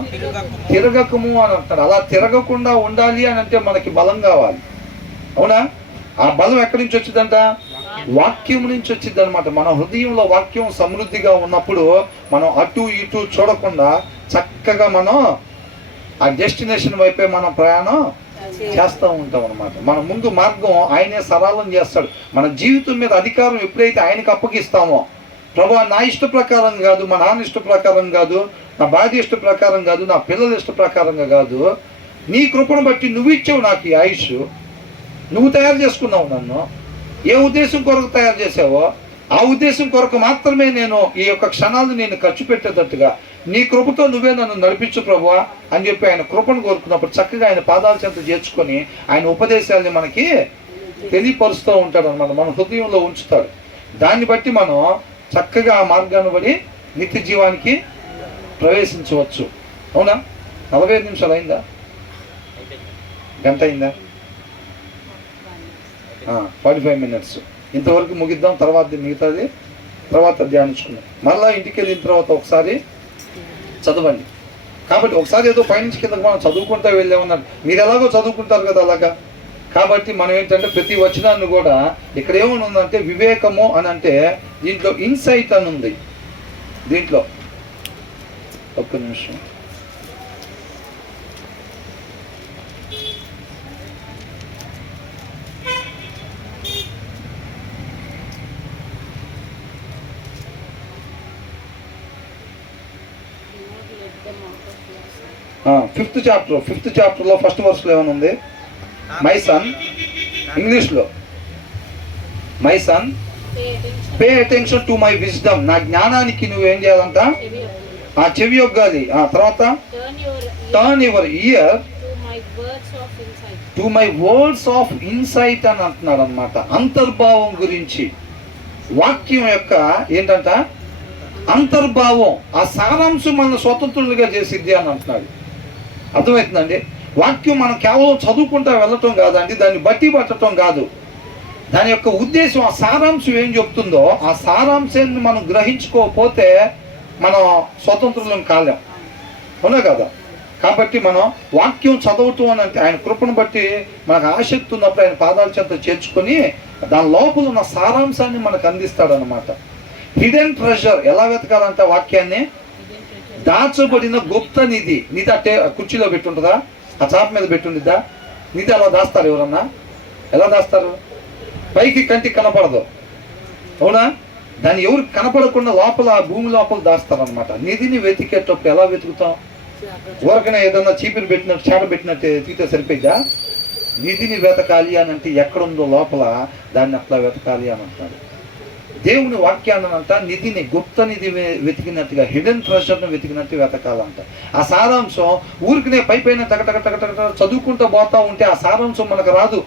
తిరగకము అని అంటాడు. అలా తిరగకుండా ఉండాలి అని అంటే మనకి బలం కావాలి. అవునా? ఆ బలం ఎక్కడి నుంచి వచ్చిందంట? వాక్యం నుంచి వచ్చింది అనమాట. మన హృదయంలో వాక్యం సమృద్ధిగా ఉన్నప్పుడు మనం అటు ఇటు చూడకుండా చక్కగా మనం ఆ డెస్టినేషన్ వైపే మనం ప్రయాణం చేస్తూ ఉంటాం అనమాట. మన ముందు మార్గం ఆయనే సరళం చేస్తాడు. మన జీవితం మీద అధికారం ఎప్పుడైతే ఆయనకు అప్పగిస్తామో, ప్రభువా నా ఇష్ట ప్రకారం కాదు, మా నాన్న ఇష్ట ప్రకారం కాదు, నా భార్య ఇష్ట ప్రకారం కాదు, నా పిల్లల ఇష్ట ప్రకారంగా కాదు, నీ కృపను బట్టి నువ్వు ఇచ్చావు నాకు ఈ ఆయుష్, నువ్వు తయారు చేసుకున్నావు నన్ను. ఏ ఉద్దేశం కొరకు తయారు చేసావో ఆ ఉద్దేశం కొరకు మాత్రమే నేను ఈ యొక్క క్షణాలను నేను ఖర్చు పెట్టేటట్టుగా నీ కృపతో నువ్వే నన్ను నడిపించు ప్రభువా అని చెప్పి ఆయన కృపను కోరుకున్నప్పుడు చక్కగా ఆయన పాదాల చెంత చేర్చుకొని ఆయన ఉపదేశాలని మనకి తెలియపరుస్తూ ఉంటాడు అనమాట. మన హృదయంలో ఉంచుతాడు. దాన్ని బట్టి మనం చక్కగా ఆ మార్గాన్ని బడి నిత్య జీవానికి ప్రవేశించవచ్చు. అవునా? 45 నిమిషాలు అయిందా? గంట అయిందా? 45 మినిట్స్. ఇంతవరకు ముగిద్దాం. తర్వాత మిగతాది తర్వాత ధ్యానించుకుందాం. మళ్ళీ ఇంటికి వెళ్ళిన తర్వాత ఒకసారి చదవండి. కాబట్టి ఒకసారి ఏదో పైనుంచి కిందకు మనం చదువుకుంటూ వెళ్ళామన్నారు. మీరు ఎలాగో చదువుకుంటారు కదా అలాగా. కాబట్టి మనం ఏంటంటే ప్రతి వచనాన్ని కూడా ఇక్కడ ఏమని ఉందంటే వివేకము అని అంటే దీంట్లో ఇన్సైట్ అని ఉంది. దీంట్లో ఒక్క నిమిషం. ఫిఫ్త్ చాప్టర్లో ఫస్ట్ వర్స్లో ఏమైనా ఉంది? మై సన్, ఇంగ్లీష్లో my son pay attention to my wisdom. నా జ్ఞానానికి నువ్వేం చేయాలంట? ఆ చెవి యొగ్గాలి. ఆ తర్వాత turn your turn your year to my words of insight. To my words of insight అని అంటున్నాడు అనమాట. అంతర్భావం గురించి వాక్యం యొక్క ఏంటంట అంతర్భావం, ఆ సారాంశం మన స్వతంత్రులుగా చేసిద్ది అని అంటున్నాడు. అర్థమవుతుందండి? వాక్యం మనం కేవలం చదువుకుంటా వెళ్ళటం కాదండి, దాన్ని బట్టి పట్టడం కాదు. దాని యొక్క ఉద్దేశం, ఆ సారాంశం ఏం చెప్తుందో ఆ సారాంశాన్ని మనం గ్రహించుకోకపోతే మనం స్వతంత్రులం కాలేం. అవునా కదా? కాబట్టి మనం వాక్యం చదవటం అని అంటే ఆయన కృపను బట్టి మనకు ఆసక్తి ఉన్నప్పుడు ఆయన పాదాల చెంత చేర్చుకొని దాని లోపల ఉన్న సారాంశాన్ని మనకు అందిస్తాడనమాట. హిడెన్ ట్రెజర్ ఎలా వెతకాలంటే వాక్యాన్ని, దాచబడిన గుప్త నిధి. నిధి అంటే కుర్చీలో పెట్టుంటుందా, ఆ చాప మీద పెట్టుండిద్దా? నిధి అలా దాస్తారు ఎవరన్నా? ఎలా దాస్తారు? పైకి కంటికి కనపడదు, అవునా? దాన్ని ఎవరు కనపడకుండా లోపల భూమి లోపల దాస్తారనమాట. నిధిని వెతికేటప్పుడు ఎలా వెతుకుతాం? ఊరకనే ఏదన్నా చీపిరి పెట్టినట్టు చేట పెట్టినట్టు ఎతికితే సరిపోయిద్దా? నిధిని వెతకాలి అని అంటే ఎక్కడుందో లోపల దాన్ని అట్లా వెతకాలి అని అంటాడు. దేవుని వాక్యాన్ని అంట నిధిని, గుప్త నిధి వెతికినట్టుగా, హిడెన్ ట్రెజర్ను వెతికినట్టు వెతకాలంట. ఆ సారాంశం ఊరికినే పైపైన టగటగ టగటగ చదువుకుంటూ పోతా ఉంటే ఆ సారాంశం మనకు రాదు.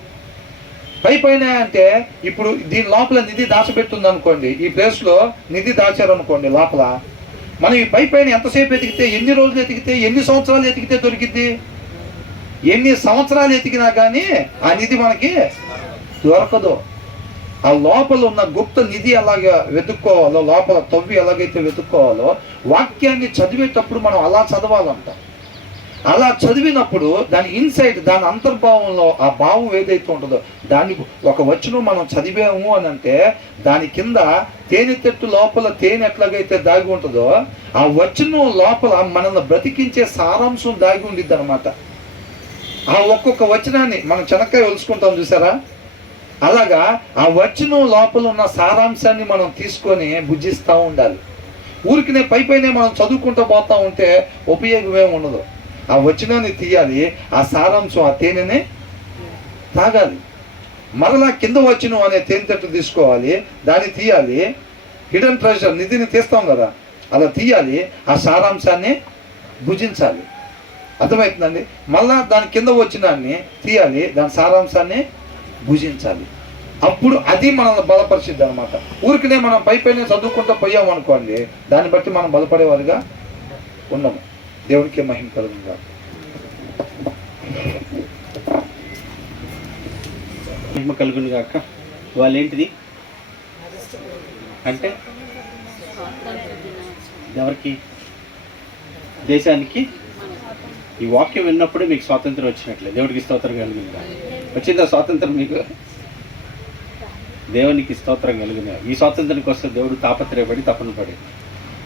పైపైన అంటే ఇప్పుడు దీని లోపల నిధి దాచిపెట్టుంది అనుకోండి, ఈ ప్లేస్లో నిధి దాచారు అనుకోండి లోపల, మనం ఈ పైపైన ఎంతసేపు ఎతికితే, ఎన్ని రోజులు ఎతికితే, ఎన్ని సంవత్సరాలు ఎతికితే దొరికిద్ది? ఎన్ని సంవత్సరాలు ఎతికినా కానీ ఆ నిధి మనకి దొరకదు. ఆ లోపల ఉన్న గుప్త నిధి ఎలాగ వెతుక్కోవాలో, లోపల తవ్వి ఎలాగైతే వెతుక్కోవాలో, వాక్యాన్ని చదివేటప్పుడు మనం అలా చదవాలంట. అలా చదివినప్పుడు దాని ఇన్సైట్, దాని అంతర్భావంలో ఆ భావం ఏదైతే ఉంటుందో దాన్ని ఒక వచనం మనం చదివాము అని అంటే దాని కింద తేనె తెట్టు లోపల తేనె ఎట్లాగైతే దాగి ఉంటుందో ఆ వచనం లోపల మనల్ని బ్రతికించే సారాంశం దాగి ఉండిద్ది అనమాట. ఆ ఒక్కొక్క వచనాన్ని మనం చెనక్కాయ ఒలుచుకుంటాం చూసారా, అలాగా ఆ వచనం లోపల ఉన్న సారాంశాన్ని మనం తీసుకొని భుజిస్తూ ఉండాలి. ఊరికినే పైపైనే మనం చదువుకుంటూ పోతా ఉంటే ఉపయోగమే ఉండదు. ఆ వచనాన్ని తీయాలి, ఆ సారాంశం, ఆ తేనెని తాగాలి. మరలా కింద వచనం అనే తేనె తట్టు తీసుకోవాలి, దాన్ని తీయాలి. హిడెన్ ట్రెజర్ నిధిని తీస్తాం కదా, అలా తీయాలి, ఆ సారాంశాన్ని భుజించాలి. అర్థమవుతుందండి? మళ్ళా దాని కింద వచనాన్ని తీయాలి, దాని సారాంశాన్ని భుజించాలి. అప్పుడు అది మనల్ని బలపరిచిద్ది అనమాట. ఊరికినే మనం పైపైనే చదువుకుంటూ పోయాము అనుకోండి, దాన్ని బట్టి మనం బలపడేవారుగా ఉన్నాము. దేవుడికి మహిమ కలుగుగా. మహిమ కలుగును గాక. వాళ్ళేంటిది అంటే ఎవరికి? దేశానికి. ఈ వాక్యం విన్నప్పుడే మీకు స్వాతంత్రం వచ్చినట్లే. దేవుడికి స్తోత్రం కలుగునుగా. వచ్చిందా స్వాతంత్రం మీకు? దేవునికి స్తోత్రం కలుగునుగా. ఈ స్వాతంత్రం కోసం దేవుడు తాపత్రయపడి తపన పడి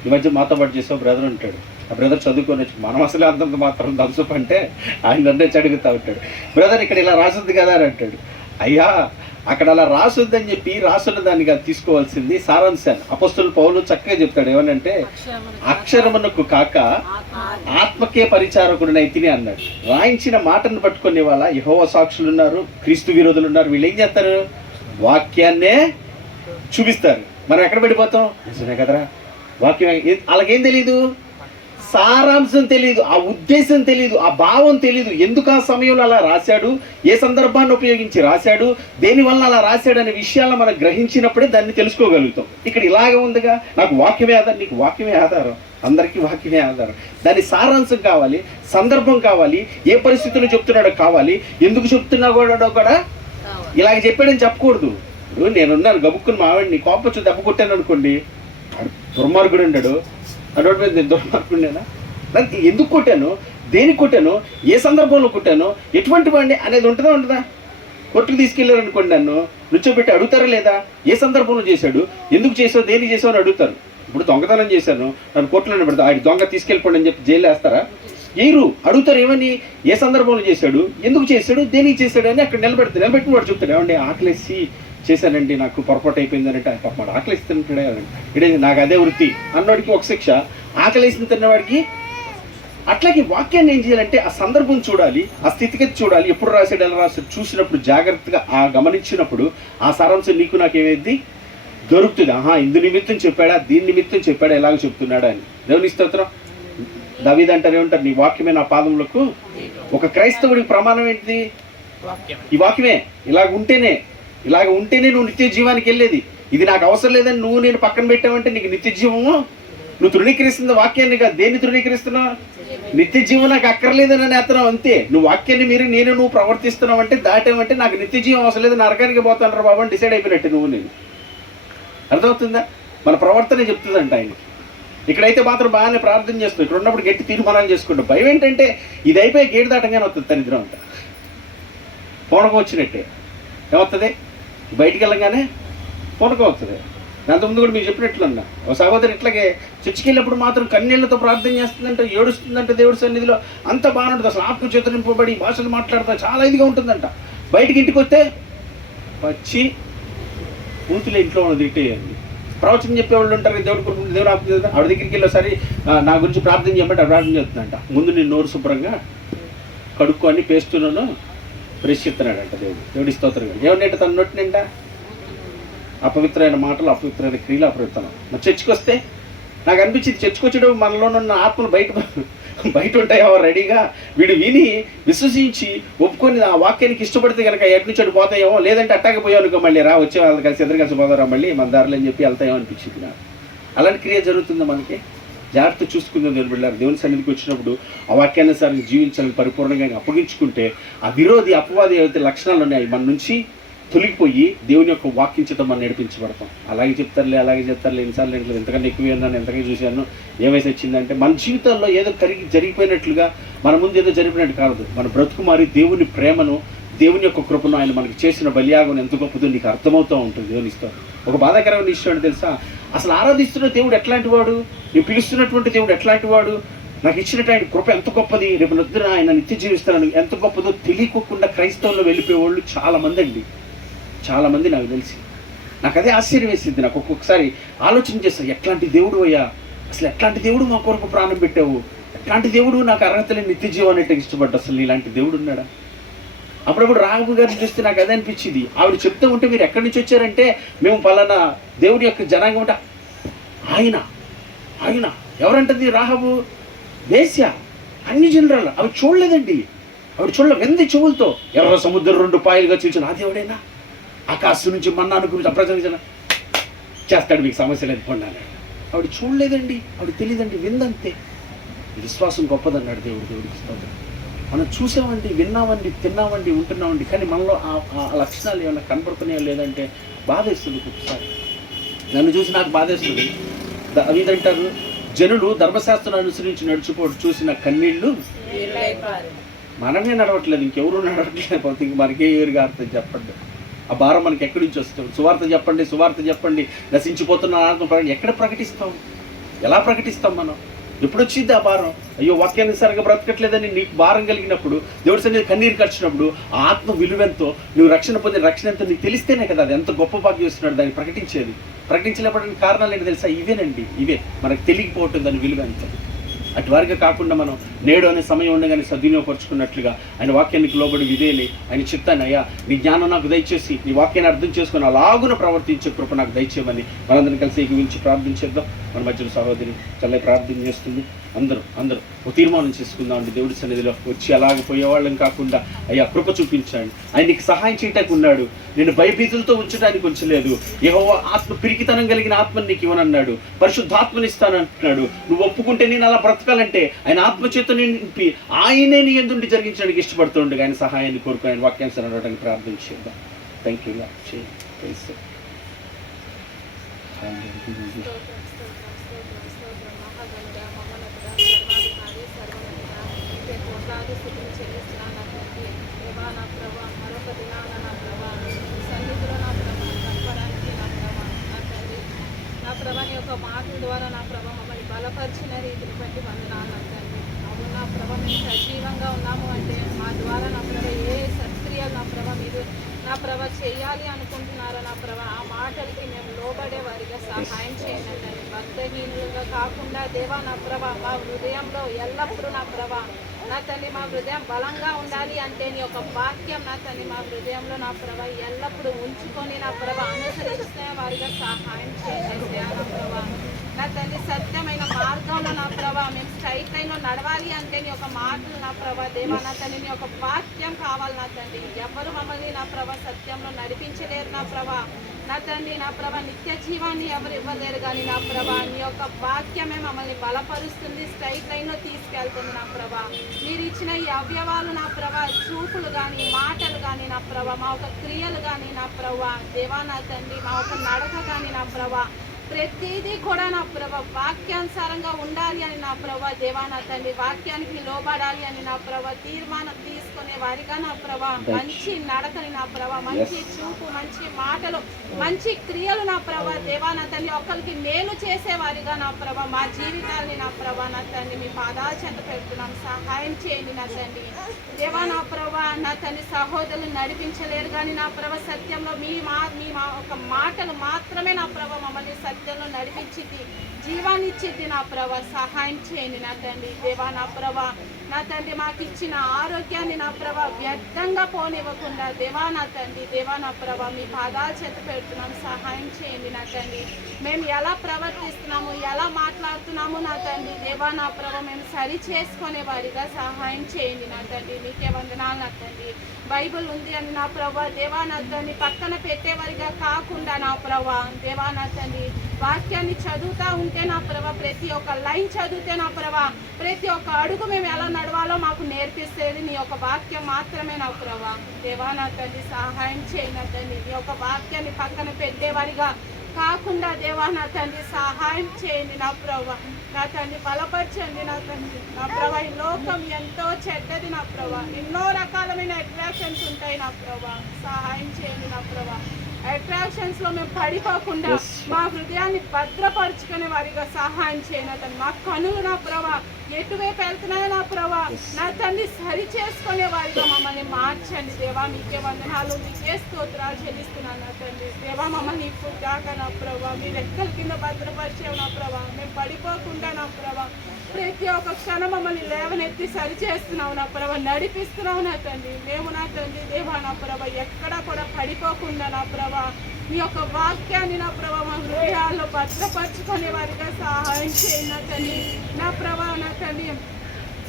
ఈ మధ్య మాతో పాటు చేసే బ్రదర్ ఉంటాడు. ఆ బ్రదర్ చదువుకొని వచ్చి మనం అసలు అంతంత మాత్రం దంసప్ అంటే ఆయన నన్ను అడుగుతూ ఉంటాడు, బ్రదర్ ఇక్కడ ఇలా రాసుద్ది కదా అని అంటాడు. అయ్యా అక్కడ అలా రాసుద్దని చెప్పి రాసున్న దాన్ని కాదు తీసుకోవాల్సింది సారాంశాన్ని. అపొస్తలుడు పౌలు చక్కగా చెప్తాడు, ఏమనంటే అక్షరమునకు కాక ఆత్మకే పరిచారకుడినైతిని అన్నాడు. రాయించిన మాటను పట్టుకునే వాళ్ళ యెహోవా సాక్షులు ఉన్నారు, క్రీస్తు విరోధులు ఉన్నారు. వీళ్ళు ఏం చేస్తారు? వాక్యాన్నే చూపిస్తారు. మనం ఎక్కడ పడిపోతాం? నిజమే కదరా, వాక్యం అలాగేం తెలీదు, సారాంశం తెలియదు, ఆ ఉద్దేశం తెలియదు, ఆ భావం తెలియదు. ఎందుకు ఆ సమయంలో అలా రాశాడు, ఏ సందర్భాన్ని ఉపయోగించి రాశాడు, దేనివల్ల అలా రాశాడు అనే విషయాలను మనం గ్రహించినప్పుడే దాన్ని తెలుసుకోగలుగుతాం. ఇక్కడ ఇలాగే ఉందిగా, నాకు వాక్యమే ఆధారం, నీకు వాక్యమే ఆధారం, అందరికీ వాక్యమే ఆధారం. దాని సారాంశం కావాలి, సందర్భం కావాలి, ఏ పరిస్థితుల్లో చెప్తున్నాడో కావాలి, ఎందుకు చెప్తున్నాడో కూడా ఇలాగ చెప్పాడని చెప్పకూడదు. ఇప్పుడు నేనున్నాను గబుక్కుని మావాడిని కోపచ్చు దెబ్బ కొట్టాను అనుకోండి, దుర్మార్గుడు ఉన్నాడు అటువంటి మీద నేను దుర్మార్గుడేనా? దానికి ఎందుకు కొట్టాను, దేనికి కొట్టాను, ఏ సందర్భంలో కొట్టాను, ఎటువంటి వాడిని అనేది ఉంటుందా? కొట్టుకు తీసుకెళ్ళారు అనుకోండి, నన్ను నుంచోబెట్టి అడుగుతారా లేదా? ఏ సందర్భంలో చేశాడు, ఎందుకు చేసావు, దేనికి చేసావు అని అడుగుతారు. ఇప్పుడు దొంగతనం చేశాను, నన్ను కోర్టులో పెడతా, ఆయన దొంగ తీసుకెళ్ళిపోండి అని చెప్పి జైలు వేస్తారా? ఏరు అడుగుతారు, ఏమని, ఏ సందర్భంలో చేశాడు, ఎందుకు చేశాడు, దేనికి చేశాడు అని అక్కడ నిలబెట్టి వాడు చెప్తాడు, ఏమండి ఆకలేసి చేశానండి, నాకు పొరపాటు అయిపోయిందనంటే పాప ఆకలి ఇస్తుంటాడే ఇడే నాకు అదే వృత్తి అన్నవాడికి ఒక శిక్ష, ఆకలేసిన తిన్నవాడికి. అట్లాగే వాక్యాన్ని ఏం చేయాలంటే ఆ సందర్భం చూడాలి, ఆ స్థితిగతి చూడాలి, ఎప్పుడు రాశాడు ఎలా రాశాడు చూసినప్పుడు జాగ్రత్తగా ఆ గమనించినప్పుడు ఆ సారాంశం నీకు నాకేమైంది దొరుకుతుంది. ఆహా ఇందు నిమిత్తం చెప్పాడా, దీని నిమిత్తం చెప్పాడా, ఎలాగ చెప్తున్నాడా అని. దేవుని స్తోత్రం. దావీదు అంటారు ఏమంటారు, నీ వాక్యమే నా పాదములకు. ఒక క్రైస్తవుడికి ప్రమాణం ఏంటిది? వాక్యం. ఈ వాక్యమే. ఇలాగ ఉంటేనే నువ్వు నిత్య జీవానికి వెళ్ళేది. ఇది నాకు అవసరం లేదని నువ్వు నేను పక్కన పెట్టావంటే నీకు నిత్య జీవము నువ్వు తృణీకరిస్తుంది వాక్యాన్ని కాదు. దేన్ని తృణీకరిస్తున్నావు? నిత్య జీవం నాకు అక్కర్లేదని నేస్తున్నావు అంతే. నువ్వు వాక్యాన్ని మీరు నువ్వు ప్రవర్తిస్తున్నావు అంటే దాటావంటే నాకు నిత్య జీవం అవసరం లేదు, నరకానికి పోతాను రా బాబు అని డిసైడ్ అయిపోయినట్టు నువ్వు నేను. అర్థమవుతుందా? మన ప్రవర్తనే చెప్తుందంట ఆయనకి. ఇక్కడైతే మాత్రం బాగానే ప్రార్థన చేస్తాం, ఇక్కడ ఉన్నప్పుడు గట్టి తీర్మానాలు చేసుకుంటాం. భయం ఏంటంటే ఇది అయిపోయి గేటు దాటంగానే వస్తుంది తనిద్రం అంట. పూనకం వచ్చినట్టే ఏమవుతుంది? బయటికి వెళ్ళంగానే పూనకం వస్తుంది. అంతకుముందు కూడా మీరు చెప్పినట్లన్నా ఒక సహోదరి ఇట్లాగే చర్చికి వెళ్ళినప్పుడు మాత్రం కన్నీళ్లతో ప్రార్థన చేస్తుందంట, ఏడుస్తుందంట దేవుడి సన్నిధిలో. అంత బాగుంటుంది అసలు, ఆత్మ చేత నింపబడి భాషలు మాట్లాడతా చాలా ఇదిగా ఉంటుందంట. బయటికి ఇంటికి వస్తే వచ్చి పూతులే ఇంట్లో తిట్టేయండి. ప్రవచనం చెప్పేవాళ్ళు ఉంటారు, దేవుడి కొరకు దేవుడు ఆవిడ దగ్గరికి వెళ్ళి ఒకసారి నా గురించి ప్రార్థన చేయమంటే ఆవిడ ప్రార్థన చేస్తుందంట. ముందు నేను నోరు శుభ్రంగా కడుక్కొని పేస్తున్నాను బ్రష్ ఇస్తున్నాడంట దేవుడి స్తోత్రం. ఏమన్నంటే తన నోటి నిండా అపవిత్రమైన మాటలు, అపవిత్రమైన క్రియలు, అపవిత్రం. మరి చర్చికి వస్తే నాకు అనిపించింది, చర్చికి వచ్చేటప్పుడు మనలో ఉన్న ఆత్మలు బయట ఉంటాయో రెడీగా. వీడు విని విశ్వసించి ఒప్పుకొని ఆ వాక్యానికి ఇష్టపడితే కనుక ఎటు నుంచి అటు పోతాయేమో, లేదంటే అట్టాకి పోయావు అనుకో మళ్ళీ రా వచ్చే వాళ్ళు కలిసి ఇద్దరు కలిసి పోతారా మళ్ళీ మన దారిలో అని చెప్పి వెళ్తాయేమో అనిపించింది నాకు. అలాంటి క్రియ జరుగుతుందా మనకి? జాగ్రత్త చూసుకుందాం దేవుని బిడ్డలారా. దేవుని సన్నిధికి వచ్చినప్పుడు ఆ వాక్యానుసారం జీవించాలని పరిపూర్ణంగా అప్పగించుకుంటే ఆ విరోధి అపవాది ఏవైతే లక్షణాలు ఉన్నాయో మన నుంచి తొలగిపోయి దేవుని యొక్క వాక్యం చేత మనం నడిపించబడతాం. అలాగే చెప్తారులే ఎన్నిసార్లు ఎంతకన్నా ఎక్కువ విన్నాను, ఎంతకన్నా చూశాను, ఏమైతే వచ్చిందంటే మన జీవితాల్లో ఏదో జరిగిపోయినట్లుగా మన ముందు ఏదో జరిగిపోయినట్టు కాదు. మన బ్రతుకు మారి దేవుని ప్రేమను, దేవుని యొక్క కృపను, ఆయన మనకి చేసిన బలియాగం ఎంత గొప్పదో నీకు అర్థమవుతూ ఉంటుంది. దేవుని ఇస్తారు. ఒక బాధాకరమైన విషయం అంటే తెలుసా, అసలు ఆరాధిస్తున్న దేవుడు ఎట్లాంటి వాడు, నేను పిలుస్తున్నటువంటి దేవుడు ఎట్లాంటి వాడు, నాకు ఇచ్చినటువంటి కృప ఎంత గొప్పది, రేపు నొద్దున ఆయన నిత్య జీవిస్తానని ఎంత గొప్పదో తెలియకోకుండా క్రైస్తవుల్లో వెళ్ళిపోయేవాళ్ళు చాలామంది అండి. చాలామంది నాకు తెలిసి. నాకు అదే ఆశ్చర్యం వేసింది. నాకు ఒక్కొక్కసారి ఆలోచన చేస్తాను, ఎట్లాంటి దేవుడు అయ్యా, అసలు ఎట్లాంటి దేవుడు మా కొరకు ప్రాణం పెట్టావు, ఎట్లాంటి దేవుడు నాకు అర్హత లేని నిత్య జీవాన్ని ఇష్టపడ్డా, అసలు ఇలాంటి దేవుడు ఉన్నాడా? అప్పుడప్పుడు రాఘు గారిని చూస్తే నాకు అదే అనిపించింది. ఆవిడ చెప్తూ ఉంటే మీరు ఎక్కడి నుంచి వచ్చారంటే మేము పలానా దేవుడి యొక్క జనాంగం ఉంటే ఆయన ఎవరంటది? రాహబు వేశ్య, అన్ని జనరాలు. అవి చూడలేదండి, ఆవిడ వెంది చెవులతో ఎర్ర సముద్రం 2 పాయలుగా చీల్చిన ఆ దేవుడైనా ఆకాశం నుంచి మన్నాను గురించి అప్రజన చేస్తాడు, మీకు సమస్య లేదు పొండాలి. ఆవిడ చూడలేదండి, ఆవిడ తెలియదండి, విందంతే. విశ్వాసం గొప్పదన్నాడు దేవుడికి స్తోత్రం. మనం చూసామండి, విన్నామండి, తిన్నామండి, ఉంటున్నామండి, కానీ మనలో ఆ లక్షణాలు ఏమైనా కనపడుతున్నాయో లేదంటే బాధేస్తుంది. ఒక్కొక్కసారి నన్ను చూసి నాకు బాధేస్తుంది. అవి ఏంటంటారు, జనులు ధర్మశాస్త్రం అనుసరించి నడుచుకోవడం చూసిన కన్నీళ్ళు మనమే నడవట్లేదు, ఇంకెవరూ నడవట్లేదు. ఇంక మనకే ఎవరుగా అర్థం చెప్పండి. ఆ భారం మనకి ఎక్కడి నుంచి వస్తుంది? సువార్త చెప్పండి నశించిపోతున్న ఆత్మ ఎక్కడ ప్రకటిస్తాం? ఎలా ప్రకటిస్తాం మనం? ఎప్పుడు వచ్చింది ఆ భారం? అయ్యో వాక్యానుసారంగా బ్రతకట్లేదని నీకు భారం కలిగినప్పుడు, దేవుడి సన్నిధిలో కన్నీరు ఖర్చినప్పుడు ఆ ఆత్మ విలువెంతో, నువ్వు రక్షణ పొందిన రక్షణ ఎంతో నీకు తెలిస్తేనే కదా అది ఎంత గొప్ప భాగ్యం ఇస్తున్నాడు దాన్ని ప్రకటించేది. ప్రకటించలేపడానికి కారణాలు ఏంటి తెలుసా? ఇవే మనకు తెలియకపోవటం దాని విలువ ఎంత. అటు వారిగా కాకుండా మనం నేడు అనే సమయం ఉండగానే సద్వినియోగపరుచుకున్నట్లుగా ఆయన వాక్యానికి లోబడి విధేయని ఆయన చెప్తాను, అయ్యా నీ జ్ఞానం నాకు దయచేసి నీ వాక్యాన్ని అర్థం చేసుకుని అలాగున ప్రవర్తించే కృప నాకు దయచేయమని మనందరం కలిసి ఏకీవించి ప్రార్థించేద్దాం. మన మధ్యలో సహోదరి చల్లై ప్రార్థన చేస్తుంది. అందరూ ఒక తీర్మానం చేసుకుందాం అండి. దేవుడి సన్నిధిలో వచ్చి అలాగ పోయేవాళ్ళని కాకుండా అయ్యా కృప చూపించండి. ఆయన నీకు సహాయం చేయటానికి ఉన్నాడు, నేను భయభీతులతో ఉంచడానికి ఉంచలేదు. యెహోవా ఆత్మ పిరికితనం కలిగిన ఆత్మని నీకు ఇవ్వనన్నాడు, పరిశుద్ధాత్మని ఇస్తానంటున్నాడు. నువ్వు ఒప్పుకుంటే నేను అలా బ్రతకాలంటే ఆయన ఆత్మచేత నింపి ఆయనే నీ యందు జరిగించడానికి ఇష్టపడుతుండగా ఆయన సహాయాన్ని కోరుకుని ఆయన వాక్యాన్ని అనడానికి ప్రార్థన చేద్దాం. Thank you. ప్రభాని యొక్క మాటల ద్వారా నా ప్రభ మమ్మల్ని బలపరిచిన రీతిని బట్టి వందనాలు తండ్రి. అవును నా ప్రభ మేము సజీవంగా ఉన్నాము అంటే మా ద్వారా నా ప్రభ ఏ సత్క్రియలు నా ప్రభ మీరు నా ప్రభ చేయాలి అనుకుంటున్నారో నా ప్రభ ఆ మాటలకి మేము లోబడే వారిగా సహాయం చేయండి తండ్రి. భక్తహీనులుగా కాకుండా దేవా నా ప్రభ మా హృదయంలో ఎల్లప్పుడూ నా ప్రభ నా తల్లి మా హృదయం బలంగా ఉండాలి అంటే నీ యొక్క వాక్యం నా తల్లి మా హృదయంలో నా ప్రభ ఎల్లప్పుడూ ఉంచుకొని నా ప్రభ అనుసరిస్తే వారిగా సహాయం చేసేసి నా ప్రభ నా తల్లి సత్యమైన మార్గంలో నా ప్రభ ప్రభా మేము స్ట్రైట్ లైన్లో నడవాలి అంటే నీ యొక్క మాటలు నా ప్రభా దేవా నా తండ్రి నీ యొక్క వాక్యం కావాలి నా తండ్రి. ఎవరు మమ్మల్ని నా ప్రభా సత్యంలో నడిపించలేరు నా ప్రభా నా తండ్రి. నా ప్రభా నిత్య జీవాన్ని ఎవరు ఇవ్వలేరు కానీ నా ప్రభా నీ యొక్క వాక్యమే మమ్మల్ని బలపరుస్తుంది, స్ట్రైట్ లైన్లో తీసుకెళ్తుంది నా ప్రభా. మీరు ఇచ్చిన ఈ అవయవాలు నా ప్రభా, చూపులు కానీ మాటలు కానీ నా ప్రభా, మా ఒక క్రియలు కానీ నా ప్రభా దేవా నా తండ్రి, మా ఒక నడక కానీ నా ప్రభా, ప్రతిదీ కూడా నా ప్రభా వాక్యానుసారంగా ఉండాలి అని నా ప్రభా దేవా నా తండ్రి, వాక్యానికి లోబడాలి అని నా ప్రభా తీర్మానం తీసుకునే వారిగా నా ప్రభా, మంచి నడకని నా ప్రభా, మంచి చూపు, మంచి మాటలు, మంచి క్రియలు నా ప్రభా దేవా నా తండ్రి, ఒకరికి మేలు చేసేవారిగా నా ప్రభా మా జీవితాలని నా ప్రభా నా తండ్రి మీ పాదాల చెంత పెడుతున్నాం. సహాయం చేయండి నా తండ్రి దేవా నా ప్రభా నా తండ్రి. సహోదరులు నడిపించలేరు కానీ నా ప్రభా సత్యంలో మీ ఒక మాటలు మాత్రమే నా ప్రభా మమ్మల్ని సత్యంలో నడిపించింది, జీవాన్ని ఇచ్చింది నా ప్రభా. సహాయం చేయండి నా తండ్రి దేవా నా ప్రభా నా తండ్రి. మాకు ఇచ్చిన ఆరోగ్యాన్ని నా ప్రభా వ్యర్థంగా పోనివ్వకుండా దేవా నా తండ్రి దేవా నా ప్రభా మీ పాదాల చేత పెడుతున్నాం. సహాయం చేయండి నా తండ్రి. మేము ఎలా ప్రవర్తిస్తున్నాము, ఎలా మాట్లాడుతున్నాము నా తండ్రి దేవా నా ప్రభా మేము సరి చేసుకునే వారిగా సహాయం చేయండి నా తండ్రి. మీకే వందనాలు నా తండ్రి. బైబిల్ ఉంది అని నా ప్రభా దేవా నా తండ్రి పక్కన పెట్టేవారిగా కాకుండా నా ప్రభా దేవా నా తండ్రి వాక్యాన్ని చదువుతూ ఉంటే నా ప్రభా, ప్రతి ఒక్క లైన్ చదివితే నా ప్రభా, ప్రతి ఒక్క అడుగు మేము ఎలా నడవాలో మాకు నేర్పిస్తేది నీ యొక్క వాక్యం మాత్రమే నా ప్రభా దేవా నా తండ్రి. సహాయం చేయండి నా తండ్రి. నీ యొక్క వాక్యాన్ని పక్కన పెట్టేవారిగా కాకుండా దేవా నా తండ్రి సహాయం చేయండి నా ప్రభా నా తండ్రి. బలపరచండి నా తండ్రి నా ప్రభా. ఈ లోకం ఎంతో చెడ్డది నా ప్రభా, ఎన్నో రకాలమైన అట్రాక్షన్స్ ఉంటాయి నా ప్రభా. సహాయం చేయండి నా ప్రభా. అట్రాక్షన్స్ లో మేము పడిపోకుండా మా హృదయాన్ని భద్రపరుచుకునే వారిగా సహాయం చేయను తండ్రి. మా కనులు నా ప్రభా ఎటువైపు వెళ్తున్నాయో నా ప్రభా నా తండ్రి సరి చేసుకునే వారిగా మమ్మల్ని మార్చండి దేవా. మీకే వందనాలు, మీకే స్తోత్రాలు చెల్లిస్తున్నాను నా తండ్రి దేవా. మమ్మల్ని ఇప్పుడు దాకా నా ప్రభా మీ రెక్కల కింద భద్రపరిచేవు నా ప్రభా. మేము పడిపోకుండా నా ప్రభా ప్రతి ఒక్క క్షణం మమ్మల్ని లేవనెత్తి సరి చేస్తున్నావు నా ప్రభా, నడిపిస్తున్నావు నా తండ్రి. మేము నా తండ్రి దేవా నా ప్రభా ఎక్కడా కూడా పడిపోకుండా నా ప్రభా మీ యొక్క వాక్యాన్ని నా ప్రభా మా హృదయాల్లో భద్రపరుచుకునే వారిగా సహాయం చేయండి నా తండ్రి నా ప్రభా నా తండ్రి.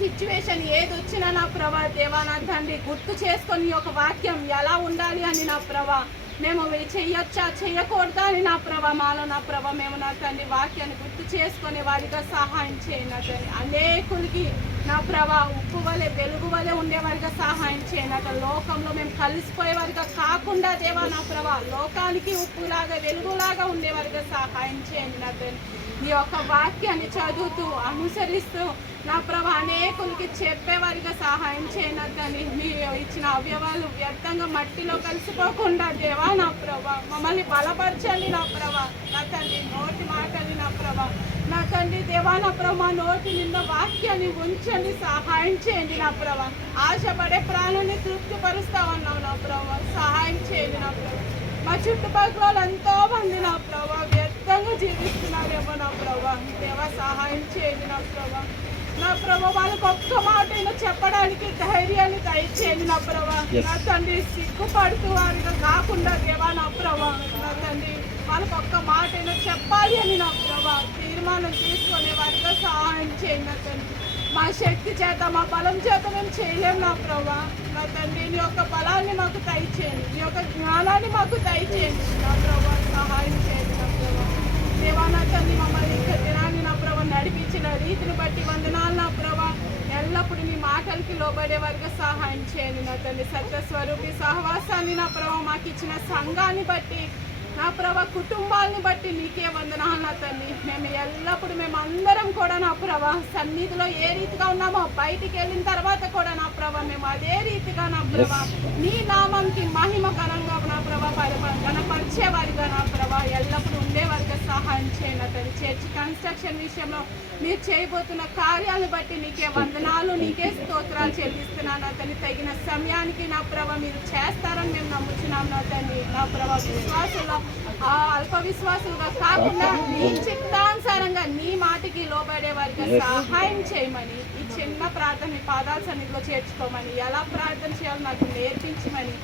సిచ్యువేషన్ ఏది వచ్చినా నా ప్రభా దేవా నా తండ్రి గుర్తు చేసుకొని ఒక వాక్యం ఎలా ఉండాలి అని నా ప్రభా మేము చెయ్యొచ్చా చెయ్యకూడదా అని నా ప్రభా మాలో నా ప్రభా మేము నా తండ్రి వాక్యాన్ని గుర్తు చేసుకునే వారిగా సహాయం చేయండి నా తండ్రి. అనేకులకి నా ప్రభా ఉప్పు వలె వెలుగు వలె ఉండేవారిగా సహాయం చేయండి అతను. లోకంలో మేము కలిసిపోయేవారిగా కాకుండా దేవా నా ప్రభా లోకానికి ఉప్పులాగా వెలుగులాగా ఉండేవారిగా సహాయం చేయండి నా తండ్రి. నీ యొక్క వాక్యాన్ని చదువుతూ అనుసరిస్తూ నా ప్రభా అనేకులకి చెప్పేవారిగా సహాయం చేయనద్దని మీ ఇచ్చిన అవయవాలు వ్యర్థంగా మట్టిలో కలిసిపోకుండా దేవా నా ప్రభా మమ్మల్ని బలపరచండి నా ప్రభా నా తండ్రి. నోటి మాటని నా ప్రభా నా తండ్రి దేవా నా ప్రభా నోటి నిన్న వాక్యాన్ని ఉంచండి, సహాయం చేయండి నా ప్రభా. ఆశపడే ప్రాణాన్ని తృప్తిపరుస్తామన్నావు నా ప్రభా, సహాయం చేయండి నా ప్రభా. మా చుట్టుపక్కల ఎంతో మంది నా ప్రభా వ్యర్థంగా జీవిస్తున్నారేమో నా ప్రభా దేవా, సహాయం చేయండి నా ప్రభా. నా ప్రభా వాళ్ళకి ఒక్క మాట చెప్పడానికి ధైర్యాన్ని దయచేయండి నా ప్రభా నా తండ్రి. సిగ్గుపడుతూ వారిగా కాకుండా దేవా నా ప్రభా నా తండ్రి వాళ్ళకి ఒక్క మాట చెప్పాలి అని నా ప్రభా తీర్మానం తీసుకునే వారిగా సహాయం చేయండి నా తండ్రి. మా శక్తి చేత మా బలం చేత మేము చేయలేము నా ప్రభా నా తండ్రి. నీ యొక్క బలాన్ని మాకు దయచేయండి, నీ యొక్క జ్ఞానాన్ని మాకు దయచేయండి నా ప్రభా, సహాయం చేయండి నా ప్రభా దేవా నా తండ్రి. మమ్మల్ని ఇంకా దినాన్ని నా ప్రభా నడిపించిన రీతిని బట్టి వందనాలు నా ప్రభా. ఎల్లప్పుడు మీ మాటలకి లోబడే వారిగా సహాయం చేయండి నా తండ్రి. సత్యస్వరూపి సహవాసాన్ని నా ప్రభా మాకు ఇచ్చిన సంఘాన్ని బట్టి నా ప్రభా కుటుంబాలను బట్టి నీకే వందనాలు నా తండ్రి. మేము ఎల్లప్పుడు మేము అందరం కూడా నా ప్రభా సన్నిధిలో ఏ రీతిగా ఉన్నామో బయటికి వెళ్ళిన తర్వాత కూడా నా ప్రభా మేము అదే రీతిగా నా ప్రభా నీ నామంకి మహిమ ఘనంగా నా ప్రభా గణపరిచేవారిగా నా ప్రభా ఎల్లప్పుడు ఉండేవారిగా సహాయం చేయండి నా తండ్రి. చర్చి కన్స్ట్రక్షన్ విషయంలో మీరు చేయబోతున్న కార్యాలను బట్టి నీకే వందనాలు, నీకే స్తోత్రాలు చెల్లిస్తున్నాను నా తండ్రి. తగిన సమయానికి నా ప్రభా మీరు చేస్తారని మేము నమ్ముచున్నాం నా తండ్రి. నా ప్రభా విశ్వాసంలో అల్ప విశ్వాసులుగా కాకుండా నీ చిత్తానుసారంగా నీ మాటకి లోబడే వారికి సహాయం చేయమని ఈ చిన్న ప్రార్థన మీ పాదాల సన్నిధిలో చేర్చుకోమని ఎలా ప్రార్థన చేయాలో నాకు నేర్పించమని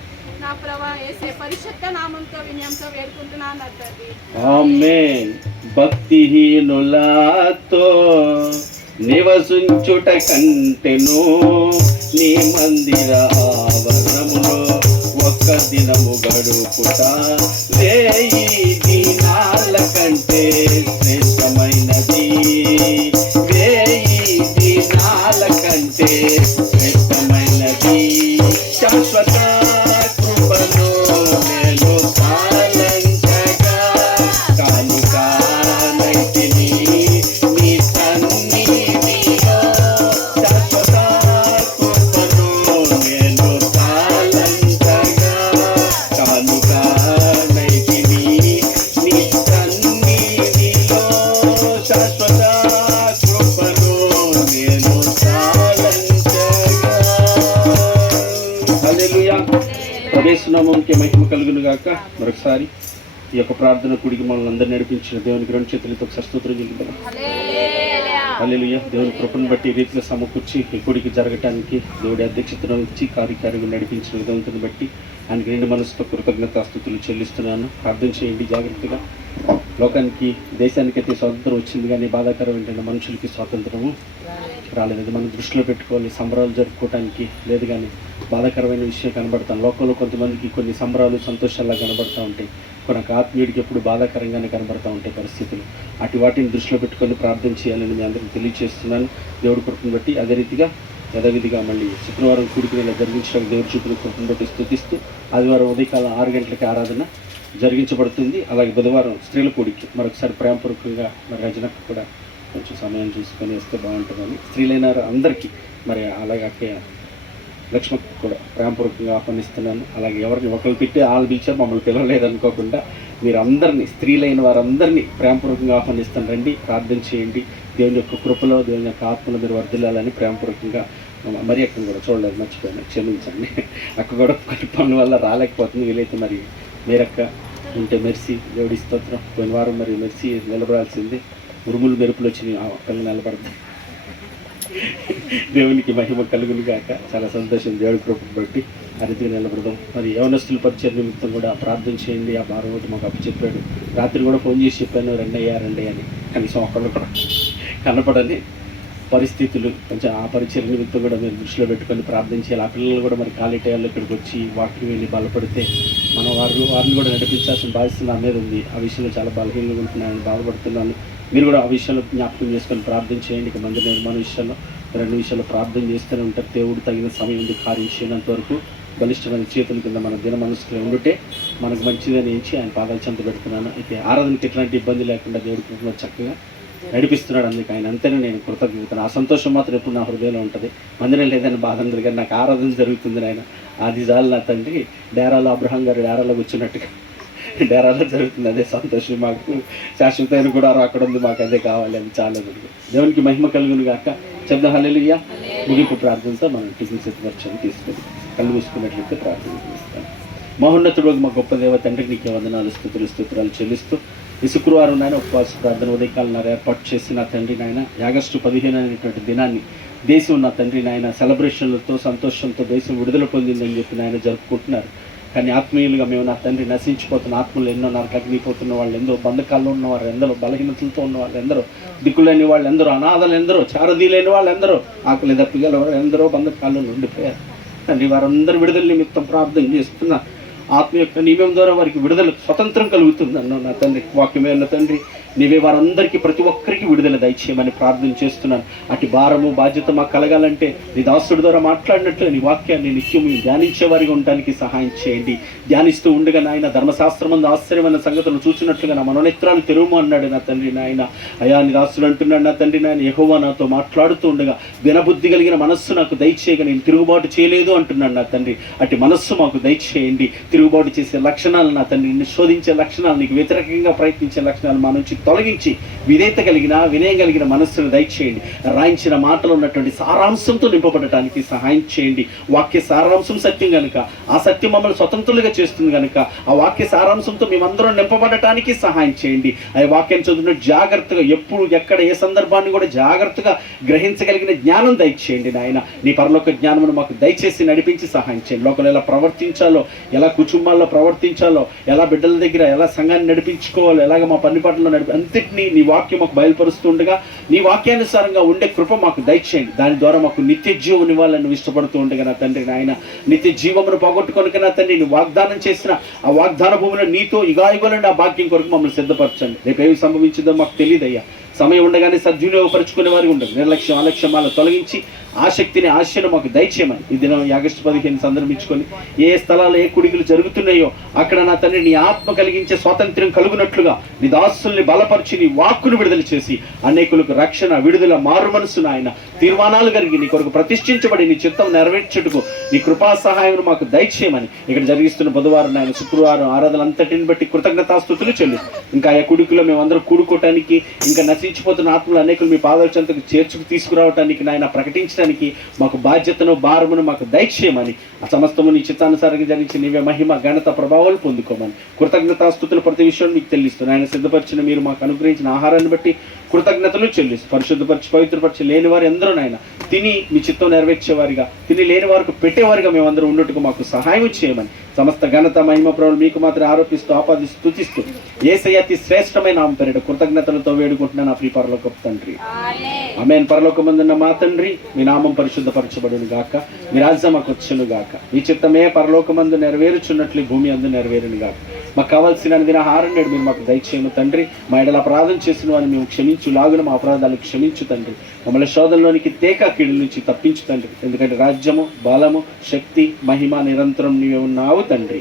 నా ప్రభా యేసే పరిశుద్ధ నామంతో వినయంతో వేడుకుంటున్నాను తండ్రి. ఆమేన్. భక్తిహీనులతో నివసించుట కంటెను నీ మందిర ఆవరణములో ఒక్క దినము గడుపుట వేయి దినాల కంటే శ్రేష్టమైనది, వేయి దినాల కంటే శ్రేష్టమైనది. శాశ్వత కృపను నేను పాలించగా కానుకనైతిని నీ సన్నిధిలో. శాశ్వత కృపను నేను పాలించగా కానుకనైతిని నీ సన్నిధిలో. శాశ్వత కృపను నేను పాలించగా. హల్లెలూయా. ప్రవేశనామంకి మహిమ కలుగును గాక. మరొకసారి ఈ యొక్క ప్రార్థన కూడికి మనల్ని అందరూ నడిపించిన దేవునికి రెండు చేతులతో స్తోత్రం చెల్లిద్దాం. హల్లెలూయా. దేవుని కృపను బట్టి ఈ రీతిలో సమకూర్చి ఈ కూడికి జరగటానికి దేవుడి అధ్యక్షతను ఇచ్చి కార్యకార్యంగా నడిపించిన విధానం బట్టి ఆయనకి రెండు మనసుతో కృతజ్ఞతాస్తుతులు చెల్లిస్తున్నాను. ప్రార్థన చేయండి జాగ్రత్తగా. లోకానికి దేశానికి అయితే స్వాతంత్రం వచ్చింది, కానీ బాధాకరం ఏంటంటే మనుషులకి స్వాతంత్రము రాలేదు. మనం దృష్టిలో పెట్టుకోవాలి. సంబరాలు జరుపుకోవడానికి లేదు, కానీ బాధాకరమైన విషయం కనబడతాం. లోకంలో కొంతమందికి కొన్ని సంబరాలు సంతోషాల్లో కనబడుతూ ఉంటాయి, కొనకు ఆత్మీయుడికి ఎప్పుడు బాధాకరంగానే కనబడుతూ ఉంటాయి పరిస్థితులు. అటు వాటిని దృష్టిలో పెట్టుకొని ప్రార్థన చేయాలని మీ అందరికీ తెలియజేస్తున్నాను దేవుడి కృపను బట్టి. అదే రీతిగా యథావిధిగా మళ్ళీ శుక్రవారం కూడికి జరిగించడానికి దేవుడి చూపుల కృపను బట్టి స్తుతిస్తూ ఆదివారం ఉదయకాలం 6 గంటలకి ఆరాధన జరిగించబడుతుంది. అలాగే బుధవారం స్త్రీల కూడికి మరొకసారి ప్రేమపూర్వకంగా మరి రజనకు కూడా కొంచెం సమయం చూసుకొని వస్తే బాగుంటుందని స్త్రీలైన అందరికీ మరి అలాగే అక్కయ్య లక్ష్మణ్ కూడా ప్రేమపూర్వకంగా ఆహ్వానిస్తున్నాను. అలాగే ఎవరిని ఒకరు తిట్టి వాళ్ళు పిలిచారు, మమ్మల్ని పిలవలేదు అనుకోకుండా మీరు అందరినీ, స్త్రీలైన వారందరినీ ప్రేమపూర్వకంగా ఆహ్వానిస్తాను. రండి, ప్రార్థన చేయండి. దేవుని యొక్క కృపలో, దేవుని యొక్క ఆత్మలో మీరు వర్ధిల్లాలని ప్రేమపూర్వకంగా. మరి అక్కను కూడా చూడలేదు, మర్చిపోయాను, క్షమించండి. అక్క కూడా కొన్ని పనుల వల్ల రాలేకపోతుంది. వీలైతే మరి మీరక్క ఉంటే మెర్సీ, దేవుడి స్తోత్రం. పోయిన వారం మరి మెర్సీ నిలబడాల్సింది, ఉరుములు మెరుపులు వచ్చినాయి, ఆ పిల్లలు నిలబడతాయి. దేవునికి మహిమ కలుగును గాక. చాలా సంతోషం దేవుడి కృపను బట్టి అరితిగా నిలబడదాం. మరి యవనస్తుల పరిచయ నిమిత్తం కూడా ప్రార్థన చేయండి. ఆ భారం ఒకటి మాకు అప్పచెప్పాడు. రాత్రి కూడా ఫోన్ చేసి చెప్పాను, రండి అని. కనీసం ఒకళ్ళు కూడా కనపడని పరిస్థితులు. కొంచెం ఆ పరిచయ నిమిత్తం కూడా మీరు దృష్టిలో పెట్టుకొని ప్రార్థన చేయాలి. ఆ పిల్లలు కూడా మరి ఖాళీ టైంలో ఇక్కడికి వచ్చి వాక్యం వెళ్ళి బలపడితే మనం వారిని కూడా నడిపించాల్సిన బాధ్యత నా మీద ఉంది. ఆ విషయంలో చాలా బలహీనంగా ఉంటున్నాను, బాధపడుతున్నాను. మీరు కూడా ఆ విషయంలో జ్ఞాపకం చేసుకొని ప్రార్థన చేయండి. ఇక మందిర నిర్మాణ విషయంలో, రెండు విషయాల్లో ప్రార్థన చేస్తూనే ఉంటారు. దేవుడు తగిన సమయం ఉంది కార్యం చేయనంత వరకు బలిష్టమైన చేతుల కింద మన దిన మనసులో ఉండుంటే మనకు మంచిదని ఎంచి ఆయన పాదాలు చెంత పెడుతున్నాను. అయితే ఆరాధనకి ఎట్లాంటి ఇబ్బంది లేకుండా దేవుడి కృపలో చక్కగా నడిపిస్తున్నాడు. అందుకు ఆయన అంతేనే నేను కృతజ్ఞతను. ఆ సంతోషం మాత్రం ఎప్పుడు నా హృదయంలో ఉంటుంది. మందిరం లేదని బాధ అందరు, కానీ నాకు ఆరాధన జరుగుతుంది. ఆయన ఆది జాలు నా తండ్రి డేరాలో అబ్రహాం గారు డేరాలో కూర్చున్నట్టుగా డేరాలో జరుగుతుంది. అదే సంతోషం. మాకు శాశ్వతమైన కూడా అక్కడ ఉంది, మాకు అదే కావాలి. అది చాలా దేవునికి మహిమ కలుగును గాక. శబ్ద హల్లెలూయా. ముగింపు ప్రార్థనతో మనం టిఫిన్ సిద్ధపరచని తీసుకొని కళ్ళు మూసుకున్నట్లయితే ప్రార్థన చేస్తాను. మహోన్నతుడు మా గొప్ప దేవ తండ్రికి నీకే వందనాలు, స్తోత్రాలు చెల్లిస్తూ ఈ శుక్రవారం నాయన ఉపవాస ప్రార్థన ఉదయకాలం ఏర్పాటు చేసి నా తండ్రి నాయన ఆగస్టు 15 అనేటువంటి దినాన్ని దేశం నా తండ్రి నాయన సెలబ్రేషన్లతో సంతోషంతో దేశం విడుదల పొందిందని చెప్పి నాయన జరుపుకుంటున్నారు. కానీ ఆత్మీయులుగా మేము నా తండ్రి నశించిపోతున్న ఆత్మలు ఎన్నో నరకగిపోతున్న వాళ్ళు ఎందరో, బంధకాల్లో ఉన్నవారు ఎందరో, బలహీనతలతో ఉన్న వాళ్ళు ఎందరో, దిక్కులేని వాళ్ళు ఎందరో, అనాథలు ఎందరో, చారదీలేని వాళ్ళు ఎందరో, ఆకలి దప్పిగల వారు ఎందరో బంధకాల్లో ఉండిపోయారు. తండ్రి వారందరూ విడుదల నిమిత్తం ప్రార్థన చేస్తున్న ఆత్మ యొక్క నియమం ద్వారా వారికి విడుదల స్వతంత్రం కలుగుతుంది అన్నావు నా తండ్రి. వాక్యమే ఉన్న తండ్రి నీవే వారందరికీ ప్రతి ఒక్కరికి విడుదల దయచేయమని ప్రార్థన చేస్తున్నాను. అటు భారము బాధ్యత మాకు కలగాలంటే నీ దాసుడి ద్వారా మాట్లాడినట్లు నీ వాక్యాన్ని నిత్యం ధ్యానించే వారిగా ఉండడానికి సహాయం చేయండి. ధ్యానిస్తూ ఉండగా నాయన ధర్మశాస్త్రమందు ఆశ్చర్యమైన సంగతులు చూసినట్లుగా నా మనోనేత్రాలు తెరువు అన్నాడు నా తండ్రి నాయన. అయా నీ దాసుడు అంటున్నాడు నా తండ్రి నాయన, యెహోవా నాతో మాట్లాడుతూ ఉండగా వినబుద్ధి కలిగిన మనస్సు నాకు దయచేయగా నేను తిరుగుబాటు చేయలేదు అంటున్నాడు నా తండ్రి. అటు మనస్సు మాకు దయచేయండి. తిరుగుబాటు చేసే లక్షణాలు నా తండ్రి, నిన్ను శోధించే లక్షణాలు, నీకు వ్యతిరేకంగా ప్రయత్నించే లక్షణాలు మా నుంచి తొలగించి విధేయత కలిగిన వినయం కలిగిన మనస్సును దయచేయండి. రాయించిన మాటలు ఉన్నటువంటి సారాంశంతో నింపబడటానికి సహాయం చేయండి. వాక్య సారాంశం సత్యం కనుక ఆ సత్యం మమ్మల్ని స్వతంత్రులుగా చేస్తుంది కనుక ఆ వాక్య సారాంశంతో మేమందరం నింపబడటానికి సహాయం చేయండి. ఆ వాక్యాన్ని చదివిన జాగ్రత్తగా ఎప్పుడు ఎక్కడ ఏ సందర్భాన్ని కూడా జాగ్రత్తగా గ్రహించగలిగిన జ్ఞానం దయచేయండి నాయన. నీ పరలోక జ్ఞానమును మాకు దయచేసి నడిపించి సహాయం చేయండి. లోకంలో ఎలా ప్రవర్తించాలో, ఎలా కుటుంబాల్లో ప్రవర్తించాలో, ఎలా బిడ్డల దగ్గర ఎలా సంఘాన్ని నడిపించుకోవాలో, ఎలాగ మా పని పాటల్లో అంతటినీ నీ వాక్యం మాకు బయలుపరుస్తూ ఉండగా నీ వాక్యానుసారంగా ఉండే కృప మాకు దయచేయండి. దాని ద్వారా మాకు నిత్య జీవం ఇవ్వాలని నువ్వు ఇష్టపడుతూ ఉండగా నా తండ్రి నాయన, నిత్య జీవమును పోగొట్టుకొనుక నా తండ్రి నువ్వు వాగ్దానం చేసిన ఆ వాగ్దాన భూమిలో నీతో ఇవ్వాలండి ఆ భాగ్యం కొరకు మమ్మల్ని సిద్ధపరచండి. రేపు ఏమి సంభవించిందో మాకు తెలియదయ్యా. సమయం ఉండగానే సద్వినియోగపరుచుకునే వారి ఉండదు. నిర్లక్ష్యం అలక్ష్యమాల తొలగించి ఆసక్తిని ఆశను మాకు దయచేయమని ఈ దినం ఆగస్టు 15 సందర్భించుకొని ఏ స్థలాల్లో ఏ కుడికలు జరుగుతున్నాయో అక్కడ నా తండ్రి నీ ఆత్మ కలిగించే స్వాతంత్ర్యం కలుగునట్లుగా నీ దాసుల్ని బలపరిచి నీ వాక్కును విడుదల చేసి అనేకులకు రక్షణ, విడుదల, మారు మనసు నాయన తీర్మానాలు కలిగి నీ కొరకు ప్రతిష్ఠించబడి నీ చిత్తం నెరవేర్చుటకు నీ కృపా సహాయం మాకు దయచేయమని ఇక్కడ జరిగిస్తున్న బుధవారం నాయన శుక్రవారం ఆరాధనలంతటిని బట్టి కృతజ్ఞతాస్తుతులు చెల్లిస్తూ ఇంకా ఆ కుడికిలో మేమందరం కూడుకోవటానికి ఇంకా నశించిపోతున్న ఆత్మలు అనేకులు మీ పాదాల చెంతకు చేర్చుకు తీసుకురావటానికి నాయన ప్రకటించడానికి మాకు బాధ్యతను భారమును మాకు దయచేయమని ఆ సమస్తము నీ చిత్తానుసారంగా జరిగించి నీవే మహిమ ఘనత ప్రభావాలు పొందుకోమని కృతజ్ఞతాస్తుతులు ప్రతి విషయం మీకు చెల్లిస్తున్నాను. ఆయన సిద్ధపరిచిన మీరు మాకు అనుగ్రహించిన ఆహారాన్ని బట్టి కృతజ్ఞతలు చెల్లిస్తూ పరిశుద్ధపరిచి పవిత్రపరిచి లేని వారు ఎందరో నాయన తిని మీ చిత్తం నెరవేర్చేవారిగా, తిని లేని వారికి పెట్టేవారిగా మేమందరం ఉన్నట్టుకు మాకు సహాయం చేయమని సమస్త ఘనత మహిమ ప్రభువులు మీకు మాత్రం ఆరోపిస్తూ ఆపాదిస్తూ స్తుతిస్తూ యేసయ్య అతి శ్రేష్టమైన నామం పేరిట కృతజ్ఞతలతో వేడుకుంటున్నాను నా ప్రియ పరలోకపు తండ్రి. ఆమేన్. పరలోకమందున్న మా తండ్రి, మీ నామం పరిశుద్ధపరచబడును గాక, మీ రాజ్యం మాకు వచ్చును గాక, మీ చిత్తమే పరలోకమందు నెరవేరుచున్నట్లు భూమి అందు నెరవేరును గాక. మాకు కావాల్సిన దినహారం నేడు మీరు మాకు దయచేయము తండ్రి. మా ఎడల అపరాధం చేసిన వారిని మేము క్షమించులాగున మా అపరాధాలు క్షమించు తండ్రి. మమ్మల్ని శోధనలోనికి తేక కీడు నుంచి తప్పించు తండ్రి. ఎందుకంటే రాజ్యము, బలము, శక్తి, మహిమ నిరంతరం నీవే ఉన్నావు తండ్రి.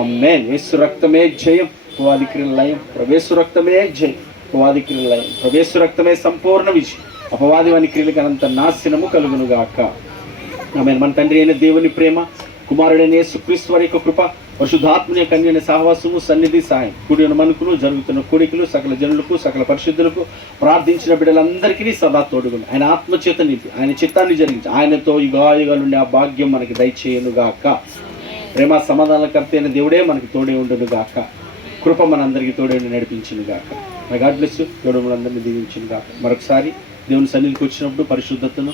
ఆమేన్. యేసు రక్తమే జయం, అపవాది క్రియల లయం. ప్రవేశు రక్తమే జయం, అపవాది క్రియల లయం. ప్రవేశు రక్తమే సంపూర్ణ విజయం, అపవాది వాని క్రియలకు అనంత నాశనము కలుగును గాక. ఆమేన్. మన తండ్రి అయిన దేవుని ప్రేమ, కుమారుడైన యేసుక్రీస్తు వారి యొక్క కృప, పరిశుద్ధాత్మని యొక్క అన్యోన్య సహవాసము, సన్నిధి, సాయం కూడిన మనకును జరుగుతున్న కోడికలు సకల జనులకు సకల పరిశుద్ధులకు ప్రార్థించిన బిడ్డలందరికీ సదా తోడుగును. ఆయన ఆత్మచేత నింపి ఆయన చిత్తాన్ని జరిగించి ఆయనతో యుగాయుగా నుండి ఆ భాగ్యం మనకి దయచేయనుగాక. ప్రేమ సమాధానకర్త అయిన దేవుడే మనకి తోడే ఉండును గాక. కృప మనందరికీ తోడే నడిపించును గాక. God bless you. దేవుడు మనందరినీ దీవించును గాక. మరొకసారి దేవుని సన్నిధికి వచ్చినప్పుడు పరిశుద్ధతను